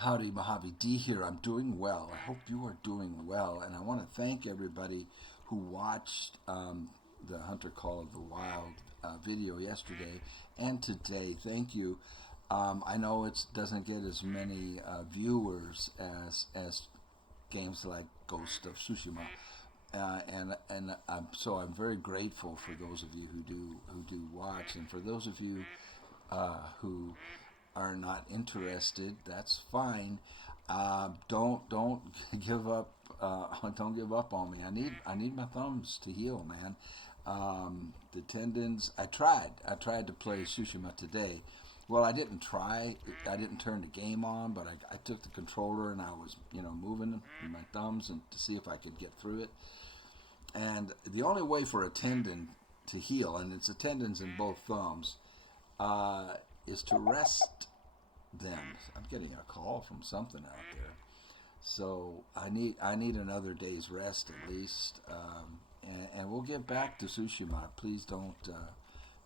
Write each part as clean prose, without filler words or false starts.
Howdy, Mojave D here. I'm doing well. I hope you are doing well. And I want to thank everybody who watched the Hunter Call of the Wild video yesterday and today. Thank you. I know it doesn't get as many viewers as games like Ghost of Tsushima, so I'm very grateful for those of you who do watch, and for those of you who are not interested, that's fine. Don't give up. Don't give up on me. I need my thumbs to heal, man. The tendons. I tried to play Tsushima today. Well, I didn't try. I didn't turn the game on, but I took the controller and I was moving my thumbs and to see if I could get through it. And the only way for a tendon to heal, and it's a tendons in both thumbs, is to rest them. I'm getting a call from something out there, so I need another day's rest at least, and we'll get back to Tsushima. Please don't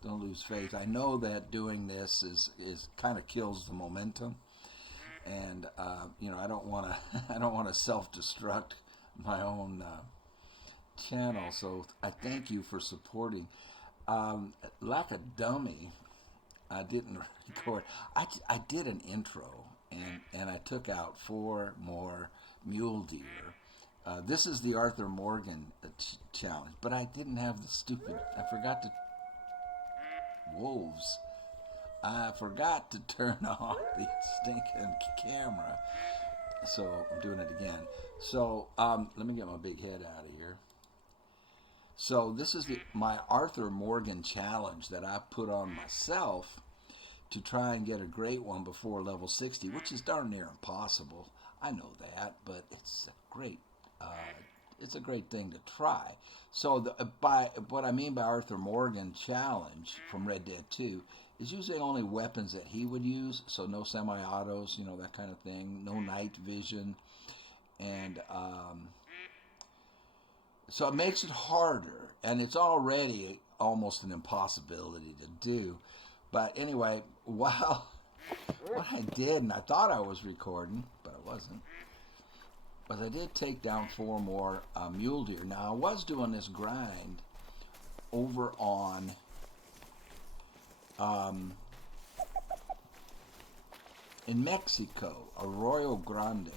lose faith. I know that doing this is kind of kills the momentum, and I don't want to I don't want to self destruct my own channel. So I thank you for supporting. Like a dummy, I didn't record. I did an intro and I took out 4 more mule deer. This is the Arthur Morgan challenge, but I didn't have the stupid. I forgot to wolves. I forgot to turn off the stinking camera, so I'm doing it again. So let me get my big head out of here. So this is my Arthur Morgan challenge that I put on myself to try and get a great one before level 60, which is darn near impossible. I know that, but it's a great thing to try. So by what I mean by Arthur Morgan challenge from Red Dead 2 is using only weapons that he would use, so no semi-autos, that kind of thing, no night vision, and so it makes it harder, and it's already almost an impossibility to do. But anyway, what I did, and I thought I was recording, but I wasn't, was I did take down 4 more mule deer. Now, I was doing this grind over on in Mexico, Arroyo Grande,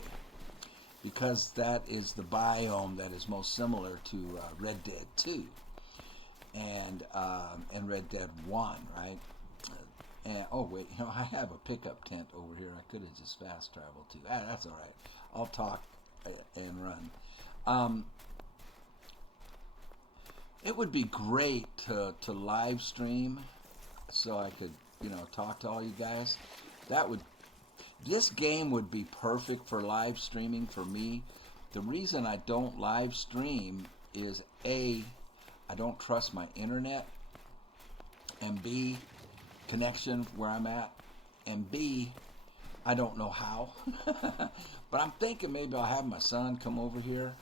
because that is the biome that is most similar to Red Dead 2 and Red Dead 1, right? And oh wait, I have a pickup tent over here. I could have just fast traveled to. That's all right. I'll talk and run. It would be great to live stream, so I could talk to all you guys. This game would be perfect for live streaming for me. The reason I don't live stream is A, I don't trust my internet, and B, connection where I'm at, and B, I don't know how. But I'm thinking maybe I'll have my son come over here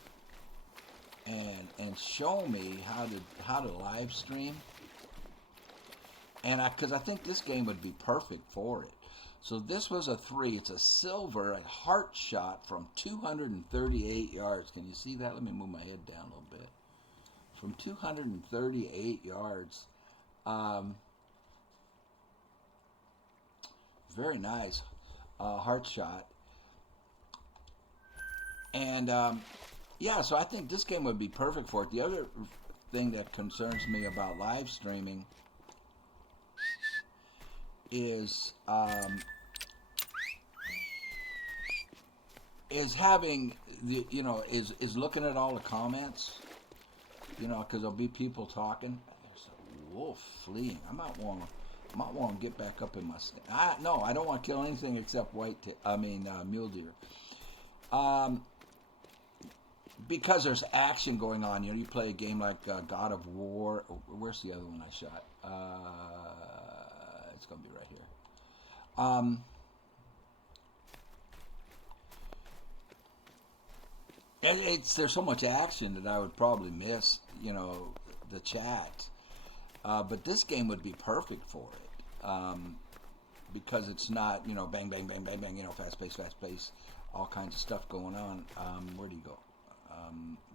and show me how to live stream, and because I think this game would be perfect for it. So this was a 3. It's a silver, a heart shot from 238 yards. Can you see that? Let me move my head down a little bit. From 238 yards. Very nice heart shot. And yeah, so I think this game would be perfect for it. The other thing that concerns me about live streaming is having the is looking at all the comments, because there'll be people talking. There's a wolf fleeing. I might want to get back up in my stand. No, I don't want to kill anything except mule deer. Because there's action going on. You play a game like God of War. Where's the other one I shot? It's going to be right here. There's so much action that I would probably miss, the chat. But this game would be perfect for it. because it's not, you know, bang, bang, bang, bang, bang, you know, fast pace, all kinds of stuff going on. Where'd he go?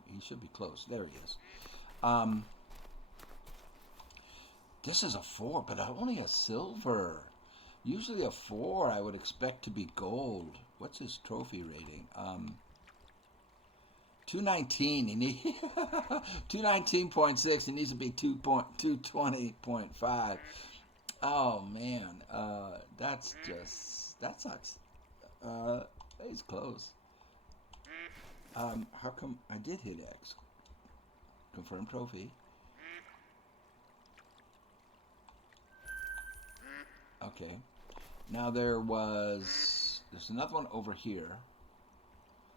He should be close. There he is. This is a 4, but only a silver. Usually a 4 I would expect to be gold. What's his trophy rating? 219. He need 219.6. He needs to be 220.5. Oh man, that sucks. He's close. How come I did hit X? Confirm trophy. Okay. Now there's another one over here.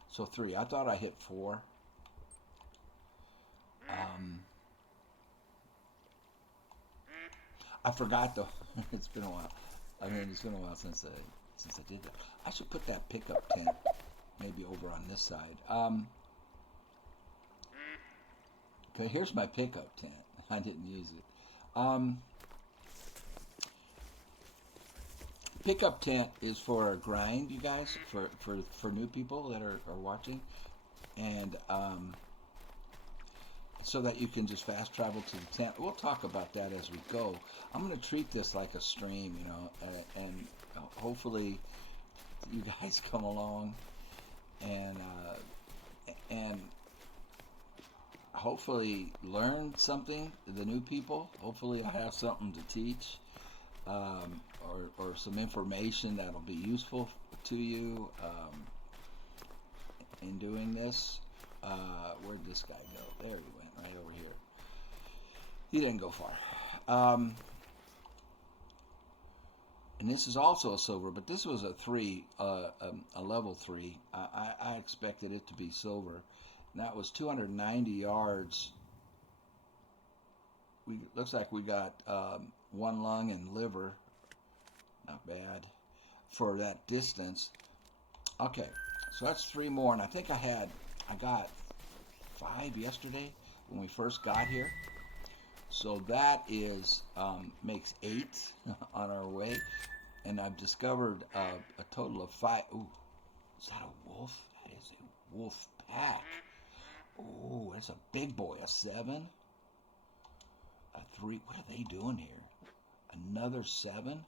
So 3. I thought I hit 4. I forgot though. It's been a while. I mean, it's been a while since I did that. I should put that pickup tent maybe over on this side. Okay, here's my pickup tent. I didn't use it. Pickup tent is for a grind, you guys, for new people that are watching, and so that you can just fast travel to the tent. We'll talk about that as we go. I'm going to treat this like a stream, you know, and hopefully you guys come along and hopefully learn something, the new people. Hopefully I have something to teach. Or some information that'll be useful to you in doing this. Where'd this guy go? There he went, right over here. He didn't go far. And this is also a silver, but this was a 3, a level 3. I expected it to be silver. And that was 290 yards. Looks like we got 1 lung and liver. Not bad for that distance. Okay, so that's 3 more, and I think I got 5 yesterday when we first got here. So that is makes 8 on our way, and I've discovered a total of 5. Ooh, is that a wolf? That is a wolf pack. Ooh, that's a big boy. A 7, a 3. What are they doing here? Another 7.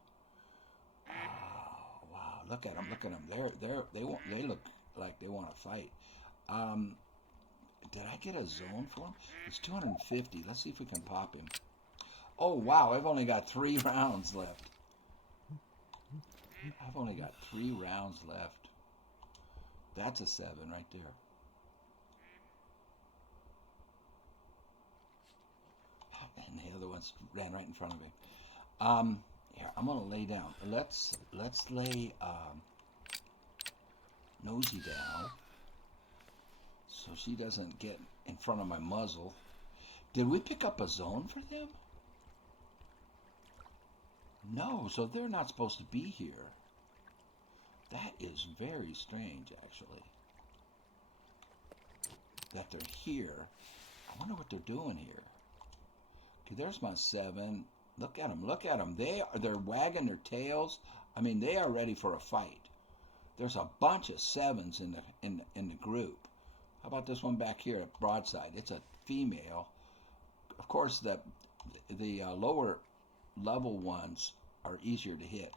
Oh, wow! Look at them! Look at them! They look like they want to fight. Did I get a zone for him? It's 250. Let's see if we can pop him. Oh wow! I've only got 3 rounds left. I've only got 3 rounds left. That's a 7 right there. And the other ones ran right in front of me. Here, I'm gonna lay down. Let's lay Nosy down so she doesn't get in front of my muzzle. Did we pick up a zone for them? No, so they're not supposed to be here. That is very strange, actually. That they're here. I wonder what they're doing here. Okay, there's my 7. Look at them. Look at them. They're wagging their tails. I mean, they are ready for a fight. There's a bunch of 7s in the group. How about this one back here at broadside? It's a female. Of course, the lower level ones are easier to hit.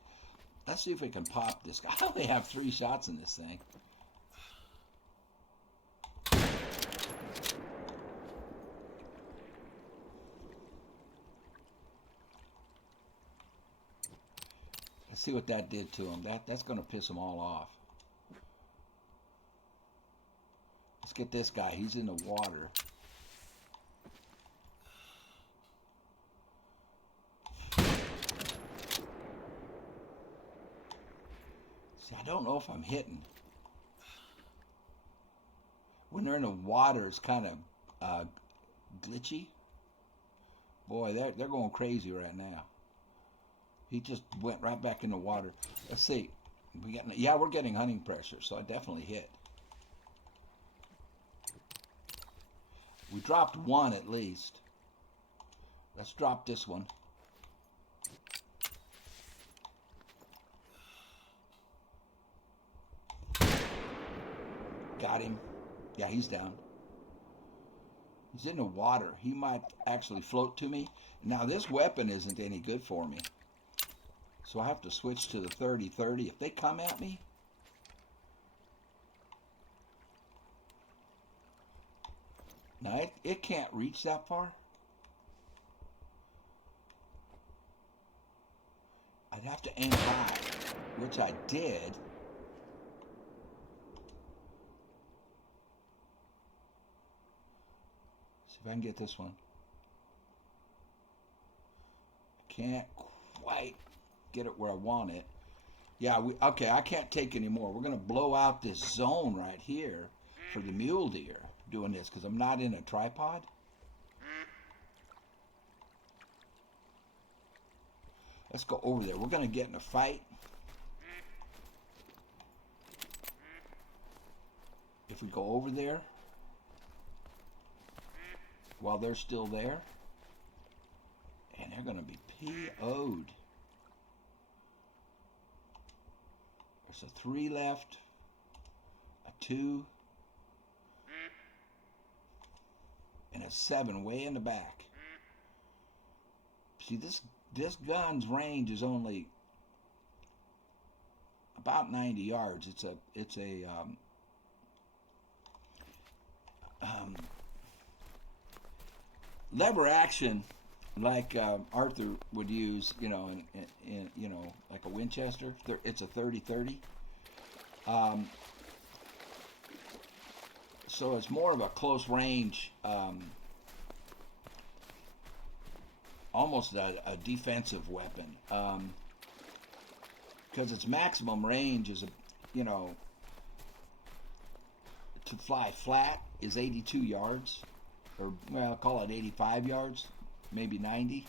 Let's see if we can pop this guy. I only have 3 shots in this thing. Let's see what that did to him. That's going to piss them all off. Let's get this guy. He's in the water. See, I don't know if I'm hitting. When they're in the water, it's kind of glitchy. Boy, they're going crazy right now. He just went right back in the water. Let's see. We're getting hunting pressure, so I definitely hit. We dropped 1 at least. Let's drop this one. got him. Yeah, he's down. He's in the water. He might actually float to me. Now, this weapon isn't any good for me. So I have to switch to the 30-30. If they come at me, now it can't reach that far. I'd have to aim high, which I did. See if I can get this one. I can't quite get it where I want it. Yeah, okay, I can't take any more. We're going to blow out this zone right here for the mule deer doing this because I'm not in a tripod. Let's go over there. We're going to get in a fight. If we go over there while they're still there, and they're going to be PO'd. There's a 3 left, a 2, and a 7 way in the back. See, this gun's range is only about 90 yards. It's a lever action, like Arthur would use, in like a Winchester. It's a 30-30. So it's more of a close range, almost a defensive weapon, because its maximum range is to fly flat is 82 yards, or well, call it 85 yards, maybe 90.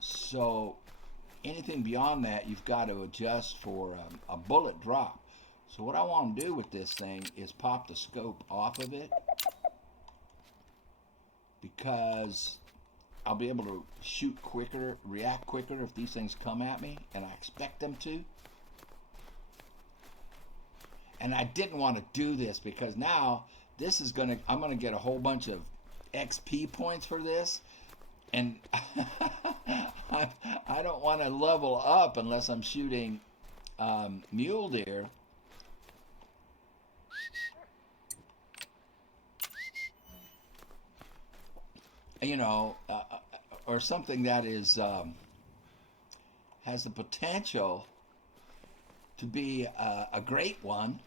So anything beyond that, you've got to adjust for a bullet drop. So what I want to do with this thing is pop the scope off of it, because I'll be able to shoot quicker, react quicker if these things come at me, and I expect them to. And I didn't want to do this because now I'm gonna get a whole bunch of XP points for this, and I don't want to level up unless I'm shooting mule deer. Or something that is has the potential to be a great one.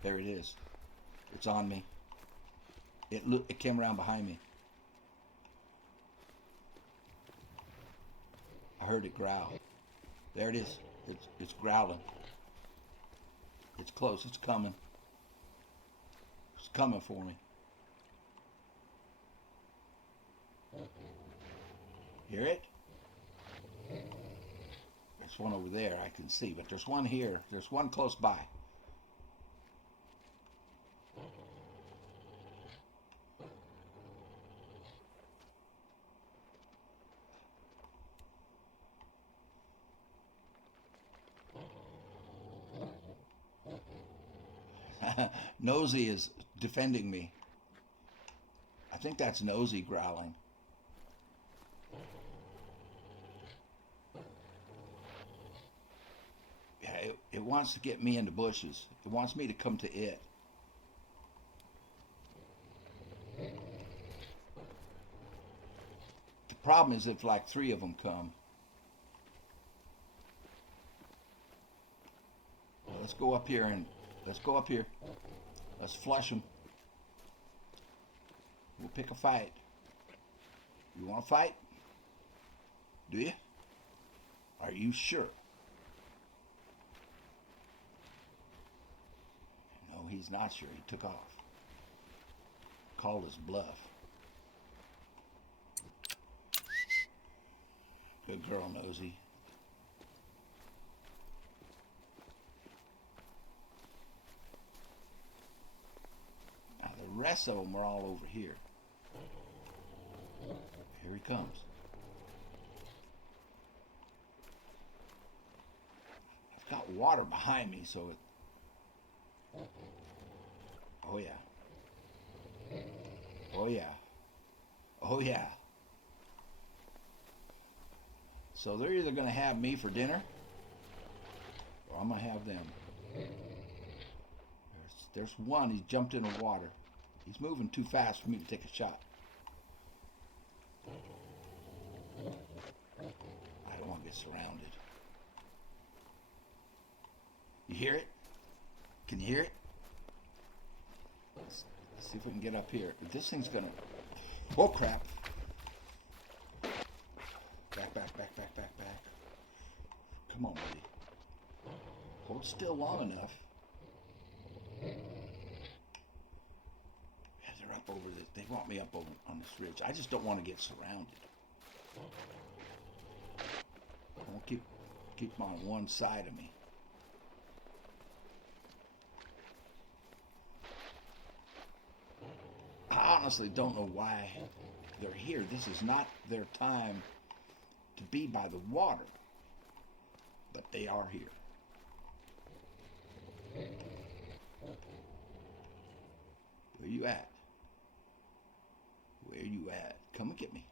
There it is. It's on me. It came around behind me. I heard it growl. There it is. It's growling. It's close. It's coming. It's coming for me. Hear it? There's one over there I can see, but there's one here. There's one close by. Nosy is defending me. I think that's Nosy growling. Yeah, it wants to get me into bushes. It wants me to come to it. The problem is if like 3 of them come. Well, let's go up here. Let's flush them. We'll pick a fight. You want to fight? Do you? Are you sure? No, he's not sure. He took off. Called his bluff. Good girl, Nosy. Now the rest of them are all over here. Here he comes. I've got water behind me, so Oh yeah. Oh yeah. Oh yeah. So they're either going to have me for dinner, or I'm going to have them. There's one. He jumped in the water. He's moving too fast for me to take a shot. I don't want to get surrounded. You hear it? Can you hear it? Let's see if we can get up here. But this thing's gonna... Oh, crap. Back, back, back, back, back, back. Come on, buddy. Hold still long enough. Yeah, they're up over this. They want me up over on this ridge. I just don't want to get surrounded. I won't keep them on one side of me. I honestly don't know why they're here. This is not their time to be by the water, but they are here. Where you at? Where you at? Come and get me.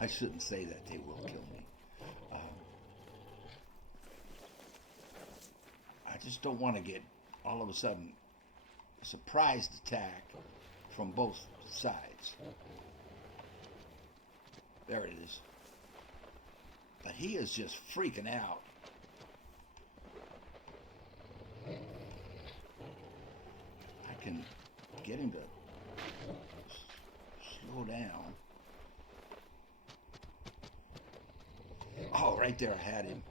I shouldn't say that. They will kill me. I just don't want to get all of a sudden a surprise attack from both sides. There it is. But he is just freaking out. I can get him to slow down. Oh, right there, I had him.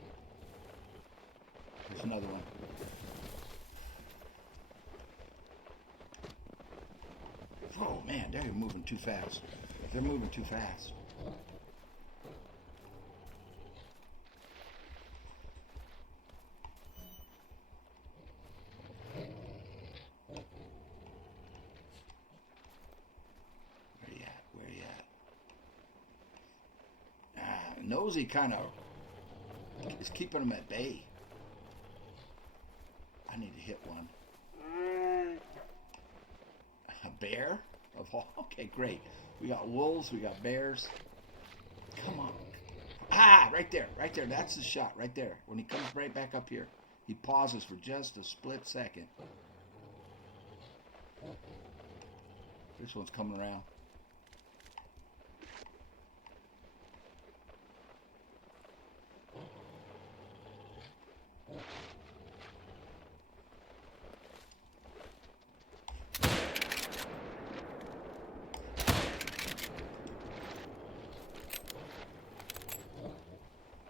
There's another one. Oh, man, they're moving too fast. They're moving too fast. Where you at? Where you at? Nosy kind of is keeping them at bay. I need to hit one. A bear? Okay, great. We got wolves, we got bears. Come on. Ah, right there, right there. That's the shot, right there. When he comes right back up here, he pauses for just a split second. This one's coming around.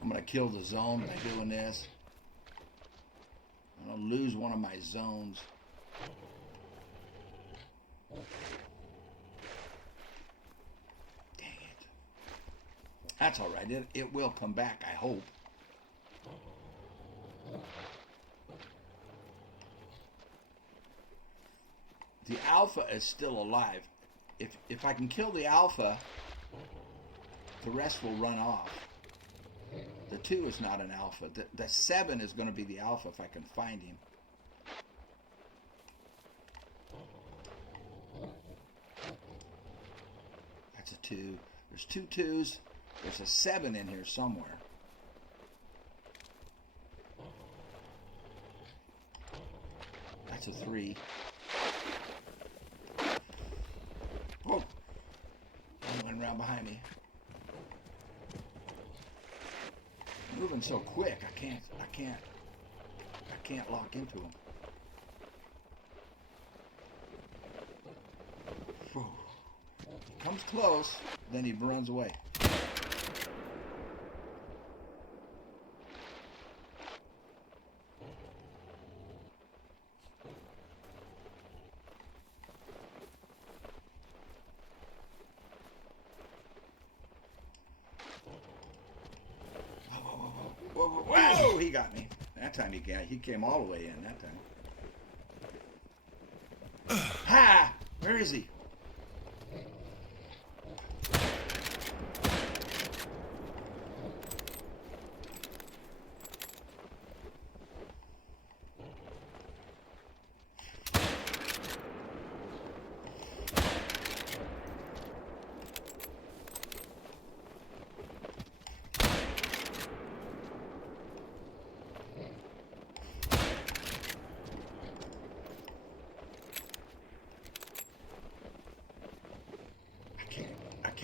I'm going to kill the zone by doing this. I'm going to lose one of my zones. Dang it. That's all right. It will come back, I hope. The alpha is still alive. If I can kill the alpha, the rest will run off. The 2 is not an alpha. The 7 is going to be the alpha if I can find him. That's a 2. There's 2 2s. There's a 7 in here somewhere. That's a 3. Whoa! He went around behind me. Moving so quick, I can't lock into him. Whew. He comes close, then he runs away. Whoa, he got me. That time he came all the way in that time. Ha! Where is he?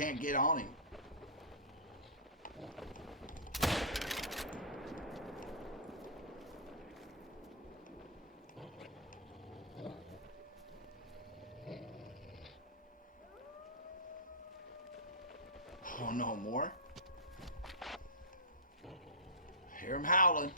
can't get on him. Oh, no more. Hear him howling.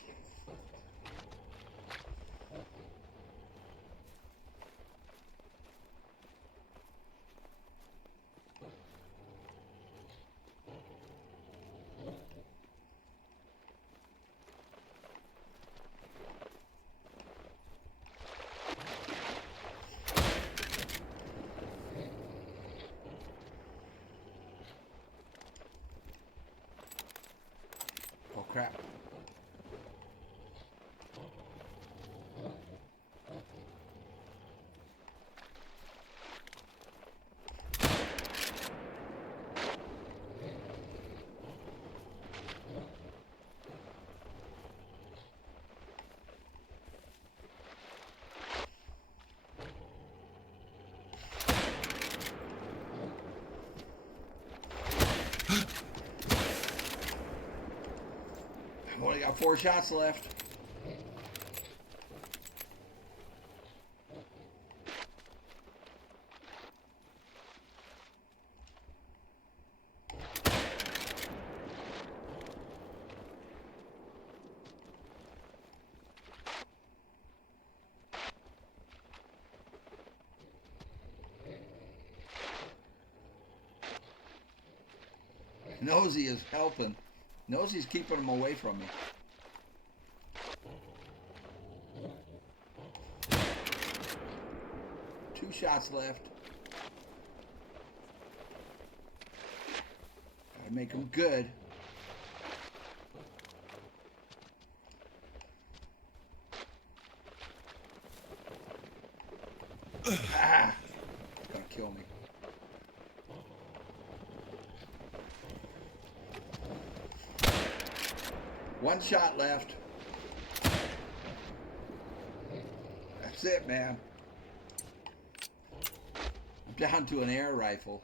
Oh, crap. I've only got 4 shots left. Nosy is helping. Nosy's keeping him away from me. Two shots left. Gotta make him good. Ah! Gonna kill me. One shot left. That's it, man. I'm down to an air rifle.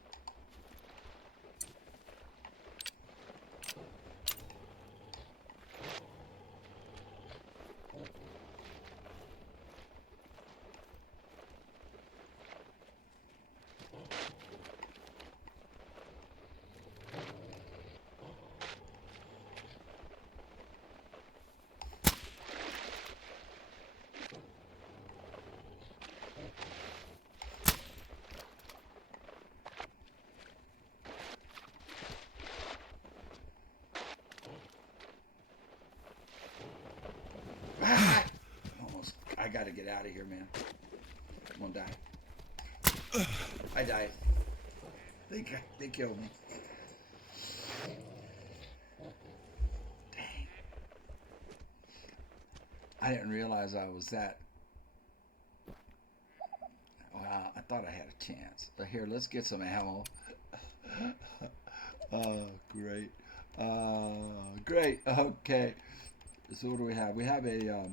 Almost. I gotta get out of here, man. I'm gonna die. I died. They killed me. Dang. I didn't realize I was that. Wow, I thought I had a chance. But here, let's get some ammo. Oh, great. Great. Okay. So what do we have? We have a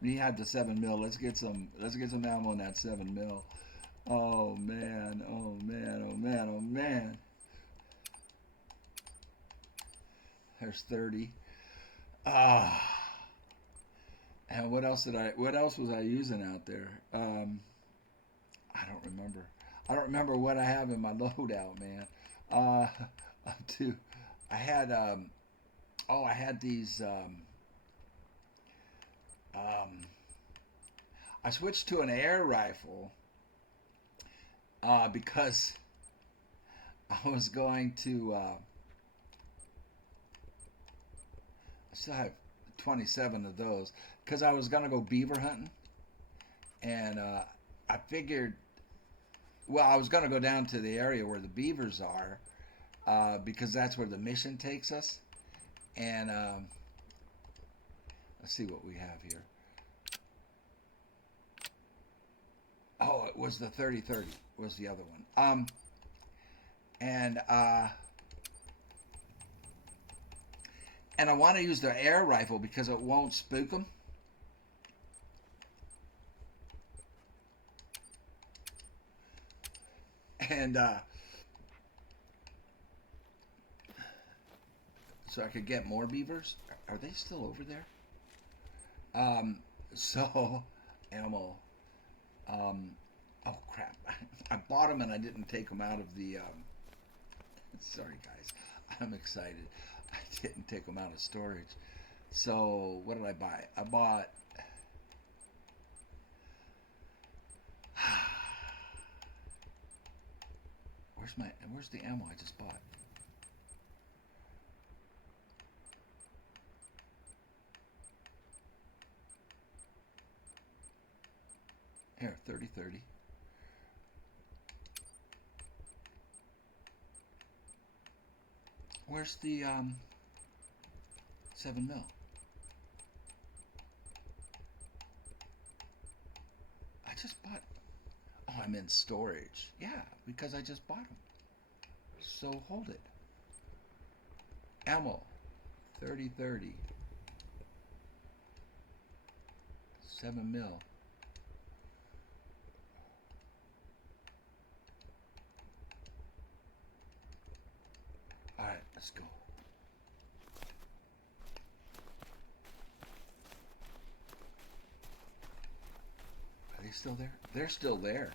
we had the 7mm. Let's get some ammo in that 7mm. Oh man, oh man, oh man, oh man. There's 30. And what else was I using out there? I don't remember. I don't remember what I have in my loadout, man. I had I had these I switched to an air rifle because I was going to I still have 27 of those because I was gonna go beaver hunting, and I figured, well, I was gonna go down to the area where the beavers are because that's where the mission takes us. And let's see what we have here. Oh, it was the 30-30 was the other one. And I want to use the air rifle because it won't spook them. And so I could get more beavers. Are they still over there? So ammo. Oh crap! I bought them and I didn't take them out of the. Sorry guys, I'm excited. I didn't take them out of storage. So what did I buy? I bought. Where's the ammo I just bought? Here, 30-30. Where's the 7 mil? I just bought. Oh, I'm in storage. Yeah, because I just bought them. So hold it. Ammo, 30-30. 7 mil. All right, let's go. Are they still there? They're still there.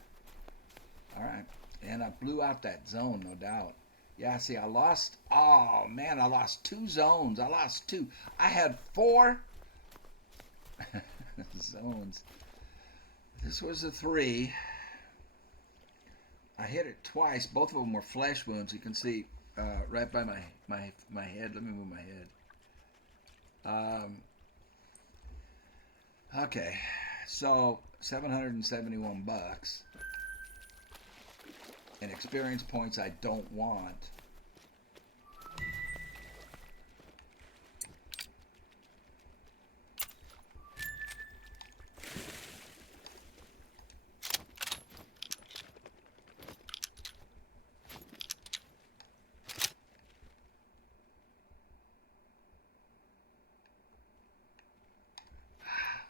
All right. And I blew out that zone, no doubt. Yeah, see, I lost. Oh, man, I lost 2 zones. I lost 2. I had 4 zones. This was a 3. I hit it twice. Both of them were flesh wounds. You can see right by my head. Let me move my head. Okay, so $771 and experience points I don't want.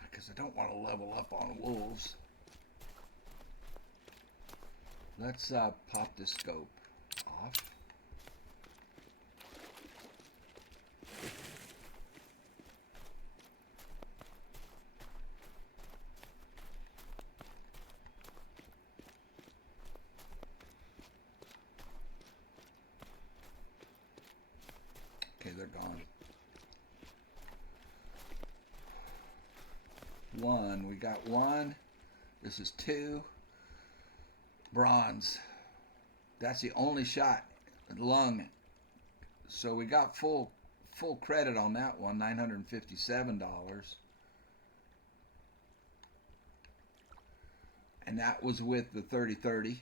Because I don't want to level up on wolves. Let's pop the scope off. Okay, they're gone. 1. We got 1. This is 2. Bronze. That's the only shot. Lung. So we got full credit on that one, $957. And that was with the 30-30.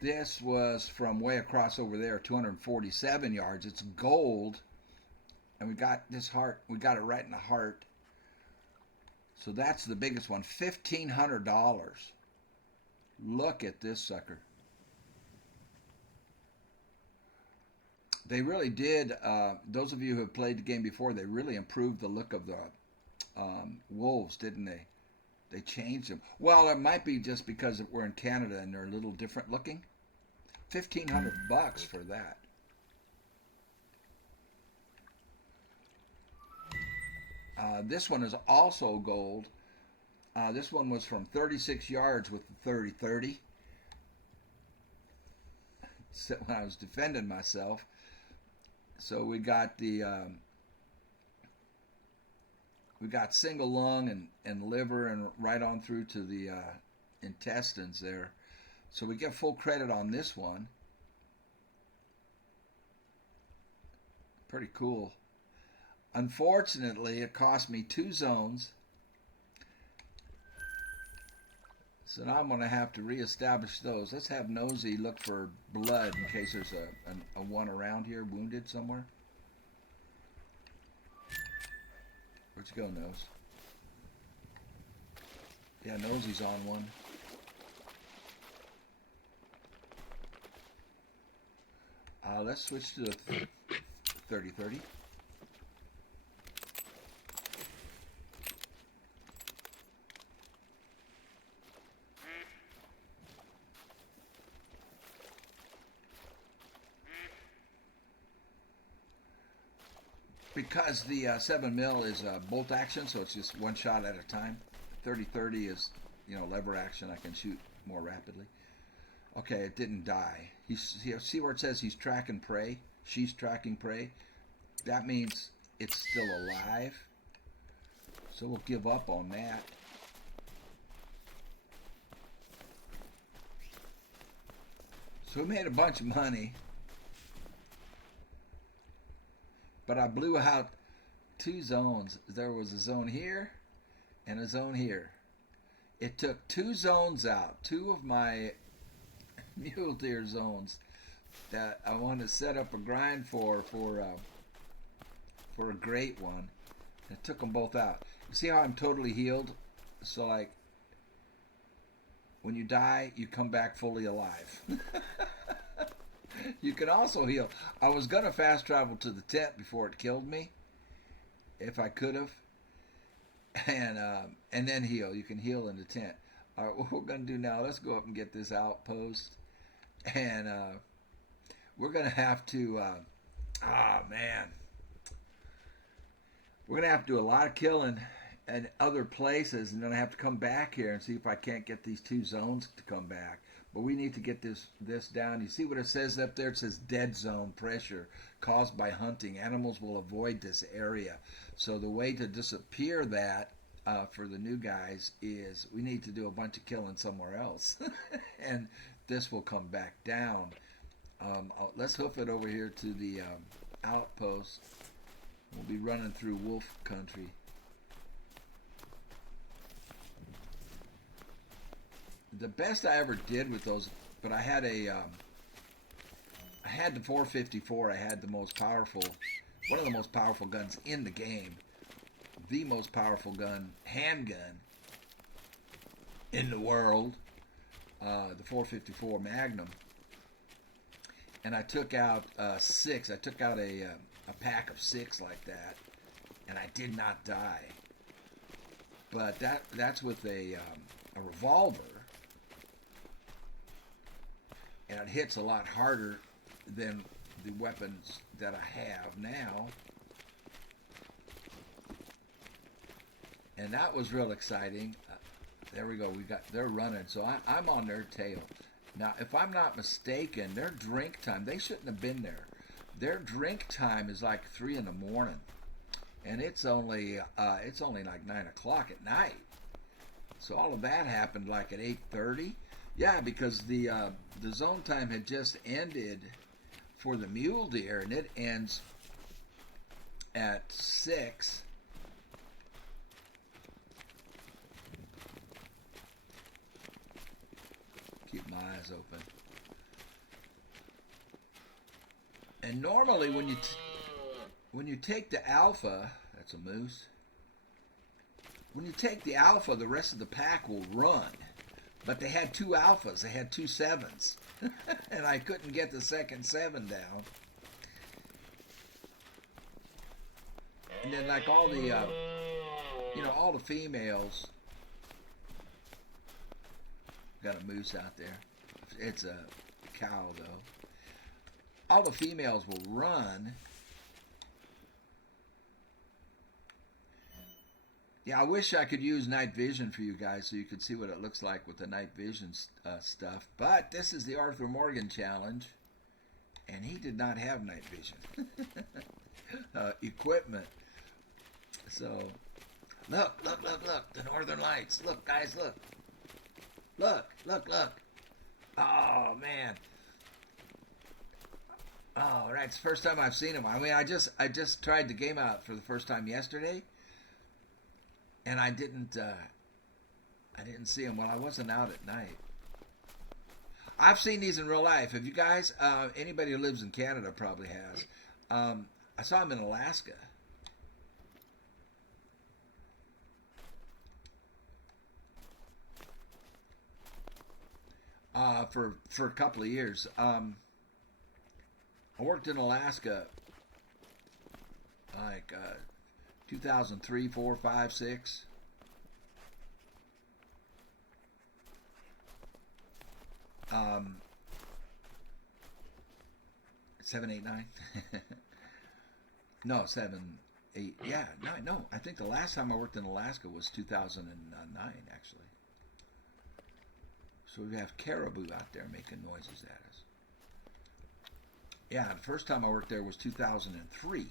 This was from way across over there, 247 yards. It's gold. And we got this heart. We got it right in the heart. So that's the biggest one. $1,500. Look at this sucker. They really did. Those of you who have played the game before, they really improved the look of the wolves, didn't they? They changed them. Well, it might be just because we're in Canada and they're a little different looking. $1,500 for that. This one is also gold. This one was from 36 yards with the 30-30. So when I was defending myself. So we got the we got single lung and liver and right on through to the intestines there. So we get full credit on this one. Pretty cool. Unfortunately, it cost me 2 zones. So now I'm going to have to reestablish those. Let's have Nosy look for blood in case there's a one around here, wounded somewhere. Where'd you go, Nose? Yeah, Nosy's on one. Let's switch to the 30-30. because the 7 mil is bolt action, so it's just one shot at a time. 30-30 is, lever action. I can shoot more rapidly. Okay, it didn't die. See where it says he's tracking prey? She's tracking prey. That means it's still alive. So we'll give up on that. So we made a bunch of money. But I blew out 2 zones. There was a zone here and a zone here. It took 2 zones out, 2 of my mule deer zones that I want to set up a grind for a great one. It took them both out. You see how I'm totally healed? So like when you die, you come back fully alive. You can also heal. I was going to fast travel to the tent before it killed me, if I could have, and then heal. You can heal in the tent. All right, what we're going to do now, let's go up and get this outpost, and we're going to have to, we're going to have to do a lot of killing in other places, and then I have to come back here and see if I can't get these 2 zones to come back. But we need to get this down. You see what it says up there? It says dead zone pressure caused by hunting. Animals will avoid this area. So the way to disappear that for the new guys is we need to do a bunch of killing somewhere else. And this will come back down. Let's hoof it over here to the outpost. We'll be running through wolf country. The best I ever did with those, but I had I had the 454. I had the most powerful, one of the most powerful guns in the game, the most powerful gun, handgun in the world, the 454 Magnum. And I took out 6. I took out a pack of 6 like that, and I did not die. But that's with a revolver. And it hits a lot harder than the weapons that I have now. And that was real exciting. There we go. They're running. So I'm on their tail. Now, if I'm not mistaken, their drink time, they shouldn't have been there. Their drink time is like 3 in the morning. And it's only like 9 o'clock at night. So all of that happened like at 8:30. Yeah, because the zone time had just ended for the mule deer, and it ends at 6. Keep my eyes open. And normally when you take the alpha, that's a moose. When you take the alpha, the rest of the pack will run. But they had 2 alphas. They had 2 7s. And I couldn't get the second 7 down. And then like all the, all the females. Got a moose out there. It's a cow, though. All the females will run. Yeah, I wish I could use night vision for you guys so you could see what it looks like with the night vision stuff. But this is the Arthur Morgan challenge, and he did not have night vision equipment. So, look, the Northern Lights. Look, guys, look. Look. Oh, man. Oh, right, it's the first time I've seen him. I mean, I just tried the game out for the first time yesterday. And I didn't see him. Well, I wasn't out at night. I've seen these in real life. Have you guys? Anybody who lives in Canada probably has. I saw him in Alaska. For a couple of years. I worked in Alaska like 2003, 4, 5, 6. 7, 8, 9. No, 7, 8. Yeah, no, no. I think the last time I worked in Alaska was 2009, actually. So we have caribou out there making noises at us. Yeah, the first time I worked there was 2003.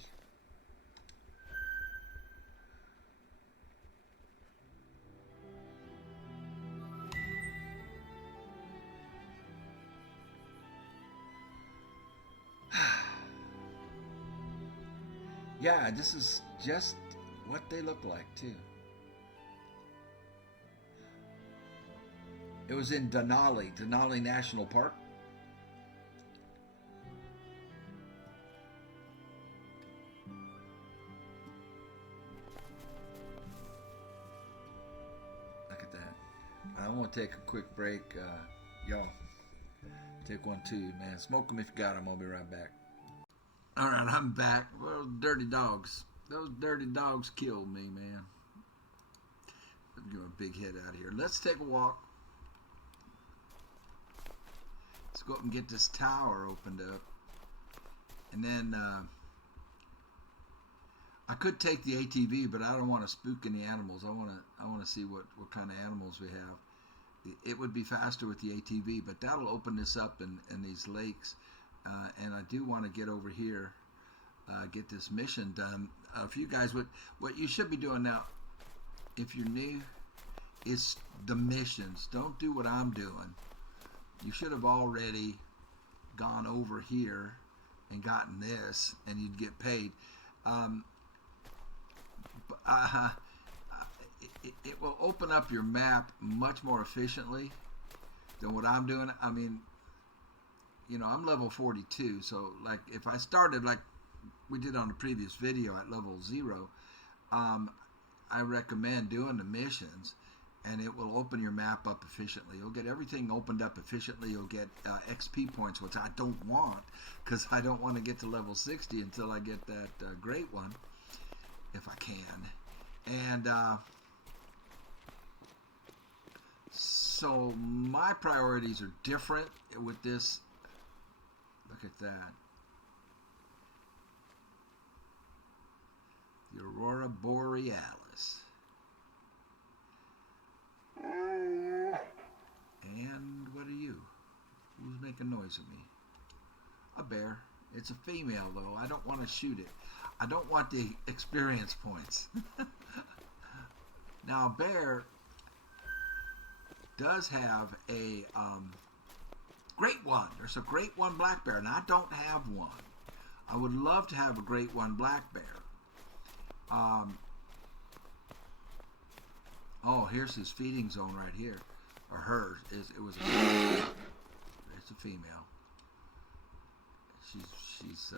Yeah, this is just what they look like, too. It was in Denali National Park. Look at that. I want to take a quick break. Y'all, take one too, man. Smoke them if you got them. I'll be right back. All right, I'm back. Well, dirty dogs. Those dirty dogs killed me, man. Let's give a big head out of here. Let's take a walk. Let's go up and get this tower opened up. And then I could take the ATV, but I don't want to spook any animals. I want to see what kind of animals we have. It would be faster with the ATV, but that'll open this up in these lakes. And I do want to get over here, get this mission done. If you guys what you should be doing now, if you're new, is the missions. Don't do what I'm doing. You should have already gone over here and gotten this, and you'd get paid. It will open up your map much more efficiently than what I'm doing. I mean, you know, I'm level 42, so like if I started like we did on the previous video at level 0, I recommend doing the missions, and it will open your map up efficiently. You'll get everything opened up efficiently. You'll get XP points, which I don't want, because I don't want to get to level 60 until I get that great one, if I can. And so my priorities are different with this. Look at that. The Aurora Borealis. And what are you? Who's making noise at me? A bear. It's a female, though. I don't want to shoot it. I don't want the experience points. Now, a bear does have a great one. There's a great one black bear, and I don't have one. I would love to have a great one black bear. Oh, here's his feeding zone right here, or hers. It was a female. It's a female. She's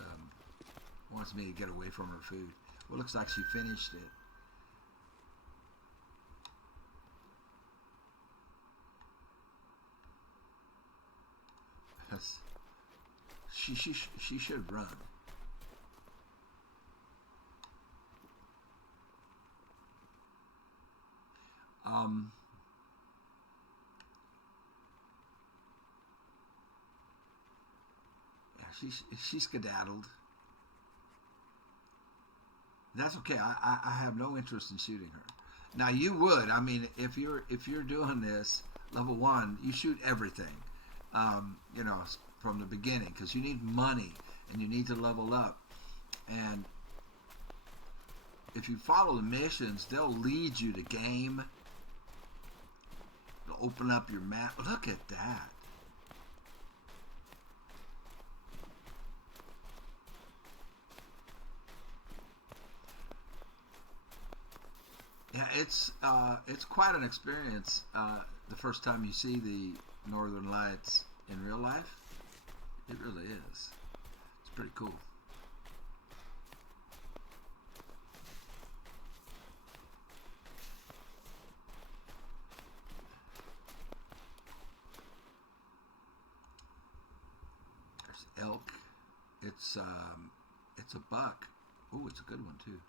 wants me to get away from her food. Well, looks like she finished it. She should run. Yeah, she skedaddled. That's okay. I have no interest in shooting her. Now you would. I mean, if you're doing this level 1, you shoot everything. You know, from the beginning, because you need money and you need to level up. And if you follow the missions, they'll lead you to game. They'll open up your map. Look at that. Yeah, it's quite an experience the first time you see the Northern Lights in real life. It really is. It's pretty cool. There's elk. It's a buck. Oh, it's a good one too.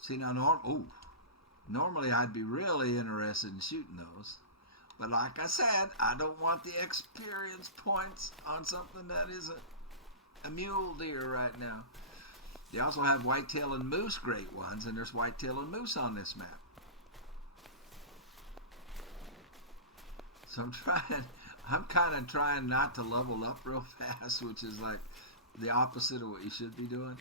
See now, normally I'd be really interested in shooting those. But like I said, I don't want the experience points on something that isn't a mule deer right now. They also have whitetail and moose great ones, and there's whitetail and moose on this map. So I'm kind of trying not to level up real fast, which is like the opposite of what you should be doing.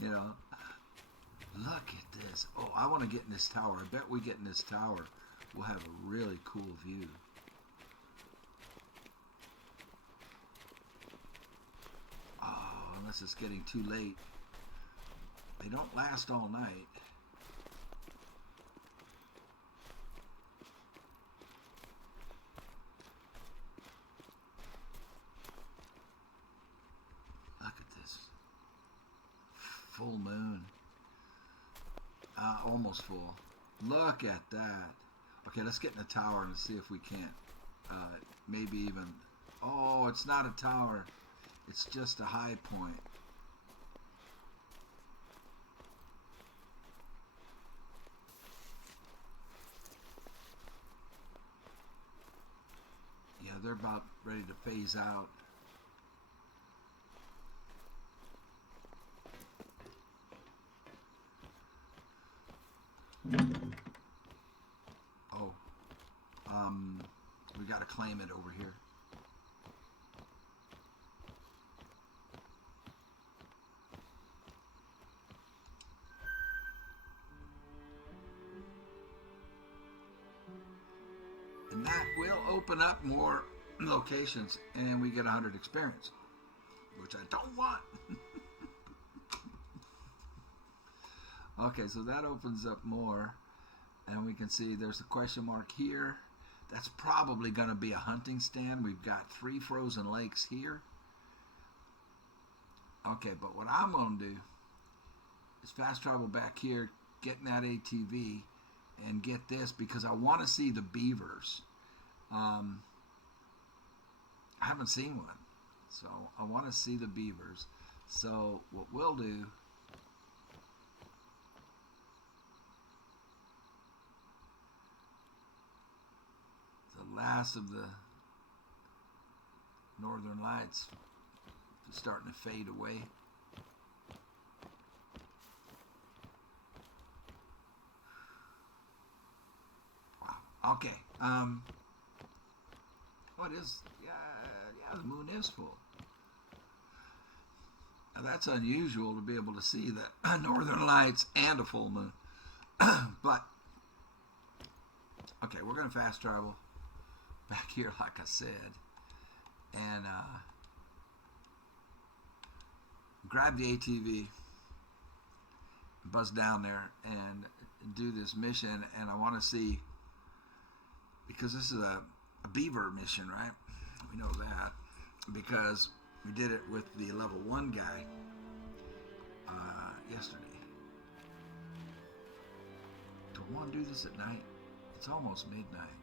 You know, look at this. Oh, I want to get in this tower. I bet we get in this tower, we'll have a really cool view. Oh, unless it's getting too late. They don't last all night. Look at this. Full moon. Almost full. Look at that. Okay, let's get in the tower and see if we can't. Maybe even... Oh, it's not a tower. It's just a high point. Yeah, they're about ready to phase out. Oh, we got to claim it over here. And that will open up more locations, and we get 100 experience, which I don't want. Okay, so that opens up more, and we can see there's a question mark here. That's probably going to be a hunting stand. We've got 3 frozen lakes here. Okay, but what I'm going to do is fast travel back here, get in that ATV, and get this because I want to see the beavers. I haven't seen one, so I want to see the beavers. So what we'll do, the last of the northern lights is starting to fade away. Wow. Okay. What is? Yeah, the moon is full. Now that's unusual to be able to see the northern lights and a full moon. But okay, we're going to fast travel back here, like I said, and grab the ATV, buzz down there, and do this mission. And I want to see, because this is a beaver mission, right? We know that because we did it with the level 1 guy yesterday. Do I want to do this at night? It's almost midnight.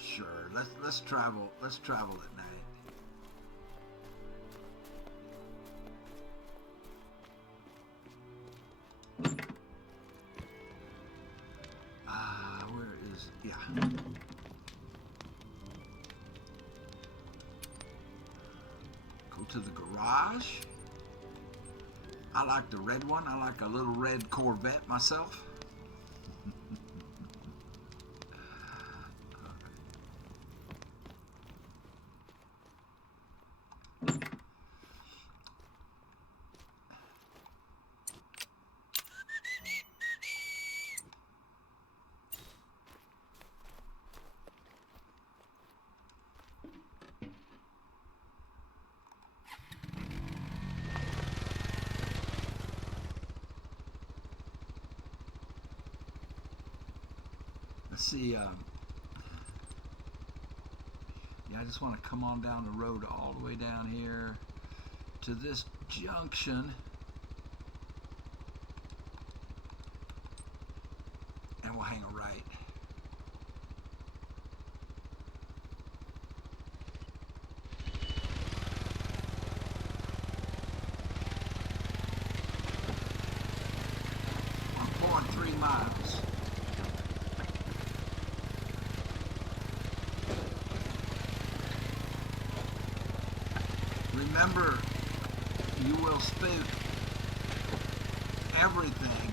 Sure, let's travel at night. Where is, yeah. Go to the garage. I like the red one. I like a little red Corvette myself. Let's see, yeah, I just want to come on down the road all the way down here to this junction, and we'll hang a right. I'm 3 miles. remember, you will spook everything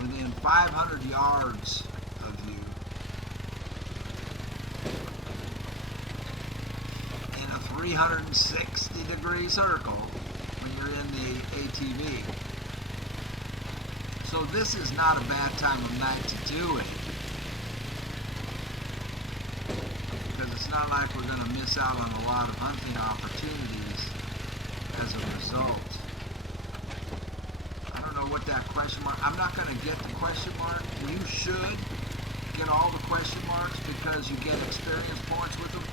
within 500 yards of you in a 360-degree circle when you're in the ATV. So this is not a bad time of night to do it, because it's not like we're going to miss out on a lot of hunting opportunities as a result. I don't know what that question mark, I'm not going to get the question mark. You should get all the question marks because you get experience points with them.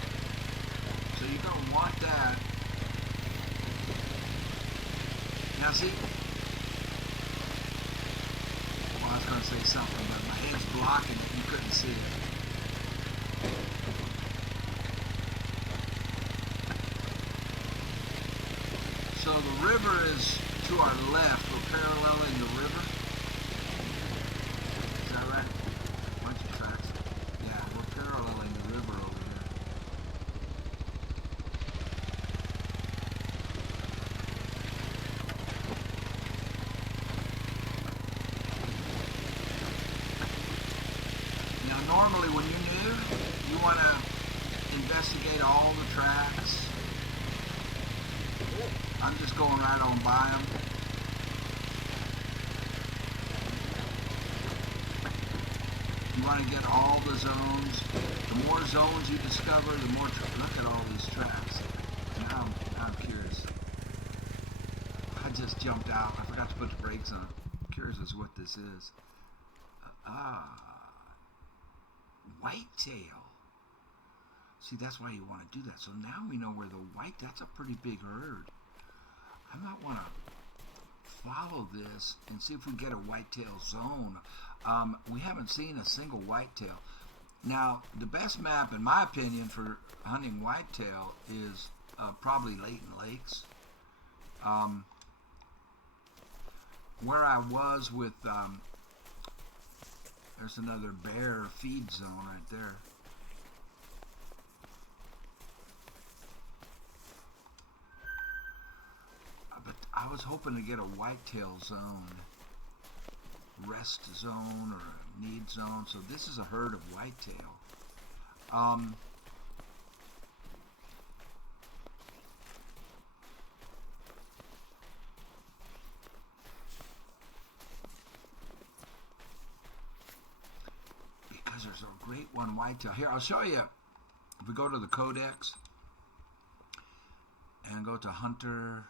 So you're going to want that. Now see, I was going to say something, but my head's blocking it. You couldn't see it. So the river is to our left. We're paralleling the river. Is that right? Bunch of tracks. Yeah, we're paralleling the river over here. Now normally when you're new, you want to investigate all the tracks. I'm just going right on by them. You want to get all the zones. The more zones you discover, the more. Look at all these tracks. Now I'm curious. I just jumped out. I forgot to put the brakes on. I'm curious as what this is. Whitetail. See, that's why you want to do that. So now we know where the that's a pretty big herd. I might want to follow this and see if we get a whitetail zone. We haven't seen a single whitetail. Now, the best map, in my opinion, for hunting whitetail is probably Layton Lakes. Where I was with, there's another bear feed zone right there. But I was hoping to get a whitetail zone, rest zone, or a need zone. So this is a herd of whitetail. Because there's a great one whitetail. Here, I'll show you. If we go to the Codex and go to Hunter.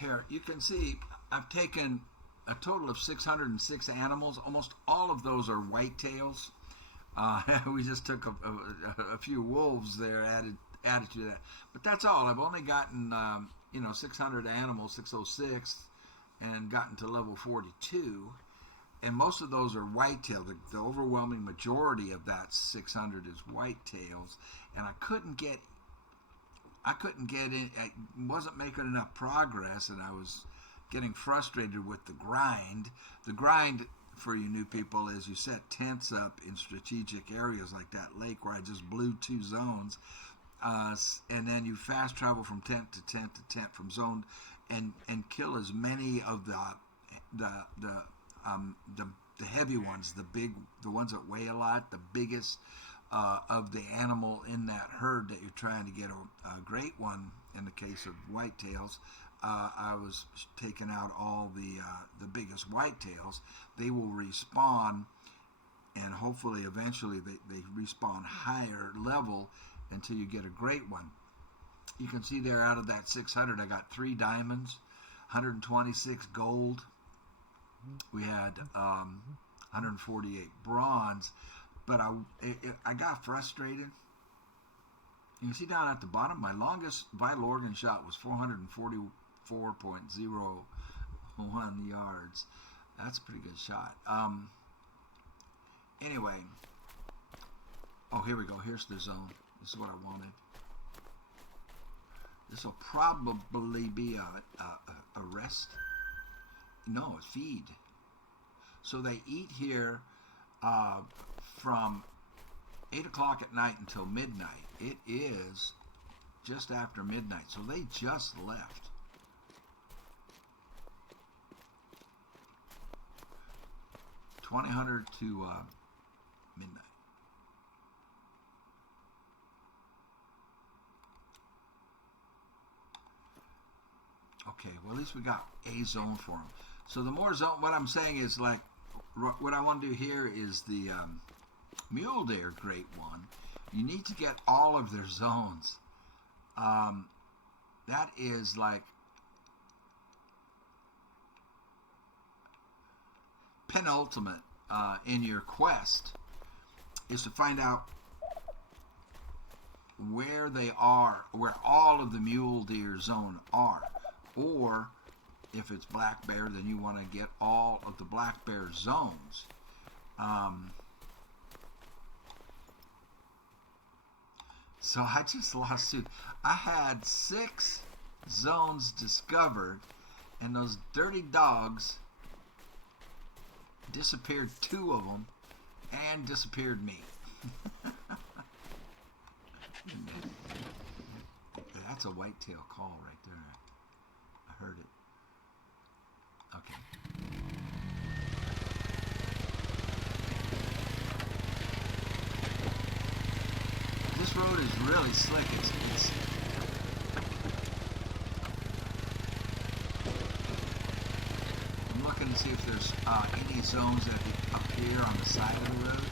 Here, you can see I've taken a total of 606 animals. Almost all of those are whitetails. We just took a few wolves there added to that. But that's all. I've only gotten 600 animals, 606, and gotten to level 42. And most of those are whitetail. The overwhelming majority of that 600 is whitetails. And I couldn't get in. I wasn't making enough progress, and I was getting frustrated with the grind. The grind, for you new people, is you set tents up in strategic areas like that lake where I just blew 2 zones, and then you fast travel from tent to tent to tent from zone, and kill as many of the heavy ones, the ones that weigh a lot, the biggest of the animal in that herd that you're trying to get a great one. In the case of whitetails, I was taking out all the biggest whitetails. They will respawn, and hopefully eventually they respawn higher level until you get a great one. You can see there, out of that 600, I got 3 diamonds, 126 gold. We had 148 bronze. But I got frustrated. You can see down at the bottom, my longest vital organ shot was 444.01 yards. That's a pretty good shot. Anyway, here we go. Here's the zone. This is what I wanted. This will probably be a rest. No, a feed. So they eat here from 8 o'clock at night until midnight. It is just after midnight, so they just left. $2,000 to midnight. Okay, well, at least we got a zone for them. So the more zone, what I'm saying is, like, what I want to do here is the mule deer, great one. You need to get all of their zones. That is like penultimate in your quest, is to find out where they are, where all of the mule deer zone are. Or if it's black bear, then you want to get all of the black bear zones. So I just lost 2. I had 6 zones discovered, and those dirty dogs disappeared 2 of them and disappeared me. That's a whitetail call right there. I heard it. Okay. This road is really slick. It's I'm looking to see if there's any zones that appear on the side of the road.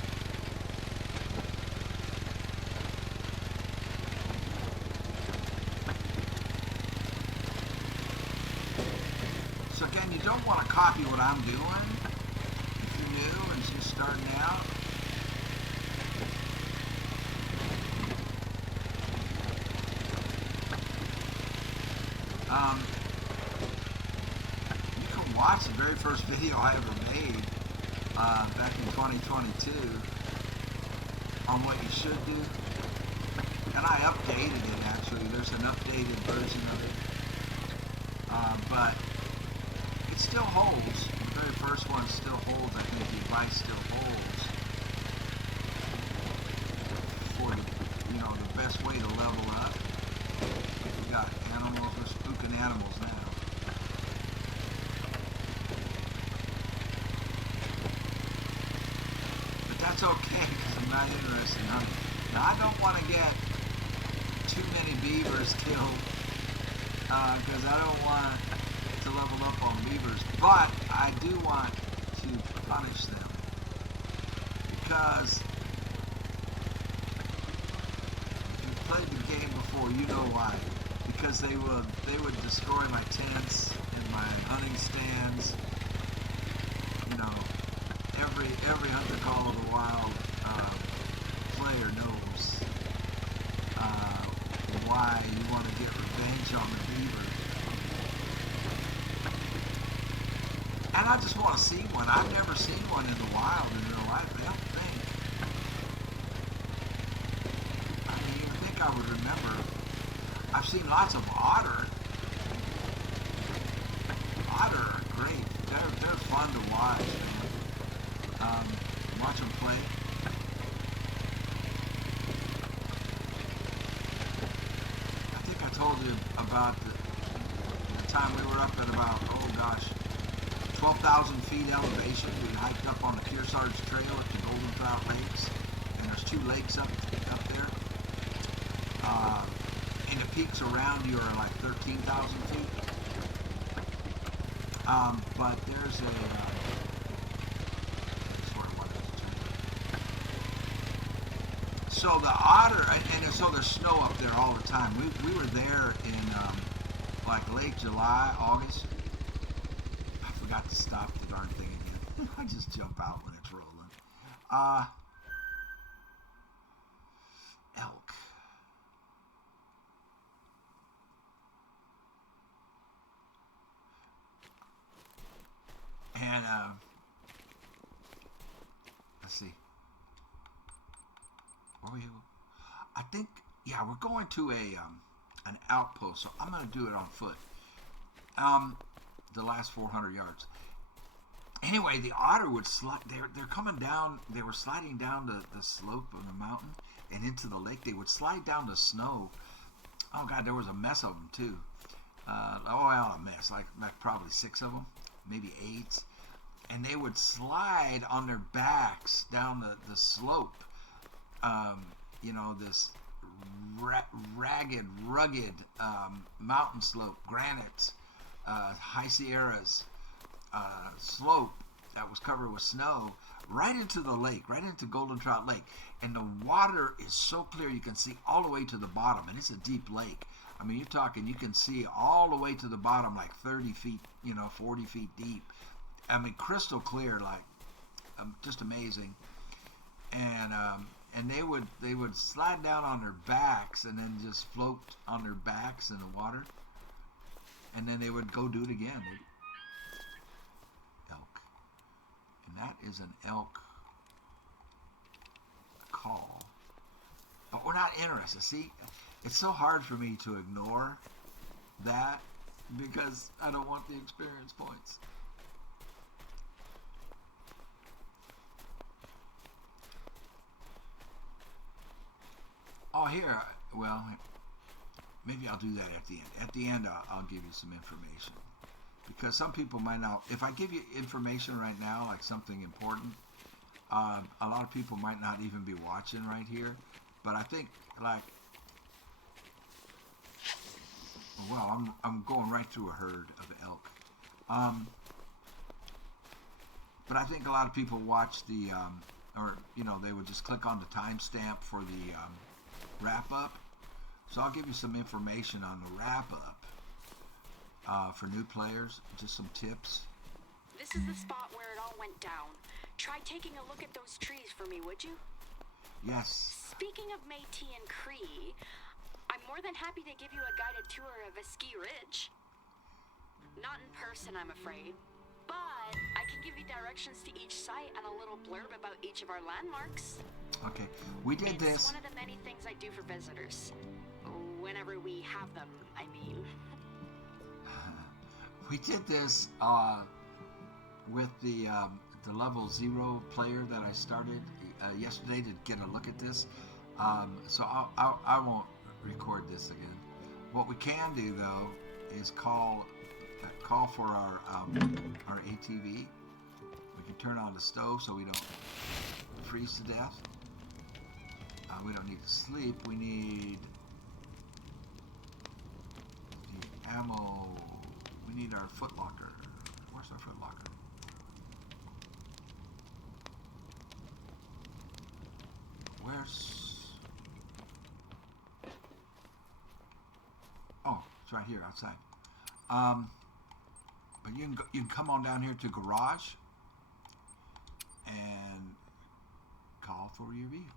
So again, you don't want to copy what I'm doing if you're new and just starting out. You can watch the very first video I ever made back in 2022 on what you should do, and I updated it. Actually, there's an updated version of it, but it still holds. The very first one still holds. I think the advice still holds for the best way to level up. We got animals. We're spooking animals now. But that's okay, because I'm not interested in hunting. Now, I don't want to get too many beavers killed, because I don't want to level up on beavers, but I do want to punish them, because if you played the game before, you know why. Because they would destroy my tents and my hunting stands. You know, every Hunter Call of the Wild player knows why you want to get revenge on the beaver. And I just want to see one. I've never seen one in the wild in real life. I don't think. I didn't even think I would remember. I've seen lots of otter. Otter are great. They're fun to watch, man. Watch them play. I think I told you about the time we were up at about, 12,000 feet elevation. We hiked up on the Kearsarge Trail at the Golden Trout Lakes, and there's 2 lakes up there. And the peaks around you are like 13,000 feet. But there's a so the otter, and so there's snow up there all the time. We were there in like late July, August. I forgot to stop the darn thing again. I just jump out when it's rolling. Elk. And let's see. Where are we? I think, yeah, we're going to an outpost, so I'm going to do it on foot. The last 400 yards. Anyway, the otter would slide. They're coming down. They were sliding down the slope of the mountain and into the lake. They would slide down the snow. Oh God, there was a mess of them too. A mess, like probably 6 of them, maybe 8. And they would slide on their backs down the slope. This ragged, rugged mountain slope, granite, high Sierras slope that was covered with snow, right into the lake, right into Golden Trout Lake. And the water is so clear you can see all the way to the bottom, and it's a deep lake. I mean, you're talking, you can see all the way to the bottom, like 30 feet, 40 feet deep. I mean, crystal clear, like just amazing. And they would slide down on their backs and then just float on their backs in the water. And then they would go do it again. Elk. And that is an elk call. But we're not interested. See, it's so hard for me to ignore that because I don't want the experience points. Oh, here, well, maybe I'll do that at the end. At the end, I'll give you some information. Because some people might not, if I give you information right now, like something important, a lot of people might not even be watching right here. But I think, I'm going right through a herd of elk. But I think a lot of people watch they would just click on the timestamp for the wrap-up. So I'll give you some information on the wrap-up for new players, just some tips. This is the spot where it all went down. Try taking a look at those trees for me, would you? Yes. Speaking of Métis and Cree, I'm more than happy to give you a guided tour of Askiy Ridge. Not in person, I'm afraid, but I can give you directions to each site and a little blurb about each of our landmarks. Okay, we did this. It's one of the many things I do for visitors. Whenever we have them, I mean. We did this with the level 0 player that I started yesterday to get a look at this. So I won't record this again. What we can do though is call for our ATV. We can turn on the stove so we don't freeze to death. We don't need to sleep. We need ammo. We need our footlocker. Where's our footlocker? Oh, it's right here outside. But you can come on down here to garage and call for your vehicle.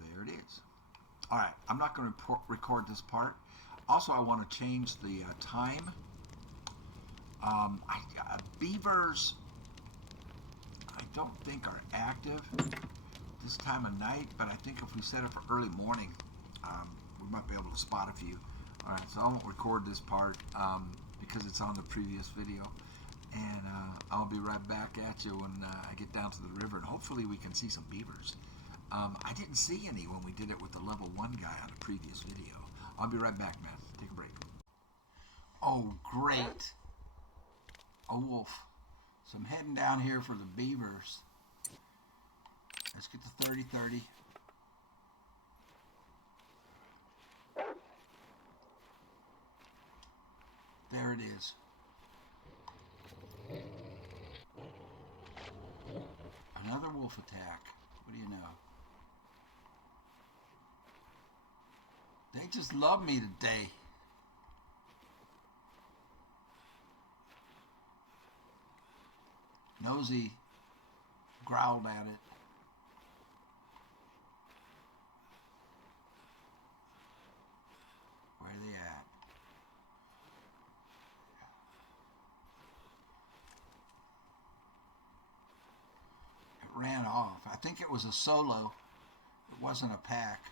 There it is. All right, I'm not going to record this part. Also, I want to change the time. Beavers, I don't think are active this time of night, but I think if we set it for early morning, we might be able to spot a few. All right, so I won't record this part because it's on the previous video. And I'll be right back at you when I get down to the river, and hopefully we can see some beavers. I didn't see any when we did it with the level 1 guy on the previous video. I'll be right back, man. Take a break. Oh, great. A wolf. So I'm heading down here for the beavers. Let's get the 30-30. There it is. Another wolf attack. What do you know? They just love me today. Nosy growled at it. Where are they at? It ran off. I think it was a solo. It wasn't a pack.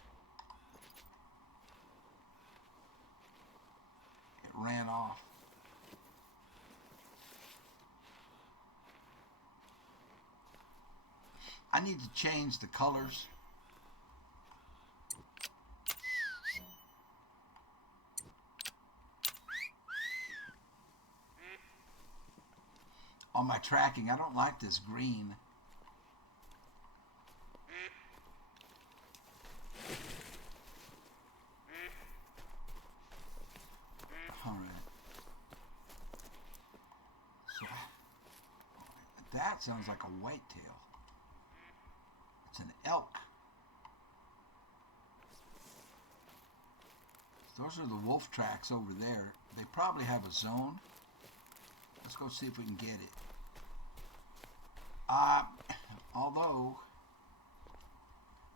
It ran off. I need to change the colors. On my tracking, I don't like this green. All right. So that sounds like a whitetail. It's an elk. Those are the wolf tracks over there. They probably have a zone. Let's go see if we can get it. Although,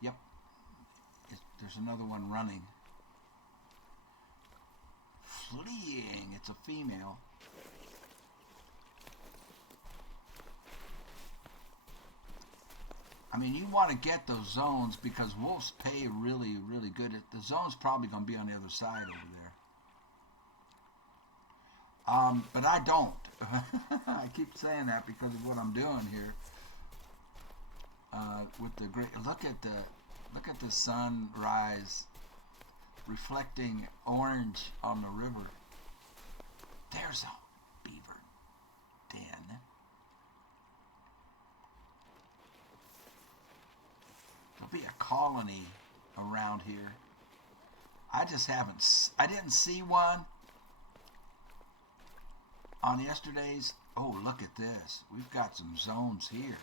yep, there's another one running. Fleeing. It's a female. I mean, you want to get those zones because wolves pay really, really good. The zone's probably going to be on the other side over there. But I don't. I keep saying that because of what I'm doing here. With the great look at the sunrise reflecting orange on the river. There's a beaver den. There'll be a colony around here. I didn't see one on yesterday's. Oh, look at this. We've got some zones here.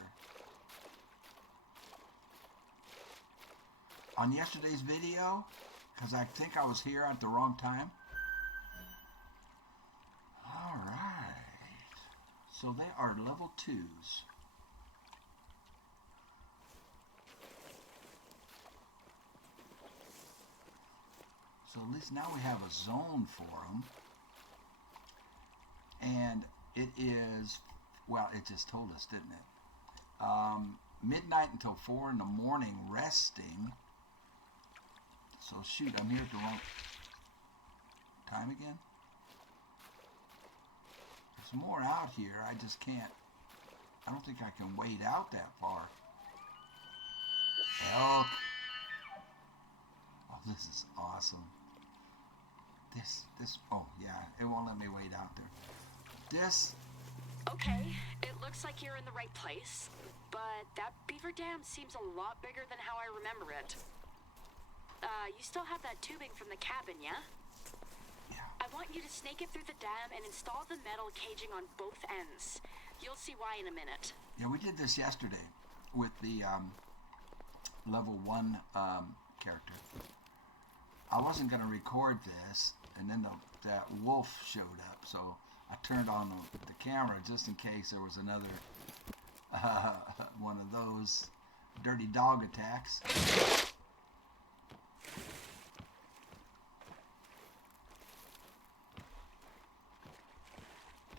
On yesterday's video, because I think I was here at the wrong time. All right. So they are level 2s. So at least now we have a zone for them. And it is, well, it just told us, didn't it? Midnight until 4 in the morning resting. So shoot, I'm here at the wrong time again. There's more out here. I just can't. I don't think I can wade out that far. Elk. Oh, this is awesome. Oh yeah, it won't let me wade out there. Okay, it looks like you're in the right place, but that beaver dam seems a lot bigger than how I remember it. You still have that tubing from the cabin, yeah? Yeah. I want you to snake it through the dam and install the metal caging on both ends. You'll see why in a minute. Yeah, we did this yesterday with the level 1 character. I wasn't going to record this, and then that wolf showed up, so I turned on the camera just in case there was another one of those dirty dog attacks.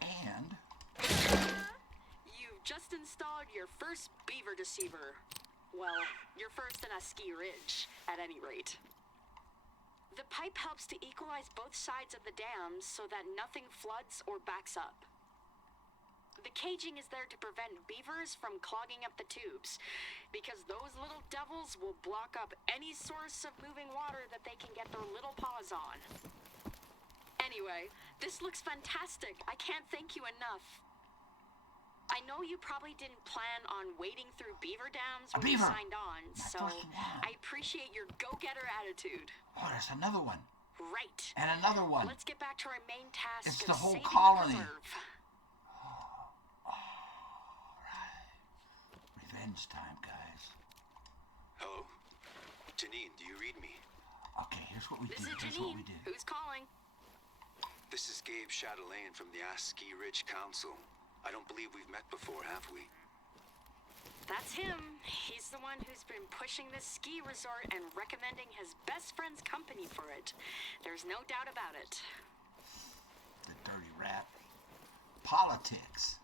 And you've just installed your first beaver deceiver. Well, your first in Askiy Ridge, at any rate. The pipe helps to equalize both sides of the dams so that nothing floods or backs up. The caging is there to prevent beavers from clogging up the tubes, because those little devils will block up any source of moving water that they can get their little paws on. Anyway, this looks fantastic. I can't thank you enough. I know you probably didn't plan on wading through beaver dams when you signed on, so I appreciate your go-getter attitude. Oh, there's another one. Right. And another one. Let's get back to our main task. It's the whole saving colony. the preserve. All right. Revenge time, guys. Hello? Janine, do you read me? Okay, here's what we do. This is Janine. Who's calling? This is Gabe Chatelaine from the Askiy Ridge Council. I don't believe we've met before, have we? That's him. He's the one who's been pushing this ski resort and recommending his best friend's company for it. There's no doubt about it. The dirty rat. Politics.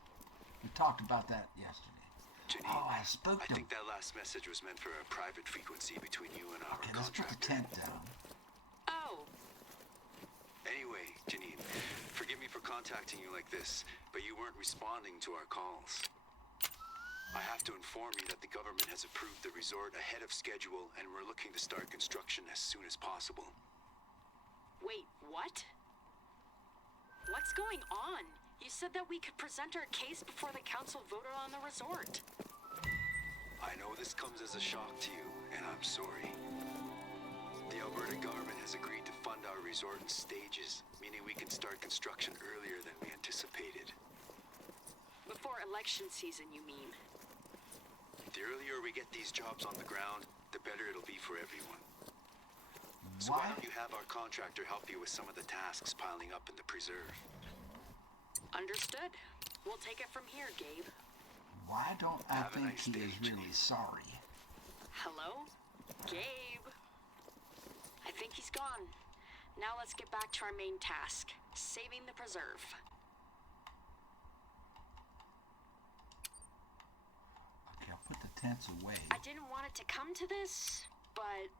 We talked about that yesterday. Janine, oh, I spooked him. I think that last message was meant for a private frequency between you and our okay, let's put the tent down. Oh. Anyway, Janine, forgive me for contacting you like this, but you weren't responding to our calls. I have to inform you that the government has approved the resort ahead of schedule, and we're looking to start construction as soon as possible. Wait, what? What's going on? You said that we could present our case before the council voted on the resort. I know this comes as a shock to you, and I'm sorry. The Alberta government has agreed to fund our resort in stages, meaning we can start construction earlier than we anticipated. Before election season, you mean? The earlier we get these jobs on the ground, the better it'll be for everyone. So Why? why don't you have our contractor help you with some of the tasks piling up in the preserve? Understood. We'll take it from here, Gabe. Why don't I Have a think nice he day, is really sorry? Hello? Gabe? I think he's gone. Now let's get back to our main task, saving the preserve. Okay, I'll put the tents away. I didn't want it to come to this, but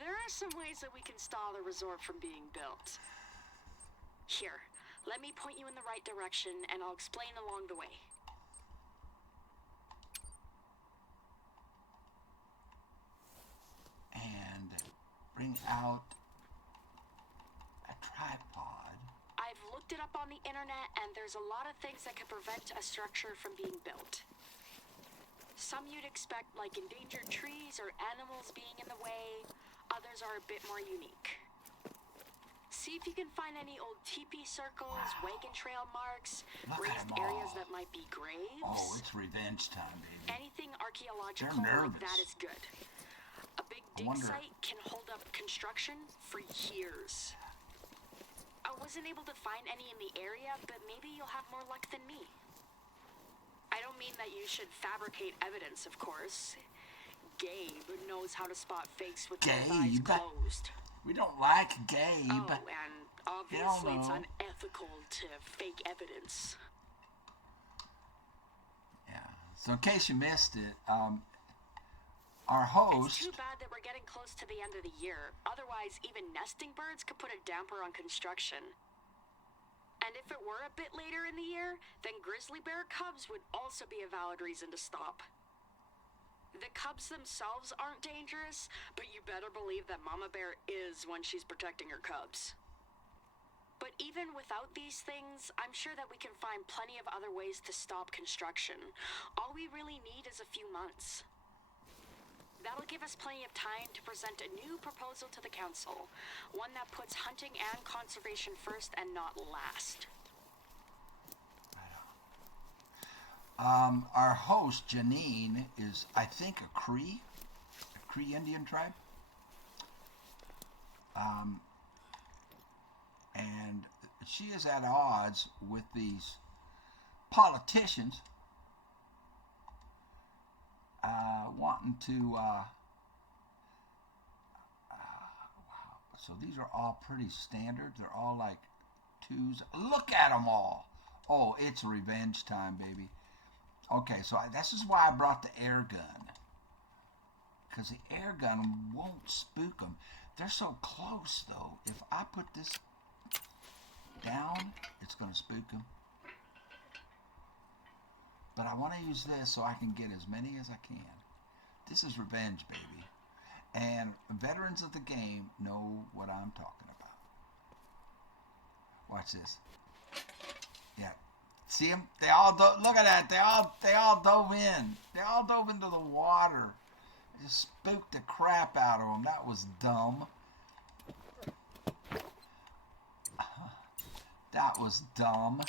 there are some ways that we can stall the resort from being built. Here, let me point you in the right direction, and I'll explain along the way. And bring out a tripod. I've looked it up on the internet, and there's a lot of things that could prevent a structure from being built. Some you'd expect, like endangered trees or animals being in the way. Others are a bit more unique. See if you can find any old teepee circles, wagon trail marks, Look at raised 'em areas all. that might be graves. Oh, it's revenge time, baby. Anything archaeological They're like that nervous. is good. A big dig wonder- site can hold up construction for years. I wasn't able to find any in the area, but maybe you'll have more luck than me. I don't mean that you should fabricate evidence, of course. Gabe knows how to spot fakes with both eyes Gabe? closed. We don't like Gabe. Oh, and obviously it's know. unethical to fake evidence. Yeah. So in case you missed it, our It's host, too bad that we're getting close to the end of the year. Otherwise, even nesting birds could put a damper on construction. And if it were a bit later in the year, then grizzly bear cubs would also be a valid reason to stop. The cubs themselves aren't dangerous, but you better believe that Mama Bear is when she's protecting her cubs. But even without these things, I'm sure that we can find plenty of other ways to stop construction. All we really need is a few months. That'll give us plenty of time to present a new proposal to the council, one that puts hunting and conservation first and not last. our host, Janine, is, I think, a Cree Indian tribe. And she is at odds with these politicians wanting to wow. So these are all pretty standard. They're all like twos. Look at them all. Oh, it's revenge time, baby. Okay, so this is why I brought the air gun, because the air gun won't spook them. They're so close, though. If I put this down, it's going to spook them. But I want to use this so I can get as many as I can. This is revenge, baby. And veterans of the game know what I'm talking about. Watch this. Yeah. See them? They all look at that. They all dove in. They all dove into the water. It just spooked the crap out of them. That was dumb. That was dumb.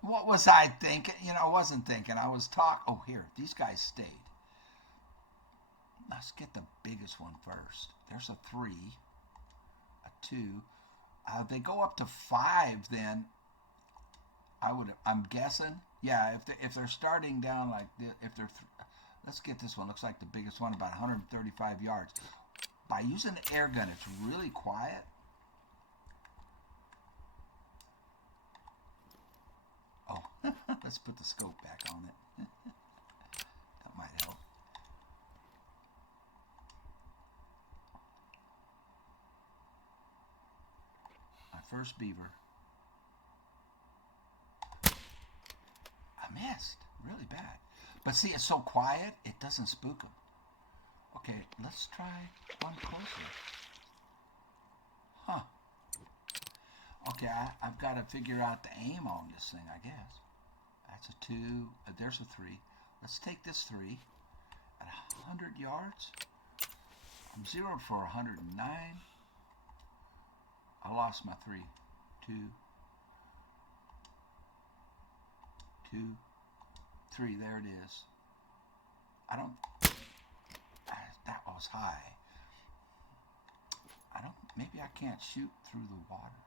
What was I thinking? You know, I wasn't thinking. I was talking. Oh, here. These guys stayed. Let's get the biggest one first. There's a 3, a 2. They go up to 5, then I'm guessing. Yeah, if they're starting down like this, let's get this one. Looks like the biggest one, about 135 yards. By using the air gun, it's really quiet. Oh, let's put the scope back on it. That might help. My first beaver. missed really bad. But see, it's so quiet, it doesn't spook them. Okay, let's try one closer. Huh. Okay, I've got to figure out the aim on this thing, I guess. That's a 2. There's a 3. Let's take this 3 at 100 yards. I'm zeroed for 109. I lost my 3. 2, 2, 3. There it is. I don't. That was high. I don't. Maybe I can't shoot through the water.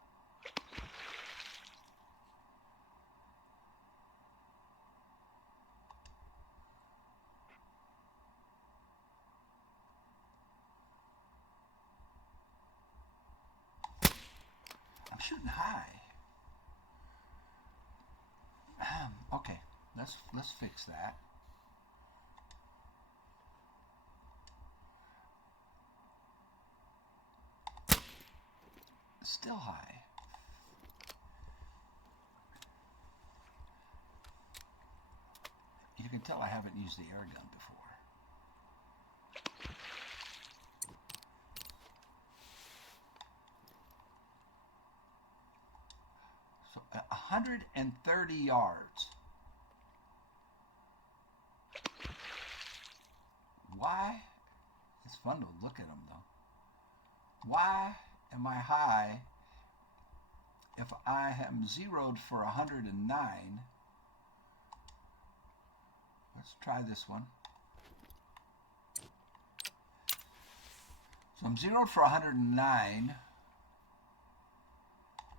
I'm shooting high. Okay, let's fix that. Still high. You can tell I haven't used the air gun before. So 130 yards. Why? It's fun to look at them though. Why am I high if I am zeroed for 109? Let's try this one. So I'm zeroed for 109.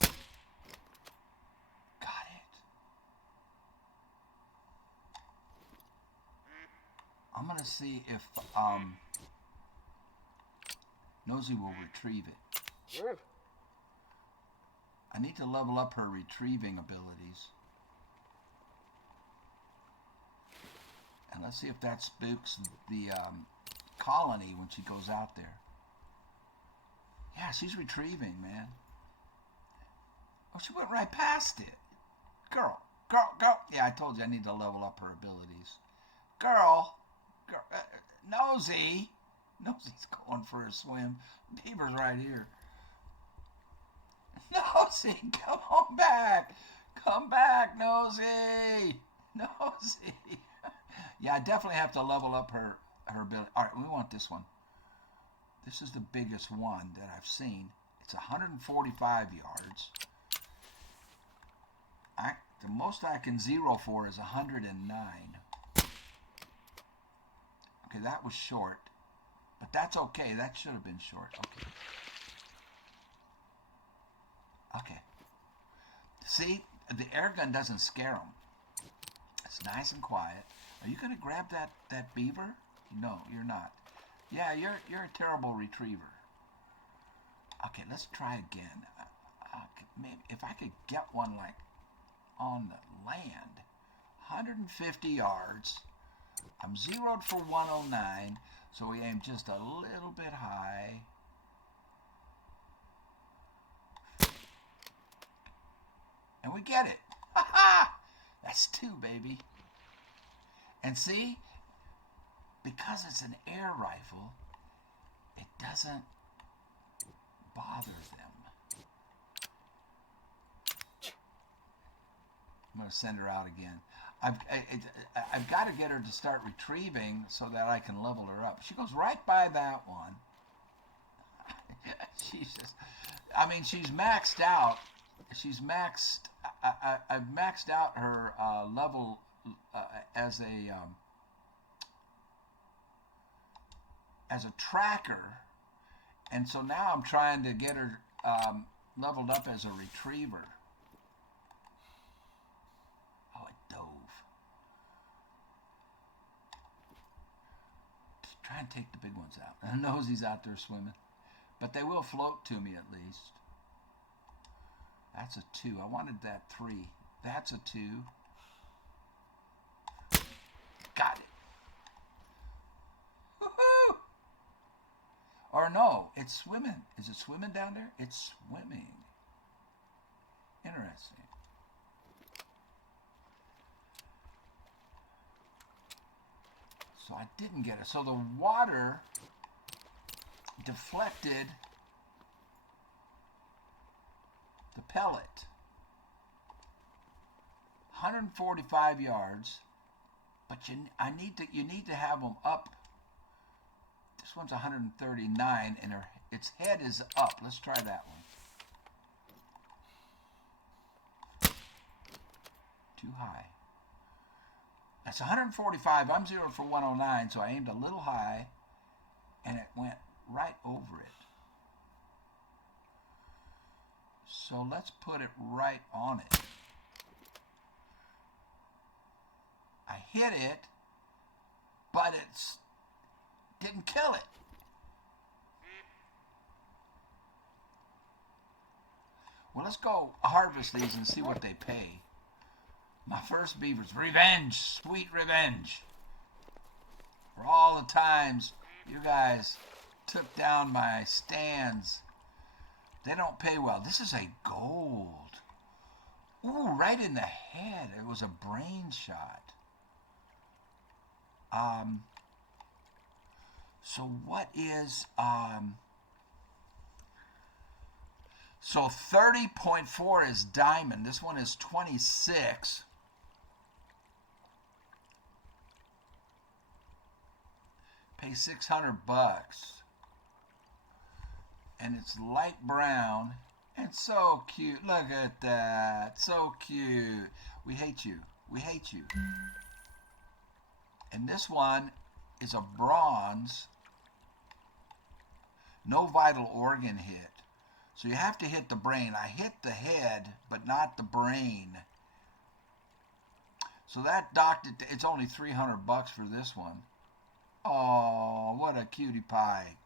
Got it. I'm going to see if Nosy will retrieve it. I need to level up her retrieving abilities. And let's see if that spooks the colony when she goes out there. Yeah, she's retrieving, man. Oh, she went right past it. Girl. Yeah, I told you I need to level up her abilities. Girl. Nosy. Nosy's going for a swim. Beaver's right here. Nosy, come on back. Come back, Nosy. Nosy. Yeah, I definitely have to level up her ability. All right, we want this one. This is the biggest one that I've seen. It's 145 yards. The most I can zero for is 109. Okay, that was short. But that's okay. That should have been short. Okay. Okay. See, the air gun doesn't scare them. It's nice and quiet. Are you going to grab that beaver? No, you're not. Yeah, you're a terrible retriever. Okay, let's try again. Maybe if I could get one like on the land. 150 yards. I'm zeroed for 109, so we aim just a little bit high. And we get it. Ha ha! That's 2, baby. And see, because it's an air rifle, it doesn't bother them. I'm going to send her out again. I've got to get her to start retrieving so that I can level her up. She goes right by that one. She's just, I mean, she's maxed out. She's maxed. I've maxed out her level as a tracker, and so now I'm trying to get her leveled up as a retriever. Oh, it dove. Just try and take the big ones out. I know he's out there swimming, but they will float to me at least. That's a 2. I wanted that 3. That's a 2. Got it. Woohoo! Or no, it's swimming. Is it swimming down there? It's swimming. Interesting. So I didn't get it. So the water deflected the pellet. 145 yards, but you need to have them up. This one's 139, and its head is up. Let's try that one. Too high. That's 145. I'm 0 for 109, so I aimed a little high, and it went right over it. So let's put it right on it. I hit it, but it didn't kill it. Well, let's go harvest these and see what they pay. My first beavers. Revenge. Sweet revenge. For all the times you guys took down my stands. They don't pay well. This is a gold. Ooh, right in the head. It was a brain shot. So what is, so 30.4 is diamond. This one is 26. Pay 600 bucks. And it's light brown and so cute. Look at that. So cute. We hate you. We hate you. And this one is a bronze. No vital organ hit. So you have to hit the brain. I hit the head, but not the brain. So that docked it. It's only 300 bucks for this one. Oh, what a cutie pie.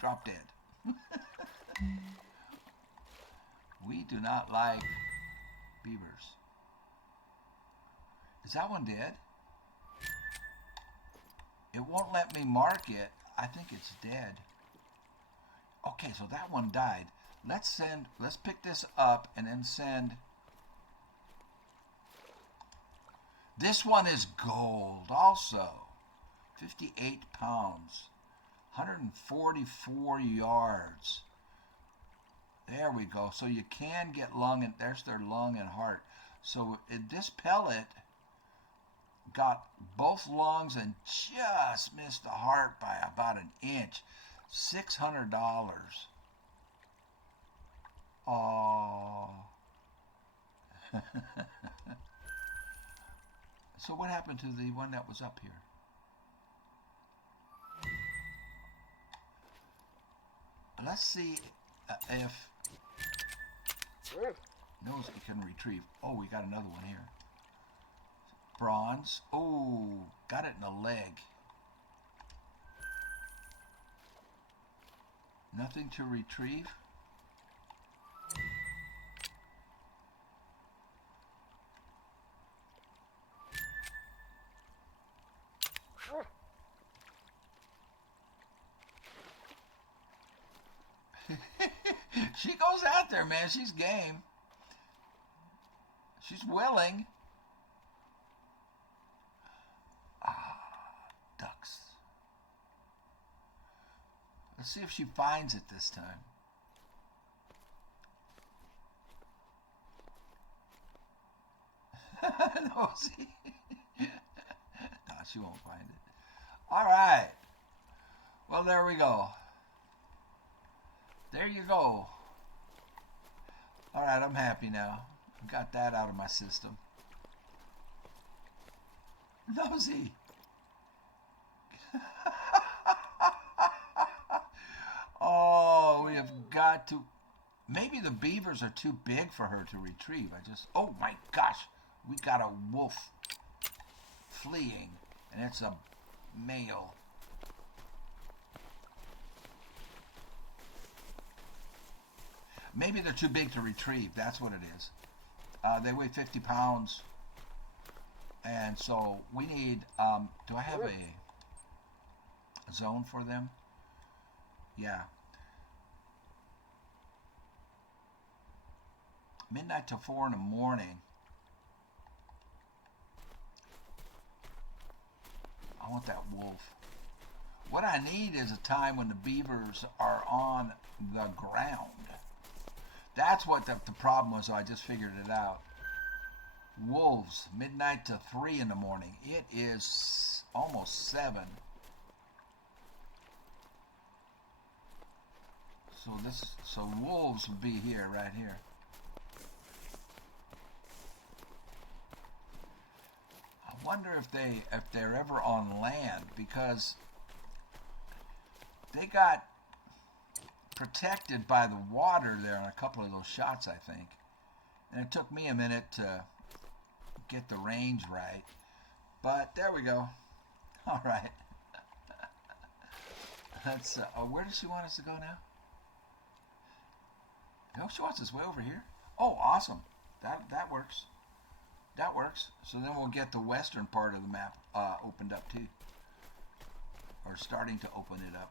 Drop dead. We do not like beavers. Is that one dead? It won't let me mark it. I think it's dead. Okay, so that one died. Let's pick this up and then send. This one is gold also. 58 pounds. 144 yards. There we go. So you can get lung, and there's their lung and heart. So this pellet got both lungs and just missed the heart by about an inch. $600. Oh. So what happened to the one that was up here? Let's see if knows it can retrieve. Oh, we got another one here. Bronze. Oh, got it in the leg. Nothing to retrieve. She goes out there, man. She's game. She's willing. Ducks. Let's see if she finds it this time. No, see? No, she won't find it. All right. Well, there we go. There you go. All right, I'm happy now. Got that out of my system. Nosy. Oh, we have got to. Maybe the beavers are too big for her to retrieve. Oh my gosh. We got a wolf fleeing, and it's a male. Maybe they're too big to retrieve. That's what it is. They weigh 50 pounds. And so we need, do I have a zone for them? Yeah. Midnight to 4 in the morning. I want that wolf. What I need is a time when the beavers are on the ground. That's what the problem was, so I just figured it out. Wolves, midnight to 3 in the morning. It is almost 7. So wolves will be here, right here. I wonder if they're ever on land, because they got protected by the water there on a couple of those shots, I think. And it took me a minute to get the range right. But there we go. All right. Let's. Where does she want us to go now? No, she wants us way over here. Oh, awesome. That works. That works. So then we'll get the western part of the map opened up too. Or starting to open it up.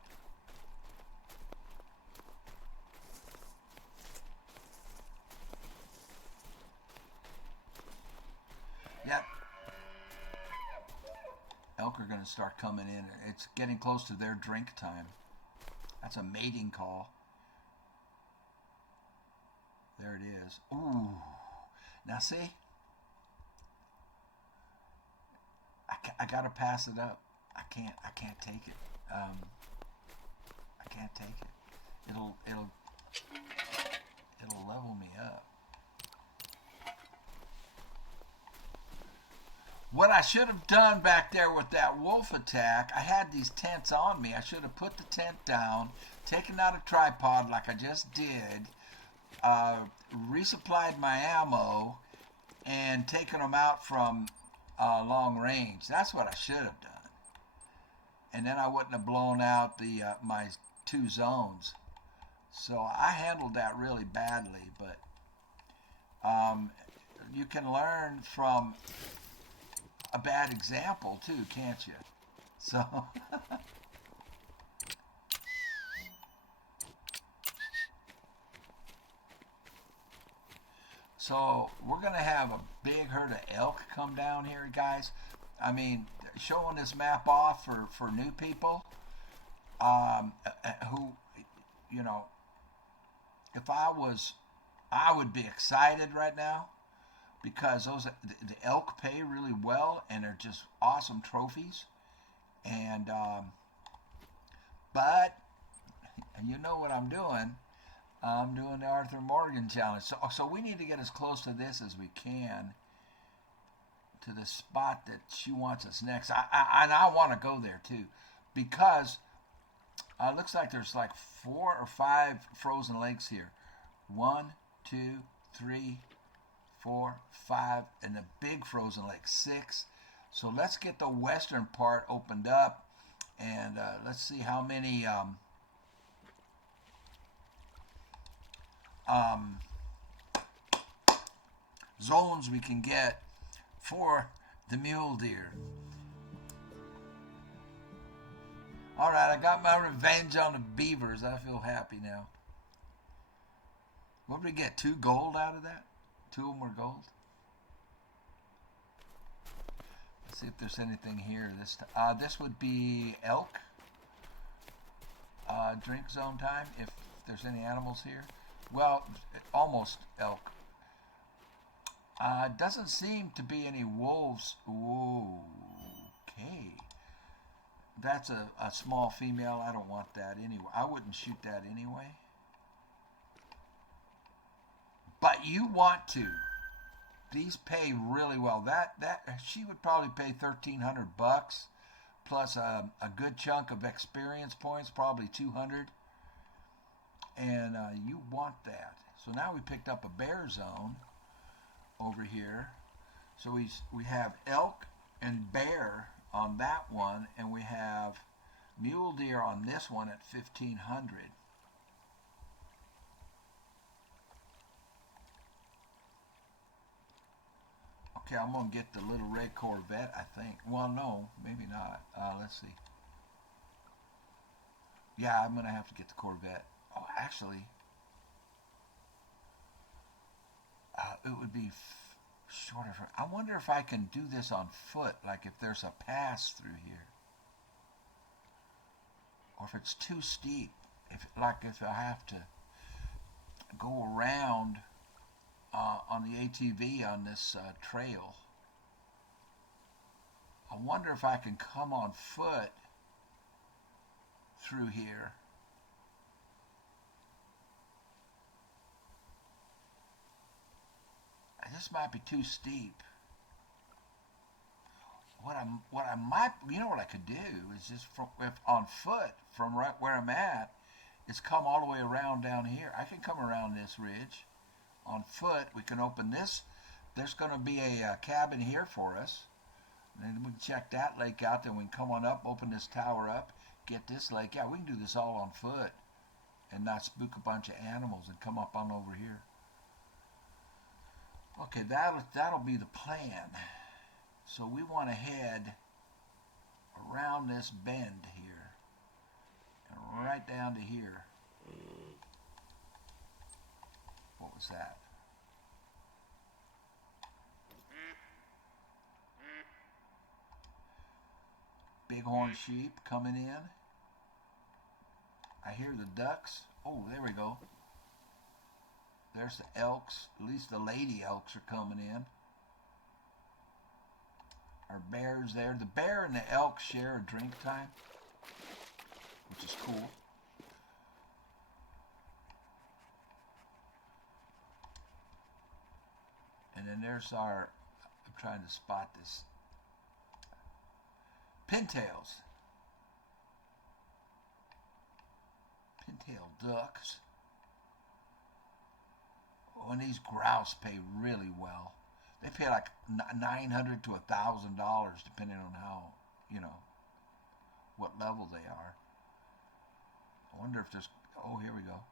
Yep. Elk are going to start coming in. It's getting close to their drink time. That's a mating call. There it is. Ooh. Now see? I got to pass it up. I can't take it. I can't take it. It'll level me up. What I should have done back there with that wolf attack, I had these tents on me. I should have put the tent down, taken out a tripod like I just did, resupplied my ammo, and taken them out from long range. That's what I should have done. And then I wouldn't have blown out the my 2 zones. So I handled that really badly, but you can learn from a bad example too, can't you? So so we're gonna have a big herd of elk come down here, guys. I mean, showing this map off for new people who, you know, if I would be excited right now, because the elk pay really well and they're just awesome trophies. And but you know what I'm doing? I'm doing the Arthur Morgan challenge. So we need to get as close to this as we can, to the spot that she wants us next. I want to go there too, because it looks like there's like 4 or 5 frozen lakes here. 1, 2, 3, 4, 5, and the big frozen lake 6. So let's get the western part opened up, and let's see how many zones we can get for the mule deer. All right, I got my revenge on the beavers. I feel happy now. What did we get? 2 gold out of that? 2 of them were gold. Let's see if there's anything here. This would be elk. Drink zone time, if there's any animals here. Well, almost elk. Doesn't seem to be any wolves. Ooh, okay. That's a small female. I don't want that anyway. I wouldn't shoot that anyway. But you want to. These pay really well. That she would probably pay $1,300 plus a good chunk of experience points, probably 200. And you want that. So now we picked up a bear zone over here. So we have elk and bear on that one, and we have mule deer on this one at 1,500. Okay, I'm going to get the little red Corvette, I think. Well, no, maybe not. Let's see. Yeah, I'm going to have to get the Corvette. Oh, actually, it would be shorter. I wonder if I can do this on foot, like if there's a pass through here. or if it's too steep. If I have to go around on the ATV on this trail, I wonder if I can come on foot through here. This might be too steep. What I might, you know what I could do is just if on foot from right where I'm at, is come all the way around down here. I can come around this ridge on foot. We can open this. There's going to be a cabin here for us. And then we can check that lake out. Then we can come on up, open this tower up, get this lake. Yeah, we can do this all on foot and not spook a bunch of animals and come up on over here. Okay, that'll be the plan. So we want to head around this bend here and right down to here. What was that? Bighorn sheep coming in. I hear the ducks. Oh, there we go. There's the elks. At least the lady elks are coming in. Our bear's there. The bear and the elk share a drink time, which is cool. And then there's our, I'm trying to spot this, pintails. Pintail ducks. Oh, and these grouse pay really well. They pay like $900 to $1,000 depending on how, what level they are. I wonder if there's, oh, here we go.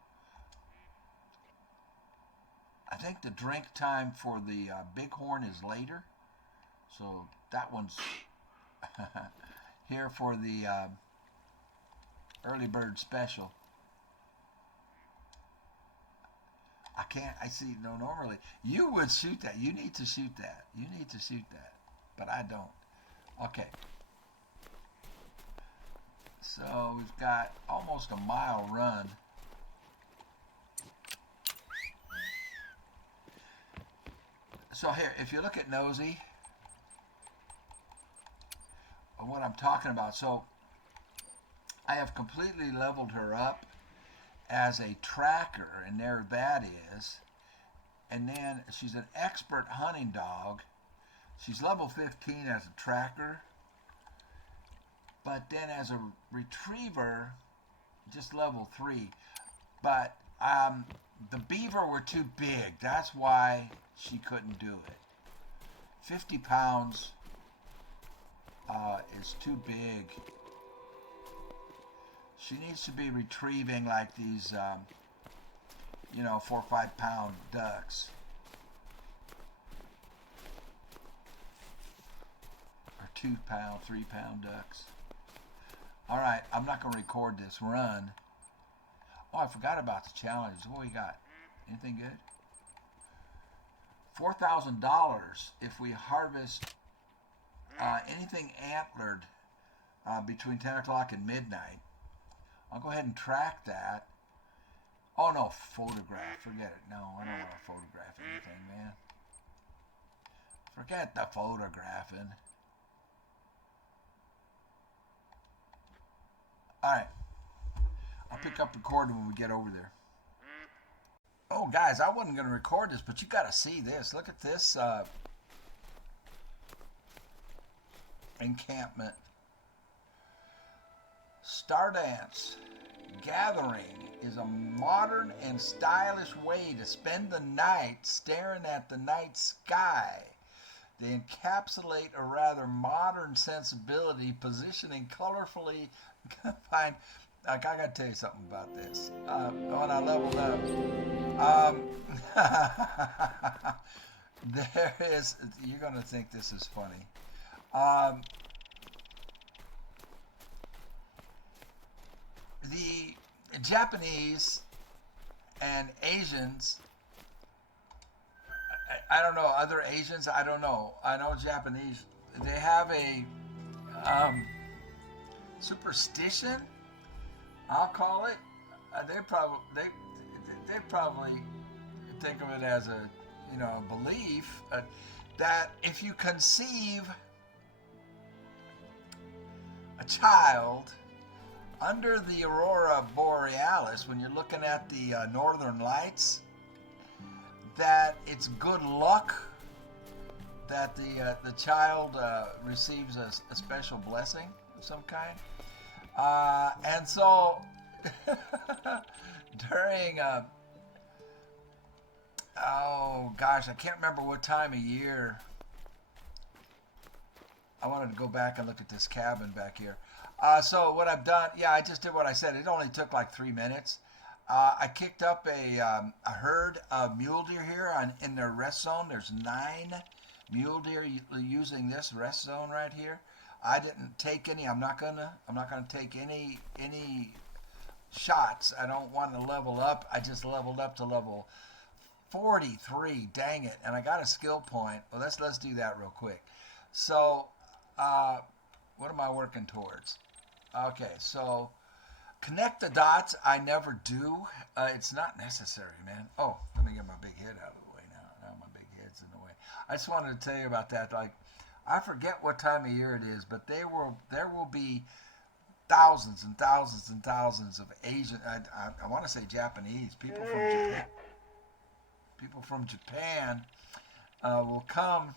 I think the drink time for the bighorn is later. So that one's here for the early bird special. I see, no, normally, you would shoot that. You need to shoot that. You need to shoot that. But I don't. Okay. So we've got almost a mile run. So here, if you look at Nosy, what I'm talking about, so I have completely leveled her up as a tracker, and there that is. And then she's an expert hunting dog. She's level 15 as a tracker, but then as a retriever, just level 3. But the beaver were too big. That's why she couldn't do it. 50 pounds is too big. She needs to be retrieving like these, 4 or 5 pound ducks. Or 2 pound, 3 pound ducks. All right, I'm not going to record this run. Oh, I forgot about the challenges. What we got? Anything good? $4,000 if we harvest anything antlered between 10 o'clock and midnight. I'll go ahead and track that. Oh, no, photograph. Forget it. No, I don't want to photograph anything, man. Forget the photographing. All right. I'll pick up recording when we get over there. Oh, guys, I wasn't going to record this, but you got to see this. Look at this encampment. Stardance gathering is a modern and stylish way to spend the night staring at the night sky. They encapsulate a rather modern sensibility, positioning colorfully confined. I got to tell you something about this. When I leveled up, there is, you're going to think this is funny. The Japanese and Asians, I don't know, other Asians, I don't know. I know Japanese, they have a superstition I'll call it. They probably think of it as a belief that if you conceive a child under the aurora borealis, when you're looking at the northern lights, that it's good luck, that the child receives a special blessing of some kind. And so during oh gosh, I can't remember what time of year. I wanted to go back and look at this cabin back here. So what I've done, yeah, I just did what I said. It only took like 3 minutes. I kicked up a herd of mule deer here in their rest zone. There's 9 mule deer using this rest zone right here. I didn't take any. I'm not gonna take any shots. I don't want to level up. I just leveled up to level 43. Dang it! And I got a skill point. Well, let's do that real quick. So, what am I working towards? Okay, so connect the dots. I never do. It's not necessary, man. Oh, let me get my big head out of the way now. Now my big head's in the way. I just wanted to tell you about that. Like, I forget what time of year it is, but there will be thousands and thousands and thousands of Asian. I want to say Japanese people from Japan. People from Japan will come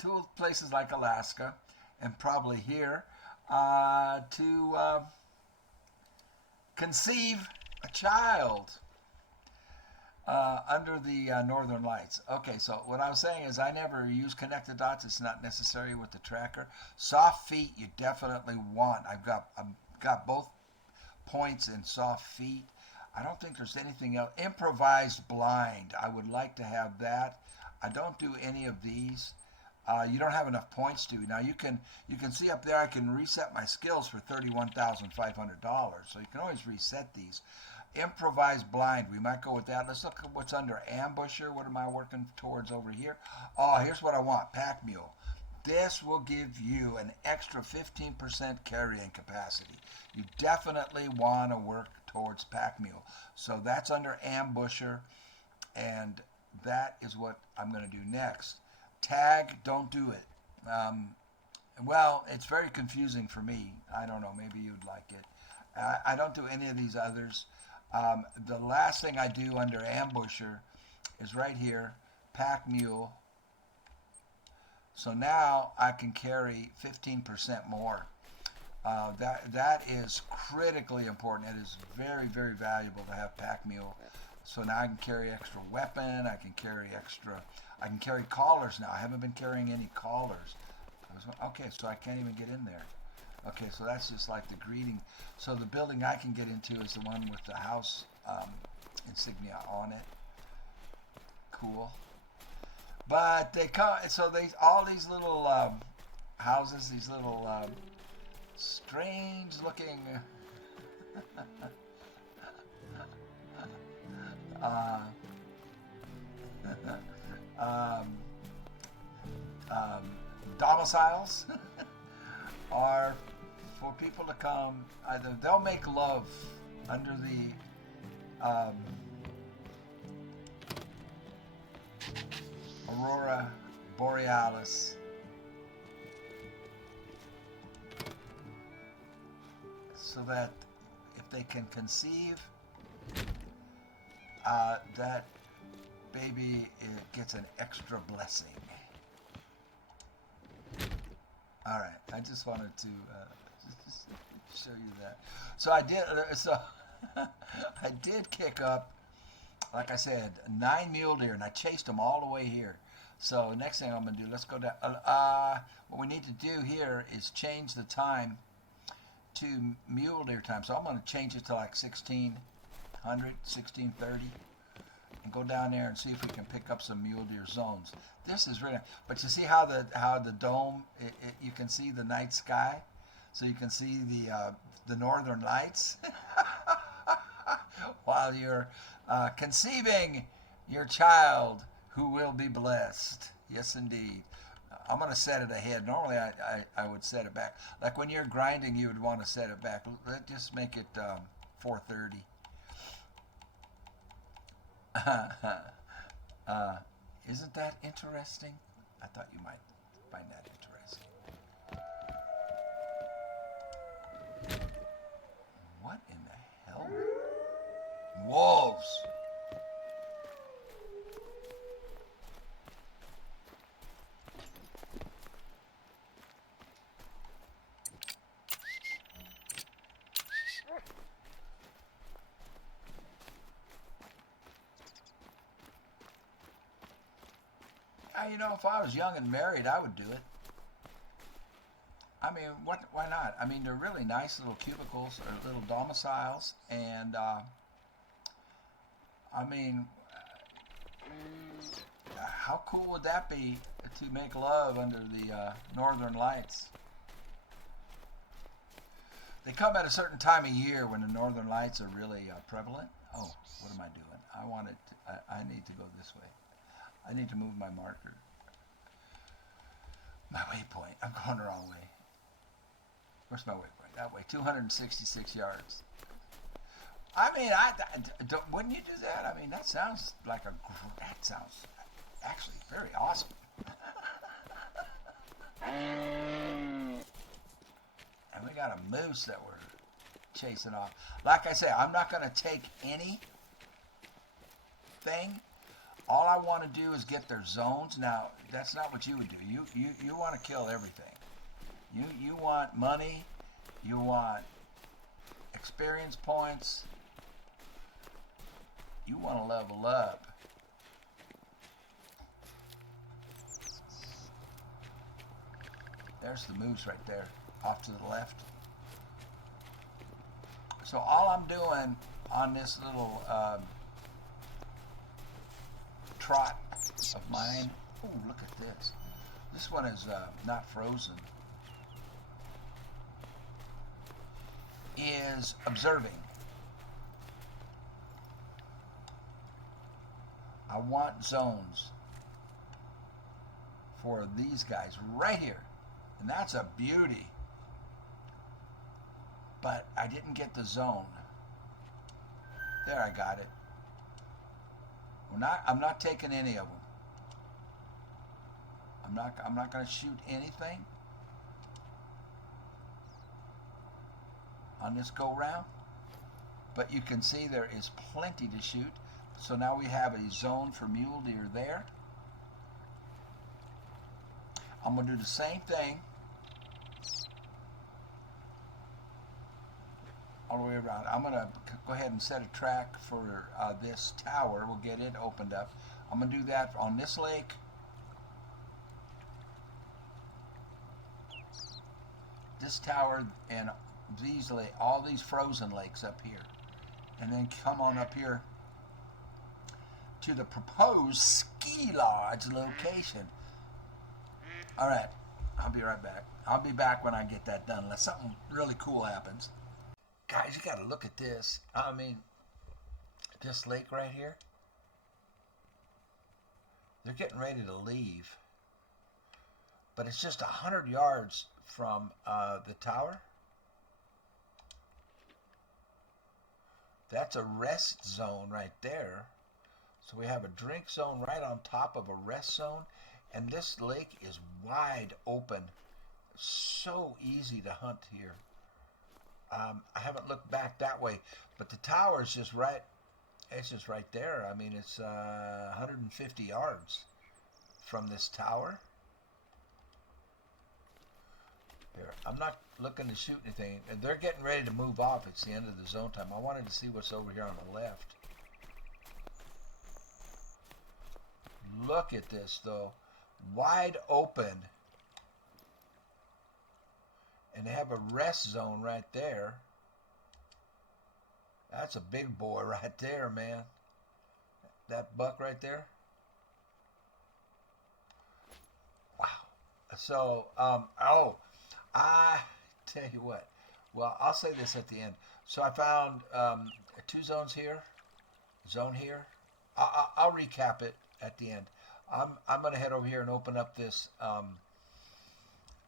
to places like Alaska and probably here to conceive a child under the northern lights. Okay, so what I was saying is I never use connected dots. It's not necessary with the tracker. Soft feet you definitely want. I've got both points in soft feet. I don't think there's anything else. Improvised blind. I would like to have that. I don't do any of these. You don't have enough points to. Now you can see up there I can reset my skills for $31,500. So you can always reset these. Improvised blind. We might go with that. Let's look at what's under ambusher. What am I working towards over here? Oh, here's what I want. Pack mule. This will give you an extra 15% carrying capacity. You definitely want to work towards pack mule. So that's under ambusher, and that is what I'm going to do next. Tag, don't do it. Well, it's very confusing for me. I don't know. Maybe you'd like it. I don't do any of these others. The last thing I do under ambusher is right here, pack mule. So now I can carry 15% more. That is critically important. It is very, very valuable to have pack mule. So now I can carry extra weapon. I can carry collars now. I haven't been carrying any collars. Okay, so I can't even get in there. Okay, so that's just like the greeting. So the building I can get into is the one with the house insignia on it. Cool. But they come, so all these little houses, these little strange looking domiciles are for people to come. Either they'll make love under the aurora borealis, so that if they can conceive, that baby gets an extra blessing. All right, I just wanted to just show you that. So I did. So I did kick up, like I said, 9 mule deer, and I chased them all the way here. So next thing I'm gonna do, let's go down. What we need to do here is change the time to mule deer time. So I'm gonna change it to like 1600, 1630. And go down there and see if we can pick up some mule deer zones. This is really, but you see how the dome, you can see the night sky, so you can see the northern lights while you're conceiving your child who will be blessed. Yes, indeed. I'm going to set it ahead. Normally, I would set it back. Like when you're grinding, you would want to set it back. Let's just make it 4:30. Isn't that interesting? I thought you might find that interesting. What in the hell? Wolves! You know, if I was young and married, I would do it. I mean, why not? I mean, they're really nice little cubicles or little domiciles, and I mean, how cool would that be to make love under the northern lights? They come at a certain time of year when the northern lights are really prevalent. Oh, what am I doing? I need to go this way. I need to move my marker. My waypoint. I'm going the wrong way. Where's my waypoint? That way. 266 yards. I mean, wouldn't you do that? I mean, that sounds actually very awesome. And we got a moose that we're chasing off. Like I say, I'm not going to take anything. All I want to do is get their zones. Now, that's not what you would do. You want to kill everything. You want money. You want experience points. You want to level up. There's the moose right there, off to the left. So all I'm doing on this little trot of mine. Oh, look at this. This one is not frozen. Is observing. I want zones for these guys right here. And that's a beauty. But I didn't get the zone. There, I got it. I'm not taking any of them. I'm not going to shoot anything on this go round. But you can see there is plenty to shoot. So now we have a zone for mule deer there. I'm going to do the same thing all the way around. I'm going to go ahead and set a track for this tower. We'll get it opened up. I'm going to do that on this lake. This tower and all these frozen lakes up here. And then come on up here to the proposed ski lodge location. All right, I'll be right back. I'll be back when I get that done, unless something really cool happens. Guys, you got to look at this. I mean, this lake right here, they're getting ready to leave. But it's just 100 yards from the tower. That's a rest zone right there. So we have a drink zone right on top of a rest zone. And this lake is wide open. So easy to hunt here. I haven't looked back that way, but the tower is just right. It's just right there. I mean, it's 150 yards from this tower. Here, I'm not looking to shoot anything. And they're getting ready to move off. It's the end of the zone time. I wanted to see what's over here on the left. Look at this, though. Wide open. And they have a rest zone right there. That's a big boy right there, man. That buck right there. Wow. So, I tell you what. Well, I'll say this at the end. So I found 2 zones here. Zone here. I'll recap it at the end. I'm going to head over here and open up this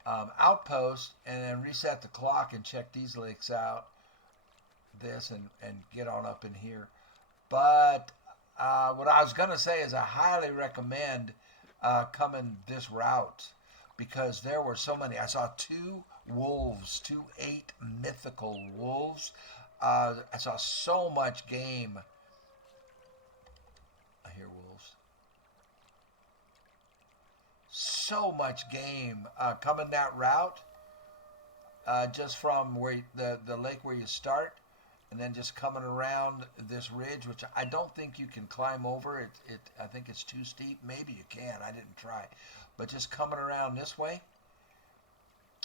outpost and then reset the clock and check these lakes out. this and get on up in here. But what I was going to say is I highly recommend coming this route because there were so many. I saw 2 wolves, 2 8 mythical wolves. I saw so much game. I hear wolves. So much game coming that route, just from where the lake where you start, and then just coming around this ridge, which I don't think you can climb over. I think it's too steep. Maybe you can. I didn't try, but just coming around this way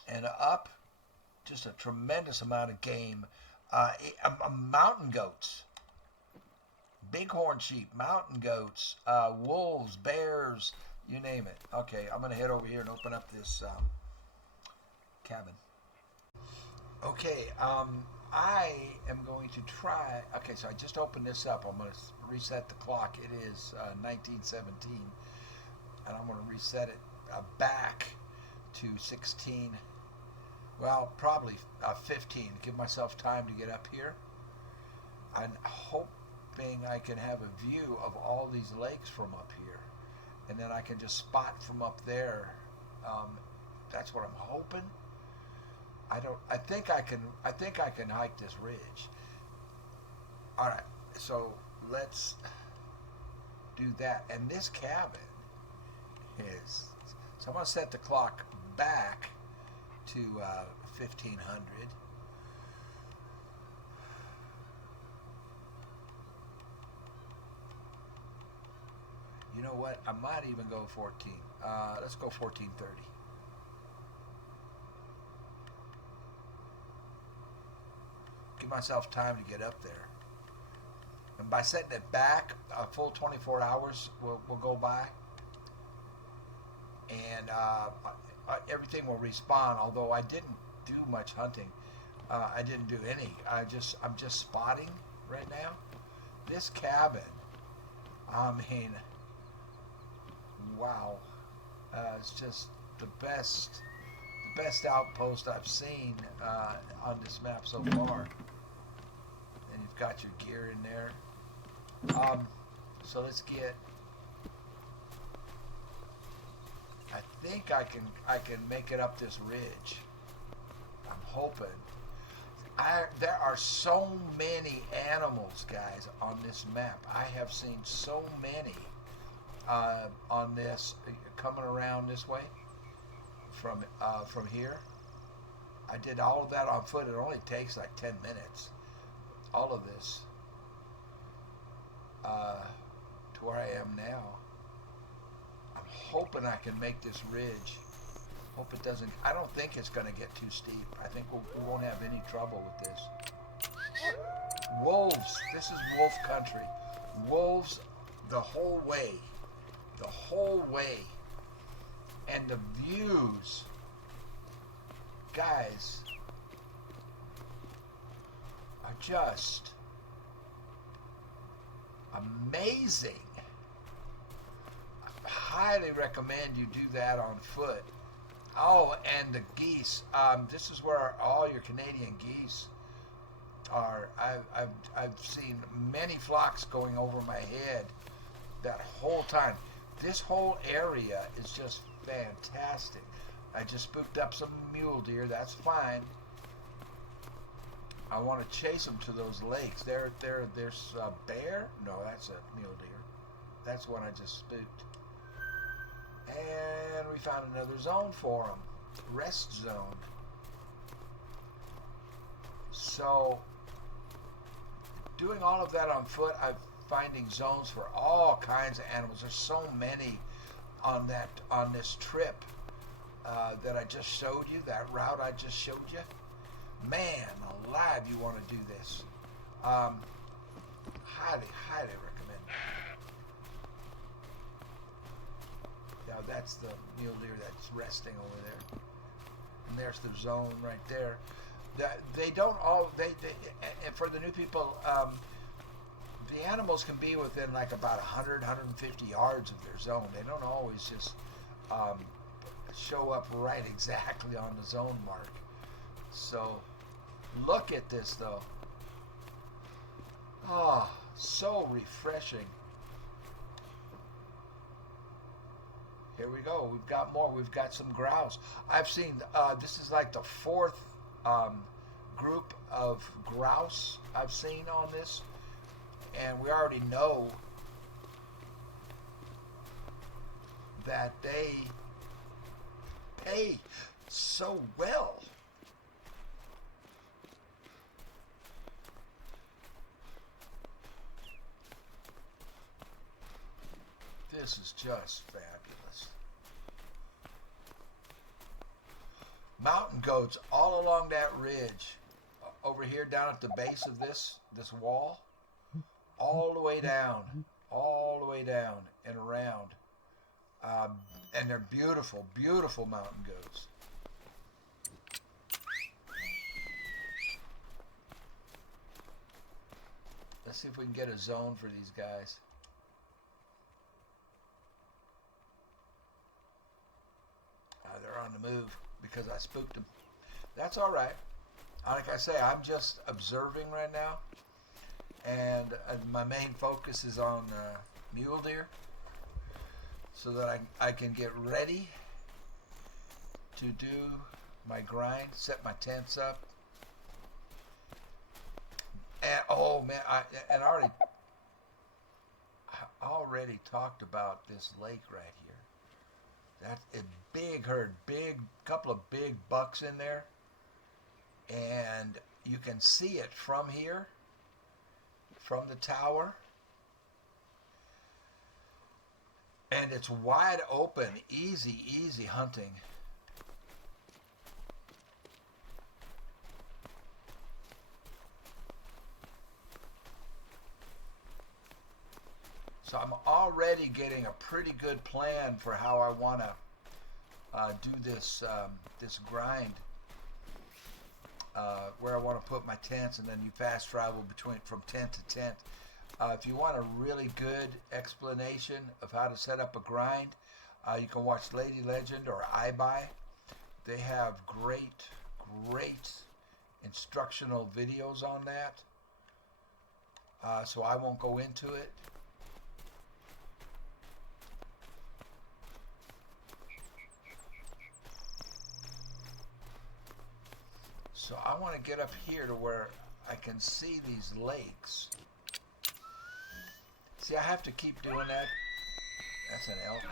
and up, just a tremendous amount of game. Mountain goats, bighorn sheep, mountain goats, wolves, bears, you name it. Okay, I'm going to head over here and open up this cabin. Okay, I am going to try. Okay, so I just opened this up. I'm going to reset the clock. It is 1917, and I'm going to reset it back to 16. Well, probably 15. Give myself time to get up here. I'm hoping I can have a view of all these lakes from up here, and then I can just spot from up there. That's what I'm hoping. I think I can hike this ridge. All right, so let's do that. And this cabin is. So I'm going to set the clock back to 1500. You know what? I might even go 14. Let's go 1430. Give myself time to get up there. And by setting it back, a full 24 hours will go by. And everything will respawn, although I didn't do much hunting. I didn't do any. I'm just spotting right now. This cabin, I mean, wow. It's just the best outpost I've seen on this map so far. And you've got your gear in there. So let's get. I think I can make it up this ridge. I'm hoping. There are so many animals, guys, on this map. I have seen so many on this coming around this way from here. I did all of that on foot. It only takes like 10 minutes. All of this to where I am now. I'm hoping I can make this ridge. Hope it doesn't. I don't think it's going to get too steep. I think we won't have any trouble with this. Wolves. This is wolf country. Wolves the whole way. The whole way. And the views. Guys. Are just amazing. I highly recommend you do that on foot. Oh, and the geese. This is where all your Canadian geese are. I've seen many flocks going over my head that whole time. This whole area is just fantastic. I just spooked up some mule deer. That's fine. I want to chase them to those lakes. There's a bear. No, that's a mule deer. That's one I just spooked. And we found another zone for them. Rest zone. So, doing all of that on foot, I'm finding zones for all kinds of animals. There's so many on this trip that I just showed you, that route I just showed you. Man alive, you want to do this. Highly, highly recommend it. Now that's the mule deer that's resting over there. And there's the zone right there. They don't all, and for the new people, the animals can be within like about 100, 150 yards of their zone. They don't always just show up right exactly on the zone mark. So look at this though. Oh, so refreshing. Here we go. We've got more. We've got some grouse. I've seen, this is like the fourth group of grouse I've seen on this. And we already know that they pay so well. This is just fabulous. Mountain goats all along that ridge, over here down at the base of this wall, all the way down and around. And they're beautiful, beautiful mountain goats. Let's see if we can get a zone for these guys. They're on the move because I spooked them. That's all right. Like I say, I'm just observing right now. And my main focus is on mule deer, so that I can get ready to do my grind, set my tents up. And oh man, I already talked about this lake right here. That's a big herd, couple of big bucks in there, and you can see it from here, from the tower. And it's wide open, easy hunting. So I'm already getting a pretty good plan for how I want to do this this grind. Where I want to put my tents, and then you fast travel from tent to tent. If you want a really good explanation of how to set up a grind, you can watch Lady Legend or iBuy. They have great instructional videos on that. So I won't go into it. So I want to get up here to where I can see these lakes. See, I have to keep doing that. That's an elk.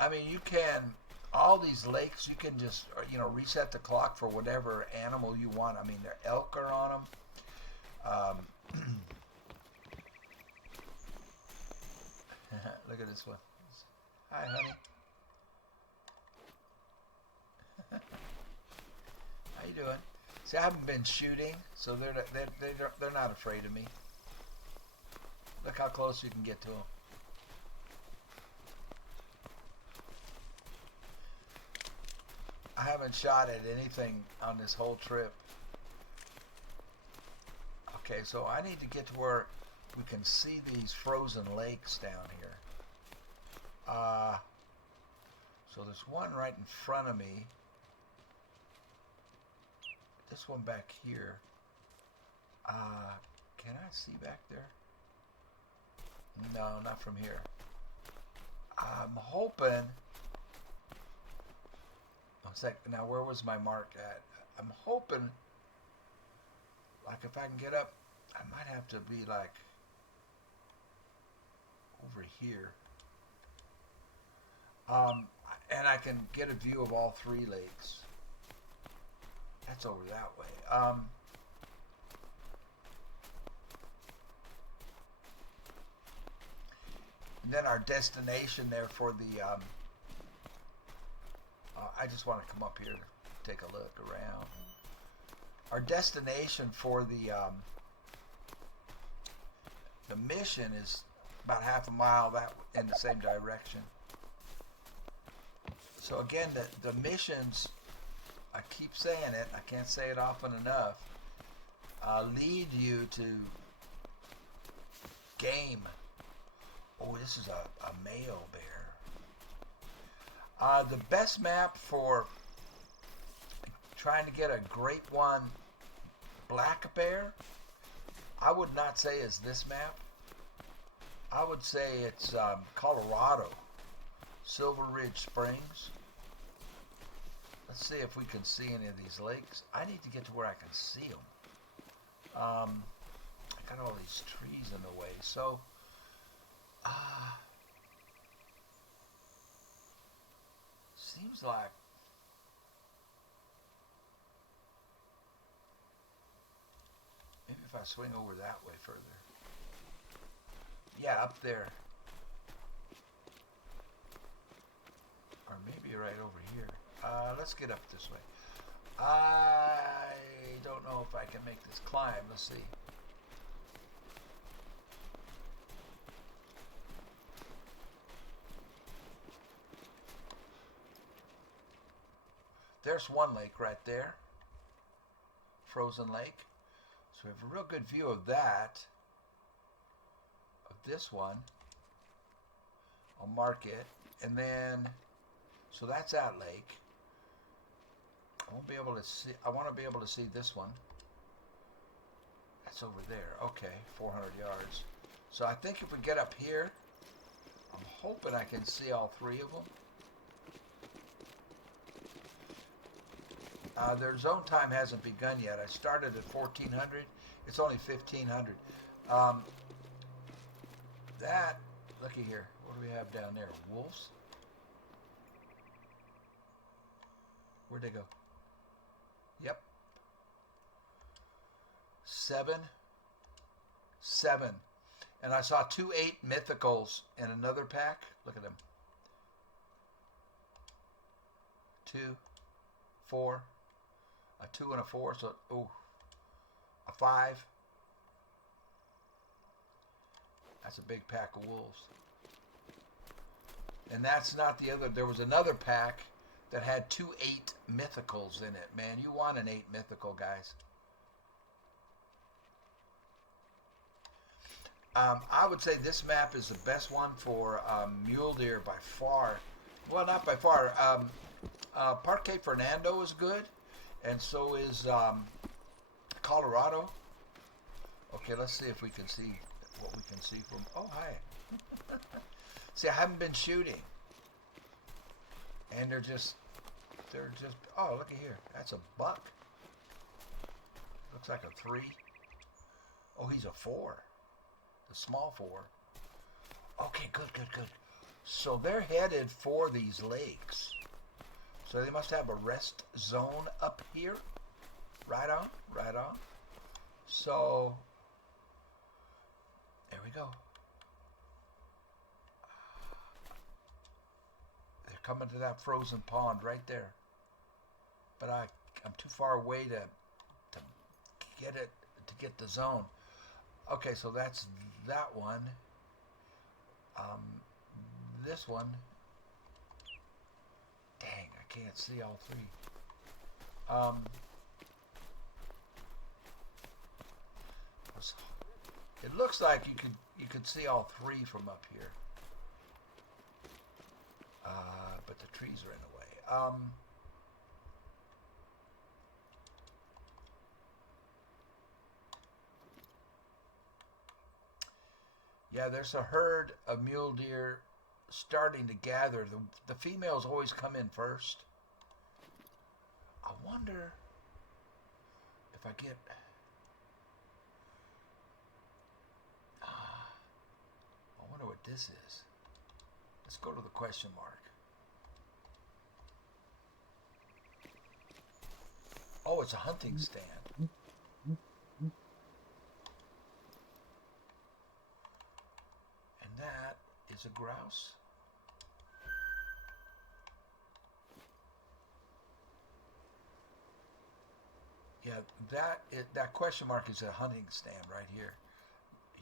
I mean, you can, all these lakes, you can just, reset the clock for whatever animal you want. I mean, their elk are on them. Look at this one. Hi, honey. How you doing? See, I haven't been shooting, so they're not afraid of me. Look how close you can get to them. I haven't shot at anything on this whole trip. Okay, so I need to get to where we can see these frozen lakes down here. So there's one right in front of me. This one back here. Can I see back there? No, not from here. I'm hoping. One sec. Now, where was my mark at? I'm hoping, like, if I can get up, I might have to be like over here. And I can get a view of all three lakes. That's over that way. And then our destination there for the, I just want to come up here to take a look around. Our destination for the mission is about half a mile in the same direction. So again, the missions, I keep saying it, I can't say it often enough, lead you to game. Oh, this is a male bear. The best map for trying to get a great one black bear, I would not say is this map. I would say it's Colorado, Silver Ridge Springs. Let's see if we can see any of these lakes. I need to get to where I can see them. I got all these trees in the way, so seems like maybe if I swing over that way further. Yeah, up there. Or maybe right over here. Let's get up this way. I don't know if I can make this climb. Let's see. There's one lake right there. Frozen lake. So we have a real good view of that. Of this one. I'll mark it. And then, so that's that lake. I won't be able to see, I want to be able to see this one. That's over there. Okay, 400 yards. So I think if we get up here, I'm hoping I can see all three of them. Their zone time hasn't begun yet. I started at 1400. It's only 1500. That, looky here. What do we have down there? Wolves? Where'd they go? Yep. 7. And I saw 2 8 mythicals in another pack. Look at them. 2, 4, a 2 and a 4, so a 5. That's a big pack of wolves. And that's not the other. There was another pack that had 2 8 mythicals in it. Man, you want an 8 mythical, guys. I would say this map is the best one for mule deer by far. Well, not by far. Parque Fernando is good, and so is Colorado. Okay, let's see if we can see what we can see from. Oh, hi. See, I haven't been shooting, and they're just. Oh, look at here. That's a buck. Looks like a 3. Oh, he's a 4. The small 4. Okay, good. So they're headed for these lakes. So they must have a rest zone up here. Right on. So, there we go. They're coming to that frozen pond right there. But I'm too far away to get the zone. Okay, so that's that one. This one. Dang, I can't see all 3. It looks like you could see all 3 from up here. But the trees are in the way. Yeah, there's a herd of mule deer starting to gather. The females always come in first. I wonder if I get... I wonder what this is. Let's go to the question mark. Oh, it's a hunting stand. That is a grouse. Yeah, that question mark is a hunting stand right here.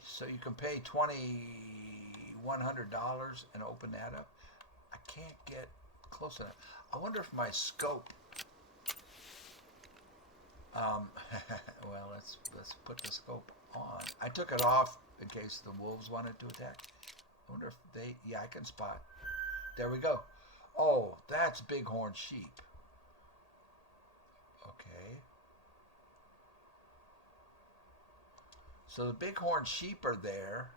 So you can pay $2,100 and open that up. I can't get close enough. I wonder if my scope. Well, let's put the scope on. I took it off in case the wolves wanted to attack. I wonder if they, yeah, I can spot. There we go. Oh, that's bighorn sheep. Okay. So the bighorn sheep are there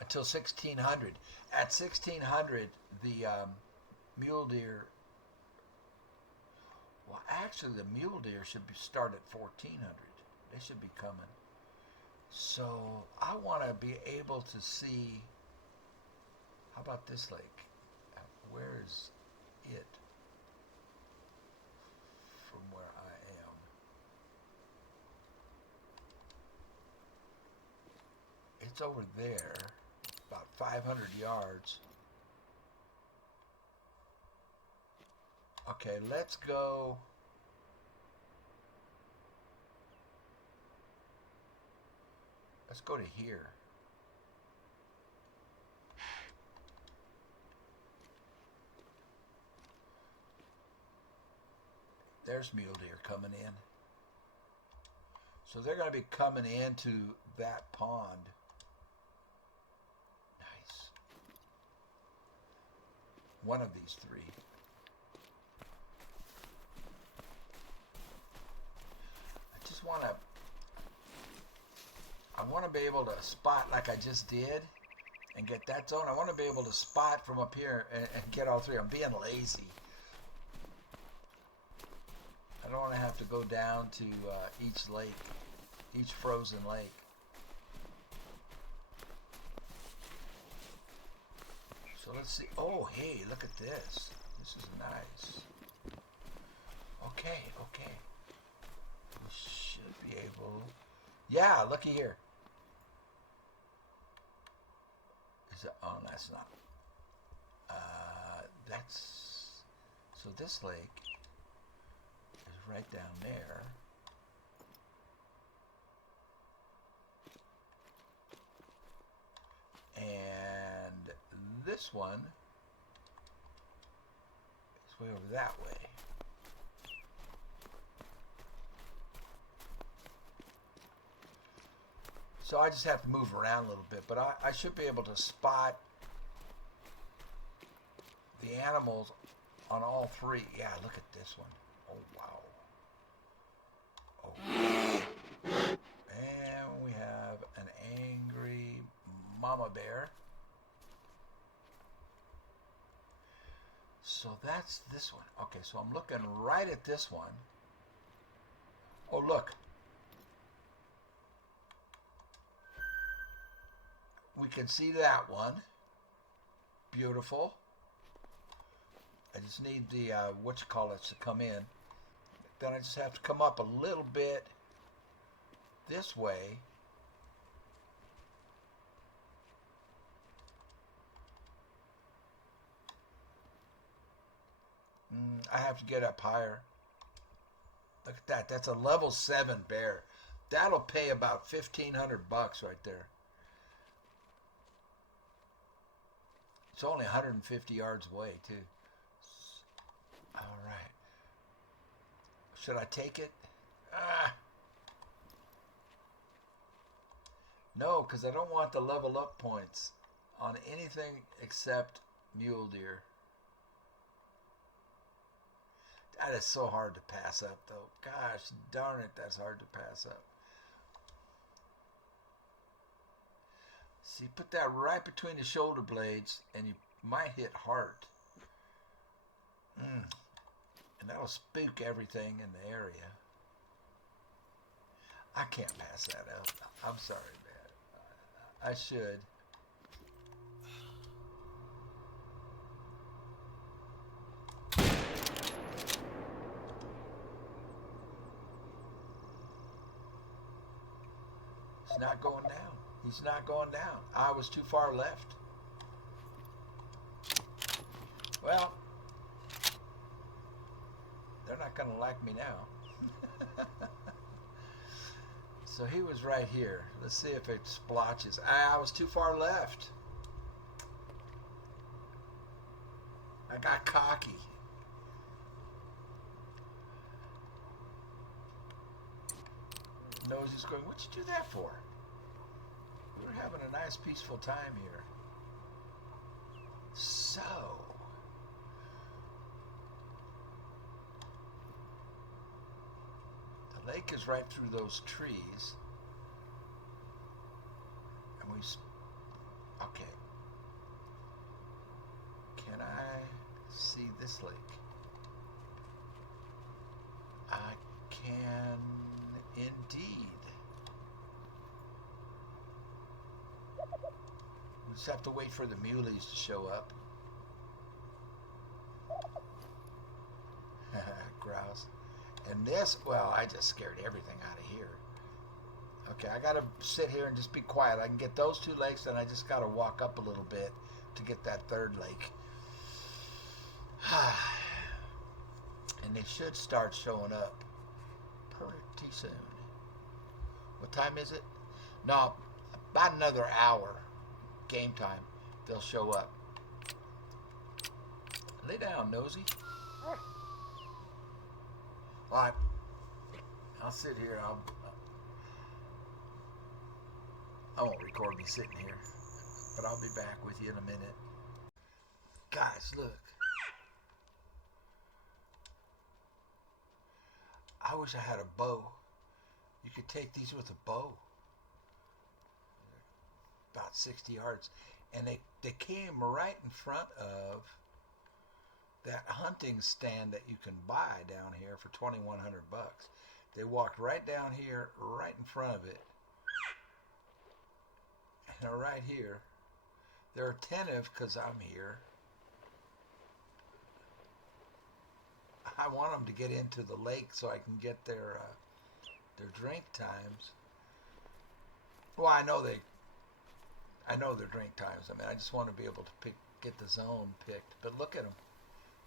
until 1600. At 1600, the mule deer. Well, actually, the mule deer should start at 1400. They should be coming. So I want to be able to see. How about this lake? Where is it from where I am? It's over there, about 500 yards. Okay, let's go. Let's go to here. There's mule deer coming in. So they're going to be coming into that pond. Nice. One of these three. I want to be able to spot like I just did and get that zone. I want to be able to spot from up here and get all three. I'm being lazy. I don't want to have to go down to each lake, each frozen lake. So let's see. Oh, hey, look at this. This is nice. Okay. We should be able. Yeah, looky here. Is it? Oh, that's not. That's. So this lake is right down there. And this one is way over that way. So I just have to move around a little bit, but I should be able to spot the animals on all three. Yeah, look at this one. Oh, wow. Oh. And we have an angry mama bear. So that's this one. Okay, so I'm looking right at this one. Oh, look. We can see that one. Beautiful. I just need the, to come in. Then I just have to come up a little bit this way. I have to get up higher. Look at that. That's a level 7 bear. That'll pay about $1,500 right there. It's only 150 yards away, too. All right. Should I take it? No, because I don't want the level up points on anything except mule deer. That is so hard to pass up, though. Gosh darn it, that's hard to pass up. See, put that right between the shoulder blades, and you might hit heart. And that'll spook everything in the area. I can't pass that up. I'm sorry, man. I should. He's not going down. He's not going down. I was too far left. Well, they're not going to like me now. So he was right here. Let's see if it splotches. I was too far left. I got cocky. Nose is going, what'd you do that for? We were having a nice peaceful time here. So, the lake is right through those trees. And okay. Can I see this lake? I can indeed. We just have to wait for the muleys to show up. Grouse. And this, well, I just scared everything out of here. Okay, I gotta sit here and just be quiet. I can get those two lakes, and I just gotta walk up a little bit to get that third lake. And they should start showing up pretty soon. What time is it? No, about another hour. Game time. They'll show up. Lay down, nosy. All right. I'll sit here. I won't record me sitting here, but I'll be back with you in a minute. Guys, look. I wish I had a bow. You could take these with a bow. About 60 yards. And they came right in front of that hunting stand that you can buy down here for $2,100. They walked right down here, right in front of it. And they're right here. They're attentive because I'm here. I want them to get into the lake so I can get their drink times. Well, I know their drink times. I mean, I just want to be able to get the zone picked. But look at them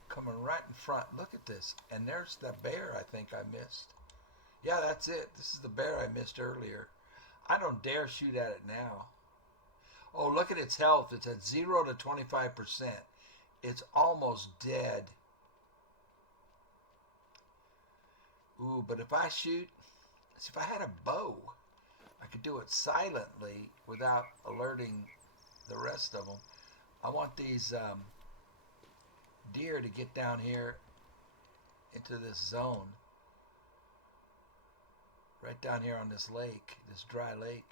coming right in front. Look at this. And there's that bear I think I missed. Yeah, that's it. This is the bear I missed earlier. I don't dare shoot at it now. Oh, look at its health. It's at 0 to 25%. It's almost dead. Ooh, but if I shoot, if I had a bow, I could do it silently without alerting the rest of them. I want these deer to get down here into this zone. Right down here on this lake, this dry lake.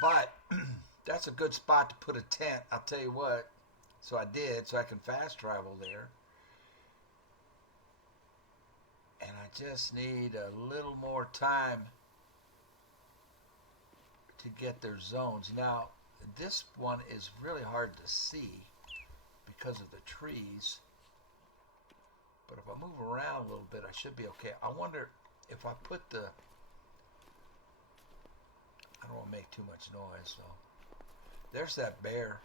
But that's a good spot to put a tent, I'll tell you what. So I did, so I can fast travel there. And I just need a little more time to get their zones. Now, this one is really hard to see because of the trees. But if I move around a little bit, I should be okay. I wonder if I put the... I don't want to make too much noise, so... There's that bear.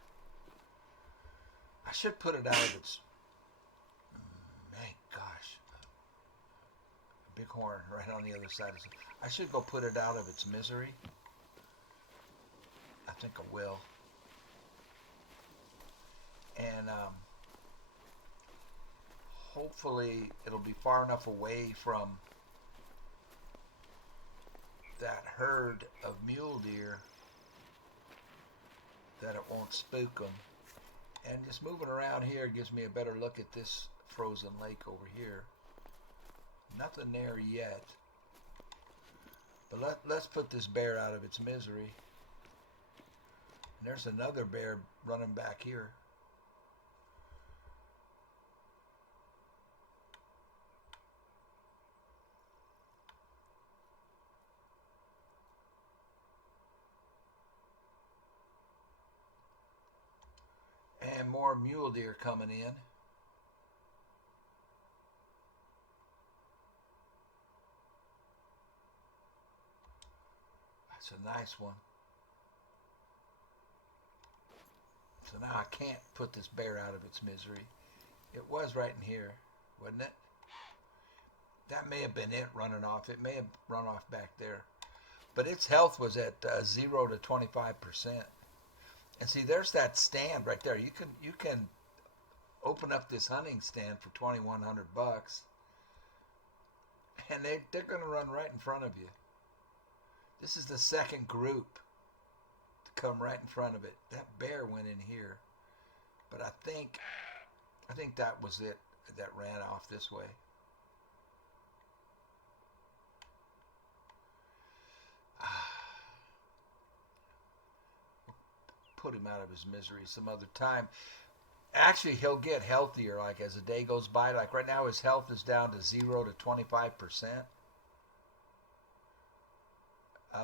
I should put it out of its... My gosh. A big horn right on the other side. I should go put it out of its misery. I think I will. And hopefully it'll be far enough away from that herd of mule deer that it won't spook them. And just moving around here gives me a better look at this frozen lake over here. Nothing there yet. But let's put this bear out of its misery. And there's another bear running back here. And more mule deer coming in. That's a nice one. So now I can't put this bear out of its misery. It was right in here, wasn't it? That may have been it running off. It may have run off back there. But its health was at 0 to 25%. And see, there's that stand right there. You can open up this hunting stand for $2,100, and they're going to run right in front of you. This is the second group to come right in front of it. That bear went in here, but I think that was it that ran off this way. Put him out of his misery some other time. Actually, he'll get healthier like as the day goes by. Like right now, his health is down to 0 to 25%.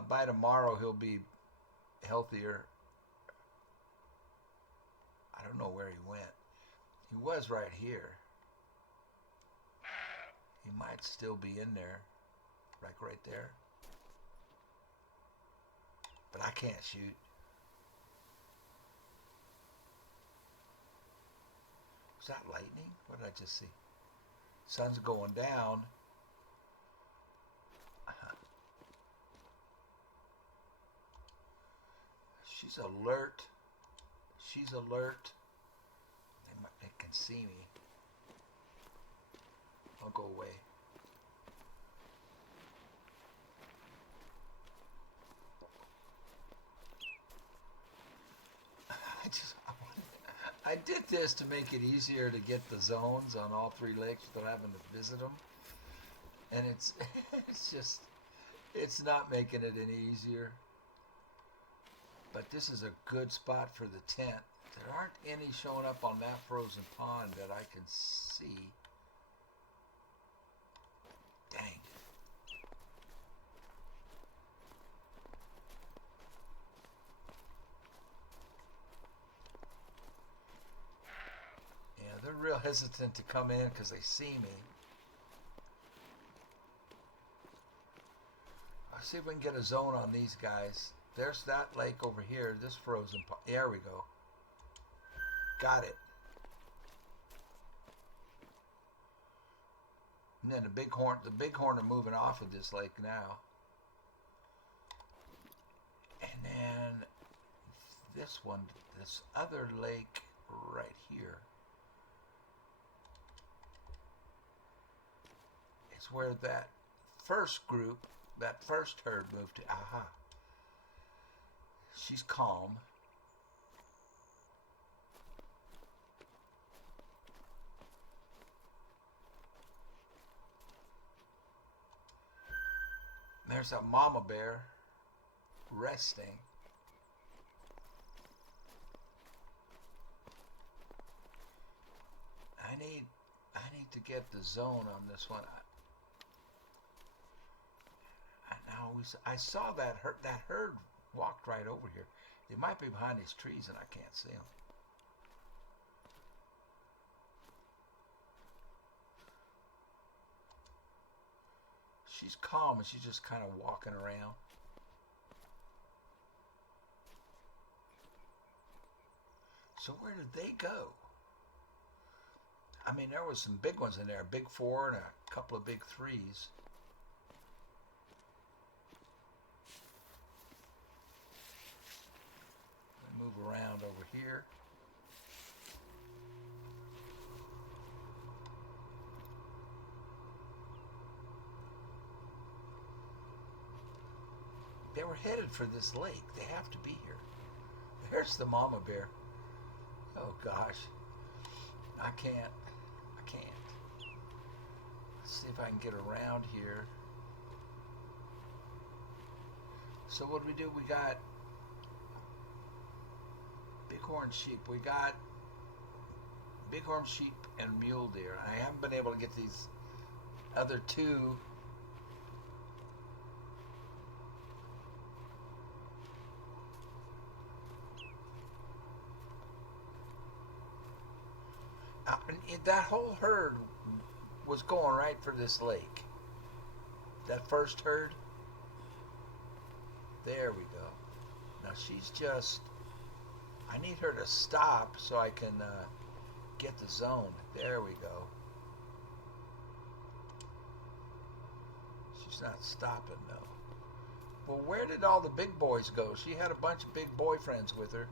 By tomorrow, he'll be healthier. I don't know where he went. He was right here. He might still be in there, like right there. But I can't shoot. Was that lightning? What did I just see? Sun's going down. She's alert. She's alert. They can see me. I'll go away. I did this to make it easier to get the zones on all 3 lakes without having to visit them. And it's not making it any easier. But this is a good spot for the tent. There aren't any showing up on that frozen pond that I can see. Dang. Yeah, they're real hesitant to come in because they see me. I'll see if we can get a zone on these guys. There's that lake over here. This frozen pond. There we go. Got it. And then the bighorn are moving off of this lake now. And then this one, this other lake right here is where that first group, that first herd moved to. Aha. She's calm. There's a mama bear resting. I need to get the zone on this one. I saw that herd walked right over here. They might be behind these trees and I can't see them. She's calm and she's just kind of walking around. So where did they go? I mean, there was some big ones in there, a big 4 and a couple of big 3s. Move around over here. They were headed for this lake. They have to be here. There's the mama bear. Oh gosh. I can't. Let's see if I can get around here. So what do? We got bighorn sheep. We got bighorn sheep and mule deer. I haven't been able to get these other 2. That whole herd was going right for this lake. That first herd. There we go. Now she's just... I need her to stop so I can get the zone. There we go. She's not stopping though. Well, where did all the big boys go? She had a bunch of big boyfriends with her.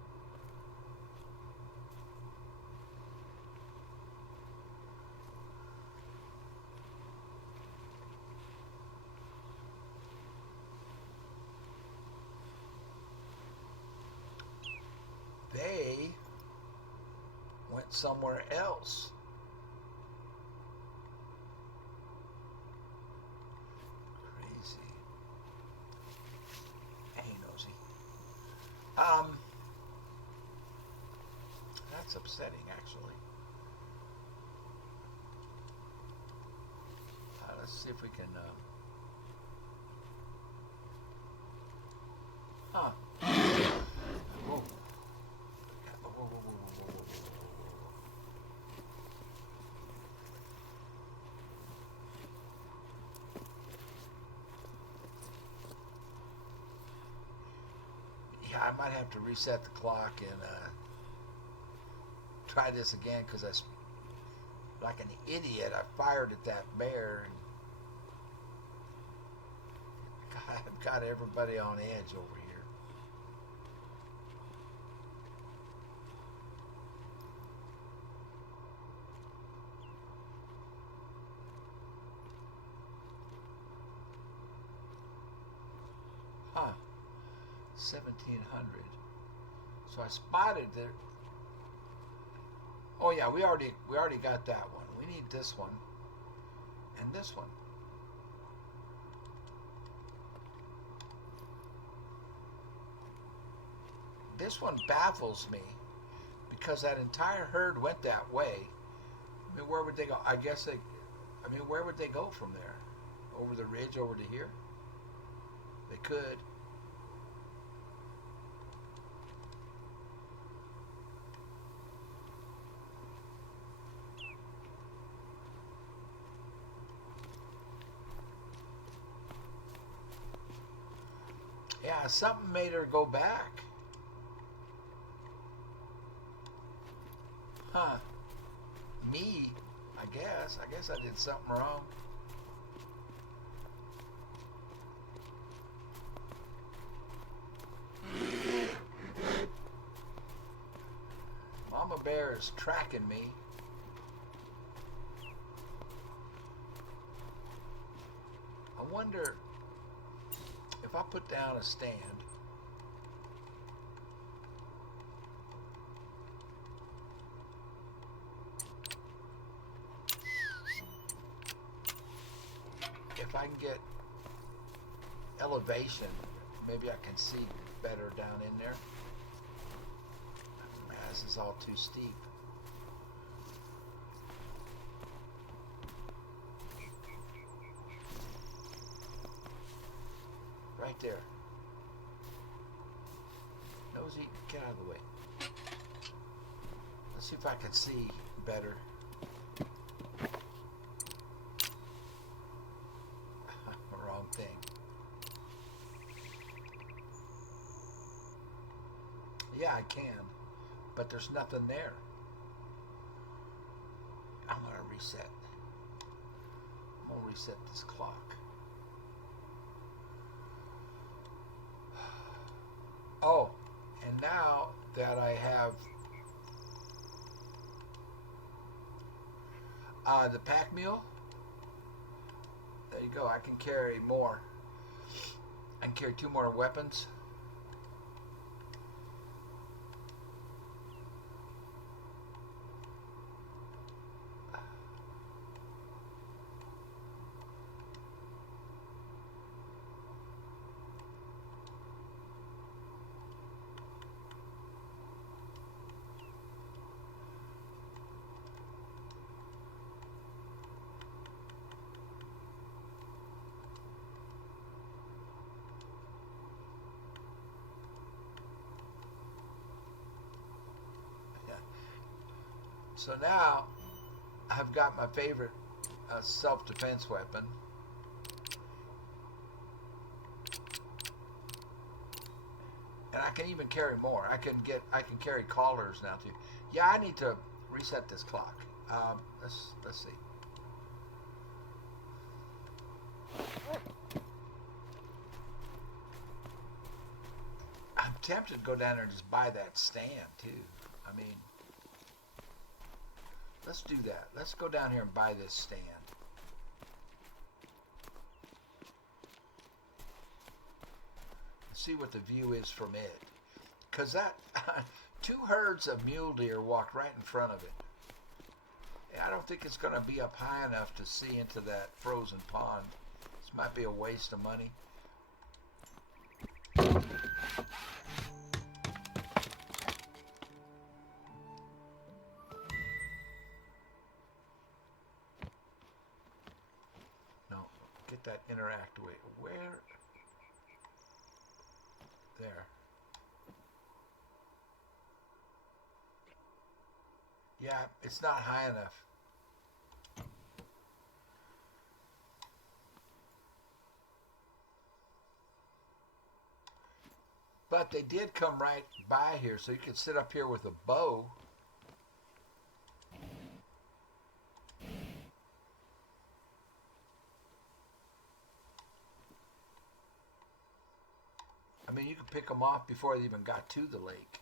went somewhere else. Crazy. Hey, nosy. That's upsetting, actually. Let's see if we can. Huh. Whoa. Whoa, whoa, whoa, whoa, whoa, whoa. Yeah, I might have to reset the clock and try this again because like an idiot, I fired at that bear and I've got everybody on edge over here. Huh. 1700. So I spotted there. Oh yeah, we already got that one. We need this one and this one. This one baffles me because that entire herd went that way. I mean, where would they go? Where would they go from there? Over the ridge over to here? They could. Yeah, something made her go back. Huh. Me, I guess. I guess I did something wrong. Mama Bear is tracking me. I wonder if I put down a stand. If I can get elevation, maybe I can see better down in there. Man, this is all too steep. Right there. Nosy, get out of the way. Let's see if I can see better. Wrong thing. Yeah, I can, but there's nothing there. I'm gonna reset. I'm gonna reset this clock. Oh, and now that I have the pack mule, there you go. I can carry more. I can carry 2 more weapons. So now I've got my favorite self-defense weapon. And I can even carry more. I can carry collars now too. Yeah, I need to reset this clock. Let's see. I'm tempted to go down there and just buy that stand too. I mean, let's do that. Let's go down here and buy this stand. See what the view is from it. Because that, Two herds of mule deer walked right in front of it. I don't think it's going to be up high enough to see into that frozen pond. This might be a waste of money. No, get that interact away. Where? There. Yeah, it's not high enough. But they did come right by here, so you could sit up here with a bow. I mean, you could pick them off before they even got to the lake.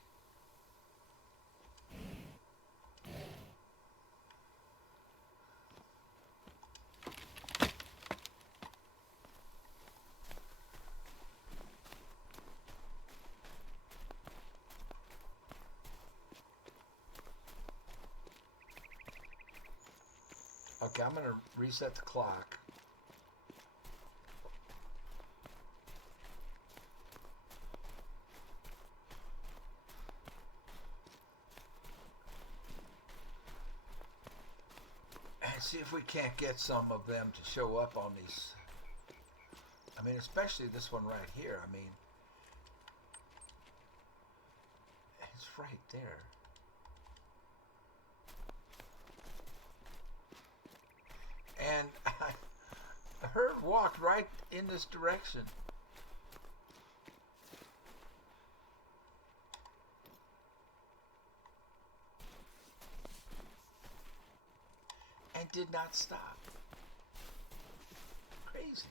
Okay, I'm going to reset the clock. And see if we can't get some of them to show up on these. I mean, especially this one right here. I mean, it's right there. And the herd walked right in this direction. And did not stop. Crazy.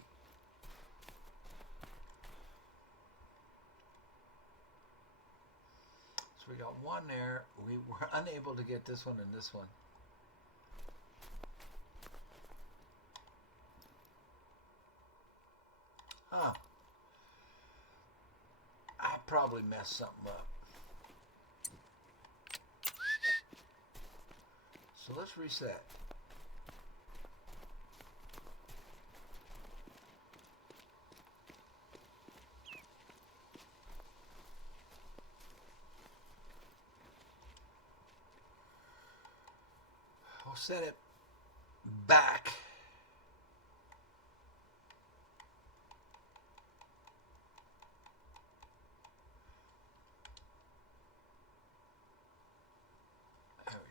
So we got one there. We were unable to get this one and this one. Huh. I probably messed something up. So let's reset. I'll set it back. There we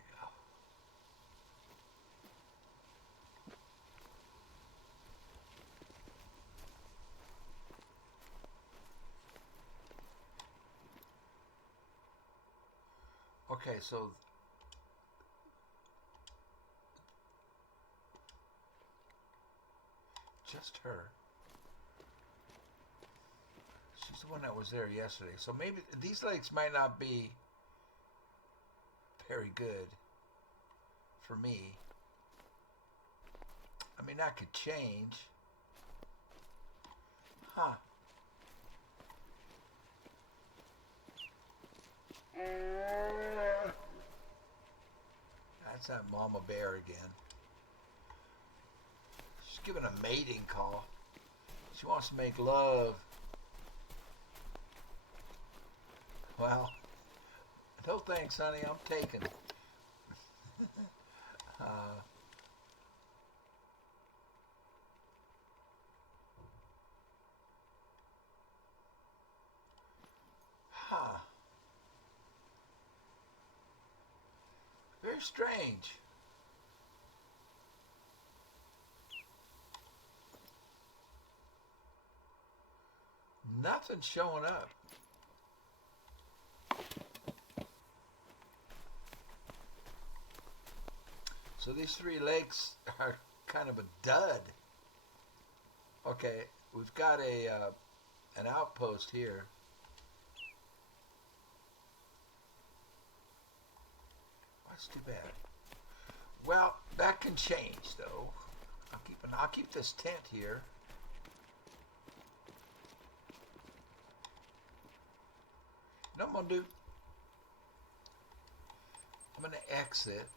go. Okay, so just her. She's the one that was there yesterday. So maybe these lakes might not be very good for me. I mean, that could change. Huh. That's that mama bear again. She's giving a mating call. She wants to make love. Well, no thanks, honey. I'm taken. Huh. Very strange. Nothing's showing up. So these three lakes are kind of a dud. Okay, we've got an outpost here. That's too bad. Well, that can change though. I'll keep this tent here. You know what I'm gonna do? I'm going to exit.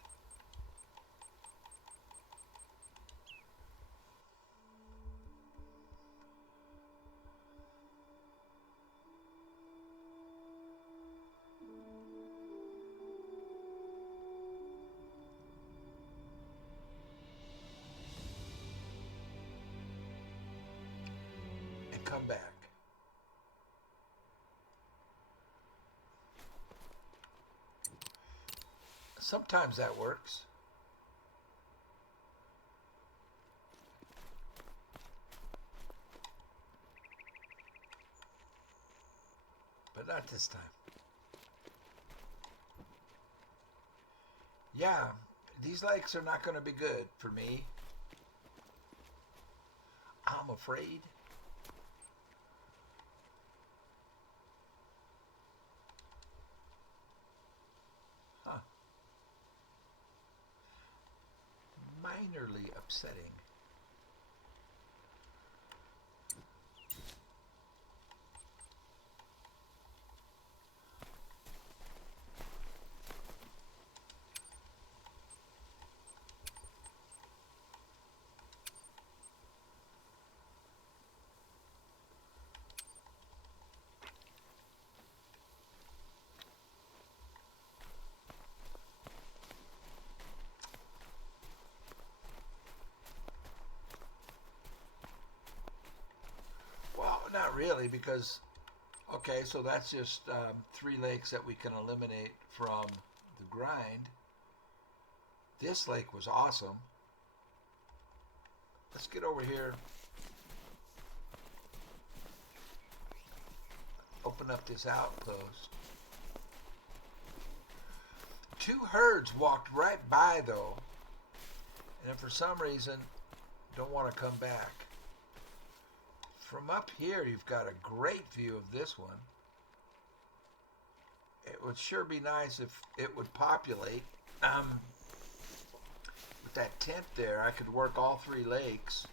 And come back. Sometimes that works. But not this time. Yeah, these lakes are not going to be good for me. I'm afraid. Huh. Minorly upsetting. Well, not really, because, okay, so that's just 3 lakes that we can eliminate from the grind. This lake was awesome. Let's get over here. Open up this outpost. 2 herds walked right by, though, and for some reason don't want to come back. From up here, you've got a great view of this one. It would sure be nice if it would populate. With that tent there, I could work all 3 lakes.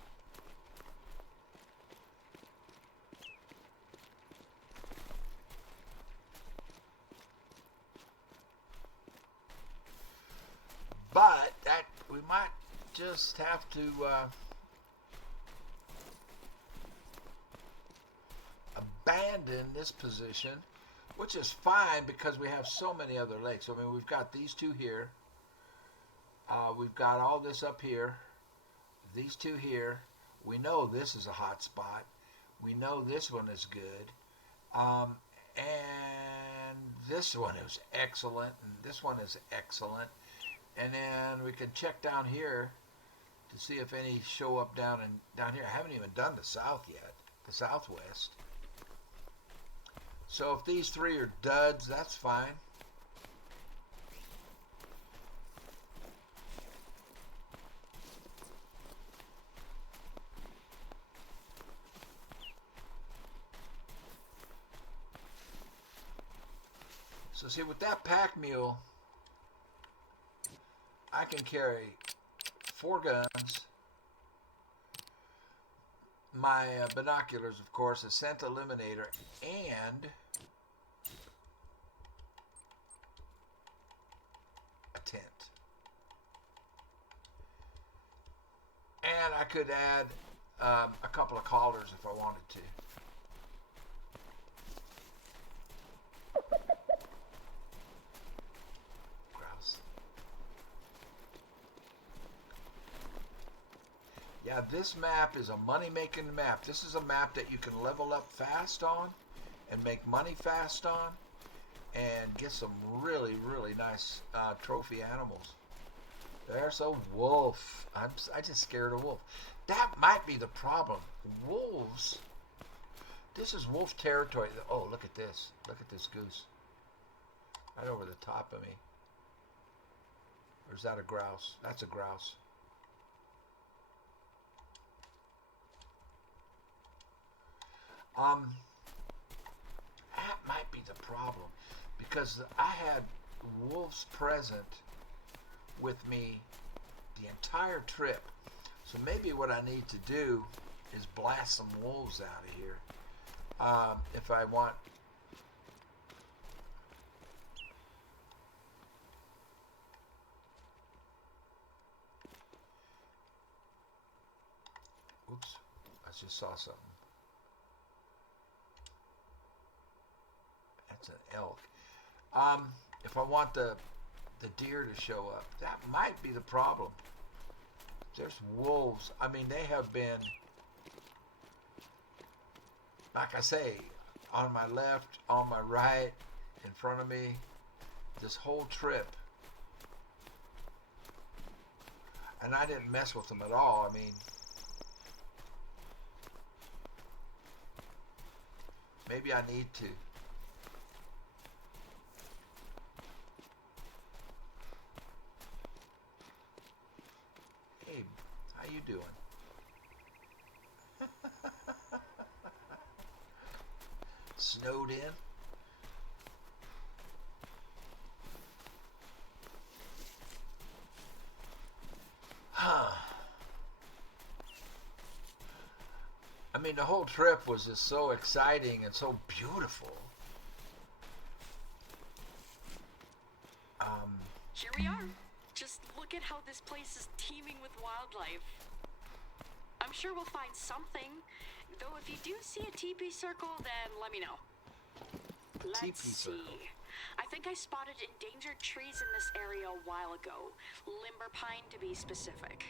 But that we might just have to abandon this position, which is fine because we have so many other lakes. I mean, we've got these 2 here. We've got all this up here. These 2 here. We know this is a hot spot. We know this one is good. And this one is excellent. And this one is excellent. And then we can check down here to see if any show up down here. I haven't even done the south yet, the southwest. So if these 3 are duds, that's fine. So see, with that pack mule, I can carry 4 guns, my binoculars, of course, a scent eliminator, and a tent. And I could add a couple of collars if I wanted to. Yeah, this map is a money-making map. This is a map that you can level up fast on and make money fast on and get some really, really nice trophy animals. There's a wolf. I just scared a wolf. That might be the problem. Wolves. This is wolf territory. Oh, look at this. Look at this goose. Right over the top of me. Or is that a grouse? That's a grouse. That might be the problem, because I had wolves present with me the entire trip. So maybe what I need to do is blast some wolves out of here if I want. just saw something. That's an elk. If I want the deer to show up, that might be the problem. There's wolves. I mean, they have been, like I say, on my left, on my right, in front of me, this whole trip. And I didn't mess with them at all. I mean, maybe I need to. Hey, how you doing? Snowed in? I mean, the whole trip was just so exciting and so beautiful. Here we are. Just look at how this place is teeming with wildlife. I'm sure we'll find something. Though if you do see a teepee circle, then let me know. Let's see. I think I spotted endangered trees in this area a while ago. Limber pine to be specific.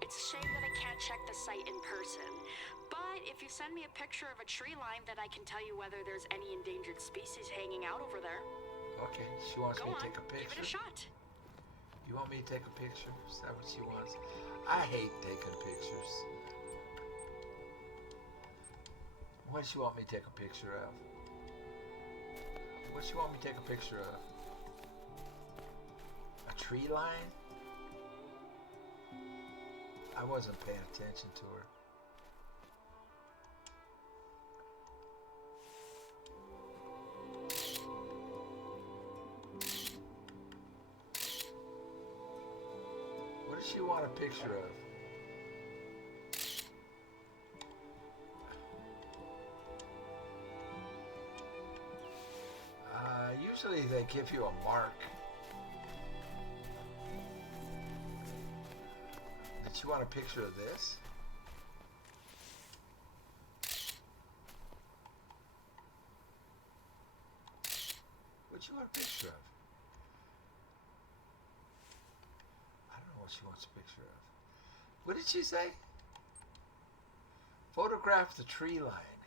It's a shame that I can't check the site in person. But if you send me a picture of a tree line, then I can tell you whether there's any endangered species hanging out over there. Okay, she wants me to take a Give picture. it a shot. You want me to take a picture? Is that what she wants? I hate taking pictures. What does she want me to take a picture of? What does she want me to take a picture of? A tree line? I wasn't paying attention to her. What does she want a picture of? Usually they give you a mark. Did you want a picture of this? What you want a picture of? I don't know what she wants a picture of. What did she say? Photograph the tree line.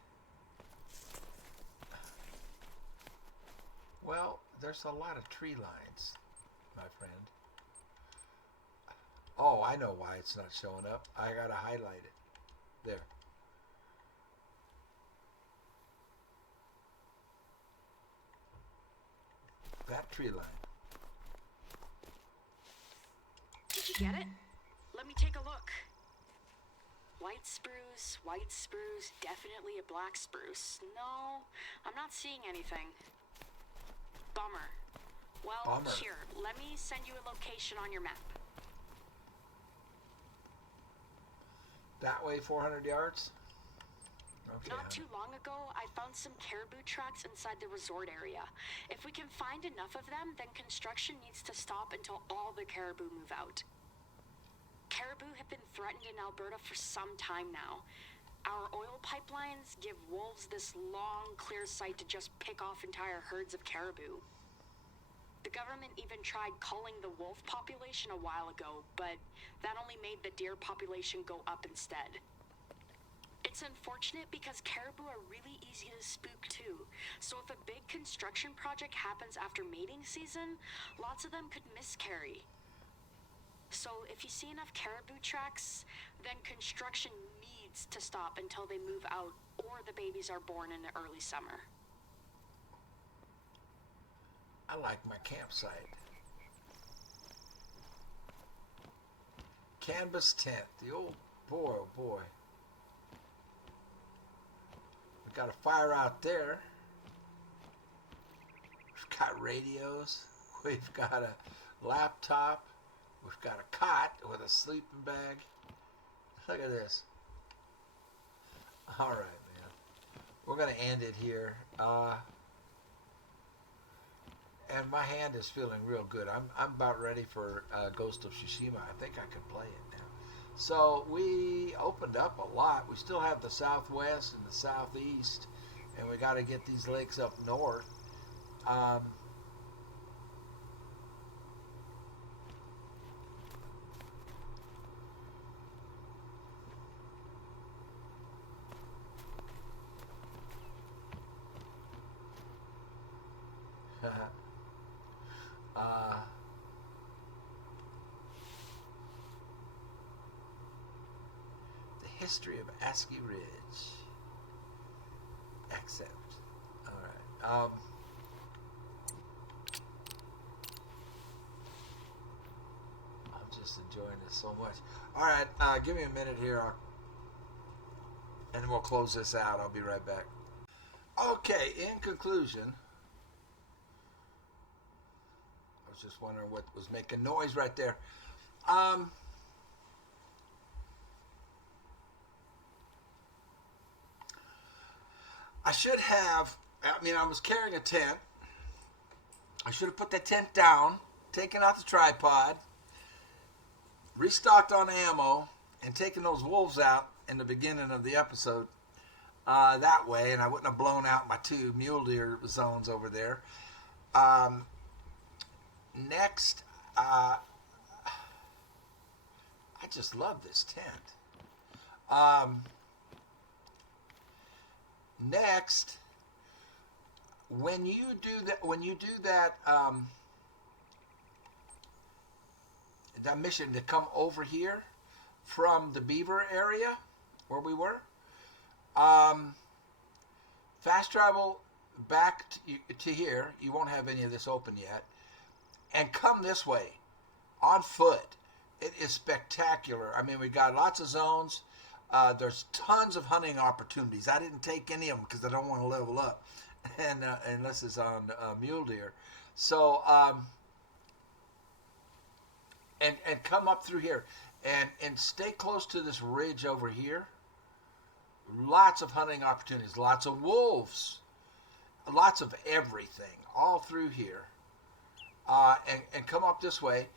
Well, there's a lot of tree lines, my friend. Oh, I know why it's not showing up. I gotta highlight it. There. That tree line. Did you get it? Let me take a look. White spruce, definitely a black spruce. No, I'm not seeing anything. Bummer. Well, Bummer. Here, let me send you a location on your map. That way, 400 yards? Okay. Not too long ago, I found some caribou tracks inside the resort area. If we can find enough of them, then construction needs to stop until all the caribou move out. Caribou have been threatened in Alberta for some time now. Our oil pipelines give wolves this long, clear sight to just pick off entire herds of caribou. The government even tried culling the wolf population a while ago, but that only made the deer population go up instead. It's unfortunate because caribou are really easy to spook too, so if a big construction project happens after mating season, lots of them could miscarry. So if you see enough caribou tracks, then construction needs to stop until they move out or the babies are born in the early summer. I like my campsite. Canvas tent. The old boy, oh boy. We got a fire out there. We've got radios. We've got a laptop. We've got a cot with a sleeping bag. Look at this. All right, man. We're going to end it here. And my hand is feeling real good. I'm about ready for Ghost of Tsushima. I think I can play it now. So we opened up a lot. We still have the southwest and the southeast, and we got to get these lakes up north. Um, uh, the history of Askiy Ridge. Accept. All right. I'm just enjoying this so much. All right. Give me a minute here, and we'll close this out. I'll be right back. Okay. In conclusion, I was just wondering what was making noise right there. Um, I should have. I mean, I was carrying a tent. I should have put that tent down, taken out the tripod, restocked on ammo, and taken those wolves out in the beginning of the episode that way, and I wouldn't have blown out my 2 mule deer zones over there. Um, next, I just love this tent. Next, when you do that mission to come over here from the Beaver area where we were, fast travel back to here. You won't have any of this open yet, and come this way on foot. It is spectacular. I mean, we got lots of zones. There's tons of hunting opportunities. I didn't take any of them because I don't want to level up, and unless it's on mule deer. So and come up through here and stay close to this ridge over here. Lots of hunting opportunities. Lots of wolves. Lots of everything all through here. And come up this way.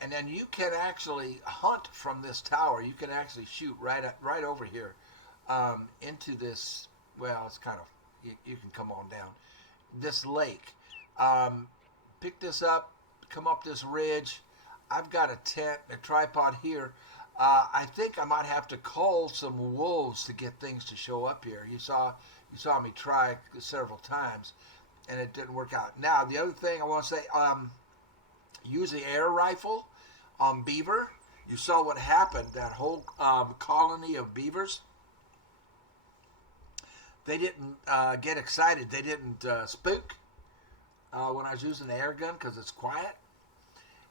And then you can actually hunt from this tower. You can actually shoot right over here into this. Well, it's kind of you can come on down this lake. Pick this up, come up this ridge. I've got a tent, a tripod here. I think I might have to call some wolves to get things to show up here. You saw me try several times, and it didn't work out. Now the other thing I want to say, use the air rifle on beaver. You saw what happened. That whole colony of beavers. They didn't get excited. They didn't spook when I was using the air gun because it's quiet.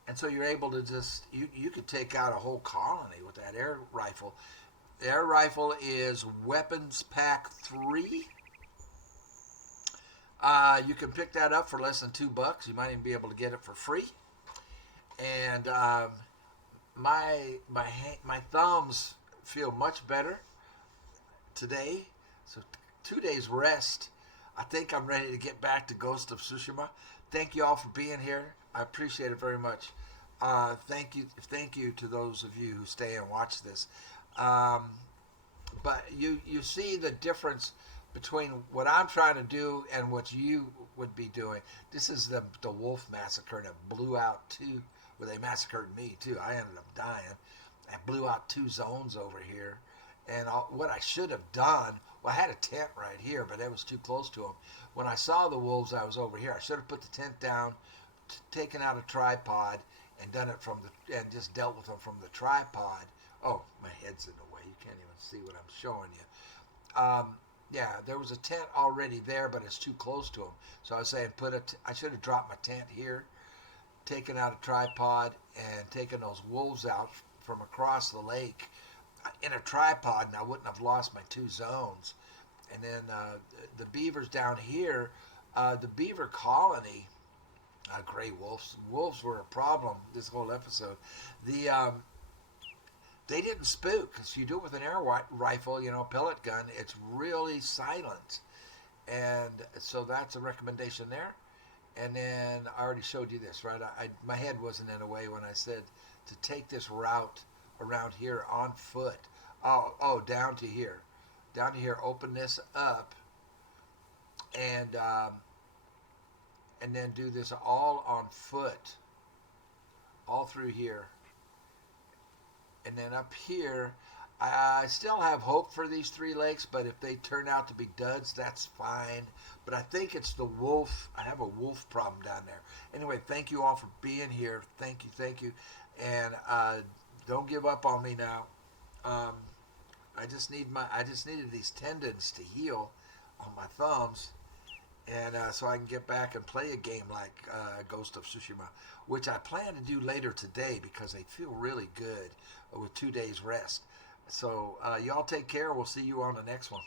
And so you're able to just, you could take out a whole colony with that air rifle. The air rifle is weapons pack 3. You can pick that up for less than $2. You might even be able to get it for free. And my thumbs feel much better today. So 2 days rest. I think I'm ready to get back to Ghost of Tsushima. Thank you all for being here. I appreciate it very much. Thank you to those of you who stay and watch this. But you see the difference between what I'm trying to do and what you would be doing. This is the wolf massacre that blew out 2. Well, they massacred me too. I ended up dying. I blew out 2 zones over here. And what I should have done, well, I had a tent right here, but it was too close to them. When I saw the wolves, I was over here. I should have put the tent down, taken out a tripod, and done it and just dealt with them from the tripod. Oh, my head's in the way. You can't even see what I'm showing you. Yeah, there was a tent already there, but it's too close to them. So I was saying, I should have dropped my tent here, taken out a tripod, and taken those wolves out from across the lake in a tripod, and I wouldn't have lost my 2 zones. And then the beavers down here, the beaver colony, gray wolves. Wolves were a problem this whole episode. They didn't spook. If you do it with an air rifle, pellet gun, it's really silent. And so that's a recommendation there. And then I already showed you this, right? My head wasn't in a way when I said to take this route around here on foot. Oh, down to here. Down to here, open this up, and then do this all on foot, all through here. And then up here, I still have hope for these 3 lakes, but if they turn out to be duds, that's fine. But I think it's the wolf. I have a wolf problem down there. Anyway, thank you all for being here. Thank you. And don't give up on me now. I just needed these tendons to heal on my thumbs, and so I can get back and play a game like Ghost of Tsushima, which I plan to do later today because they feel really good with 2 days rest. So y'all take care. We'll see you on the next one.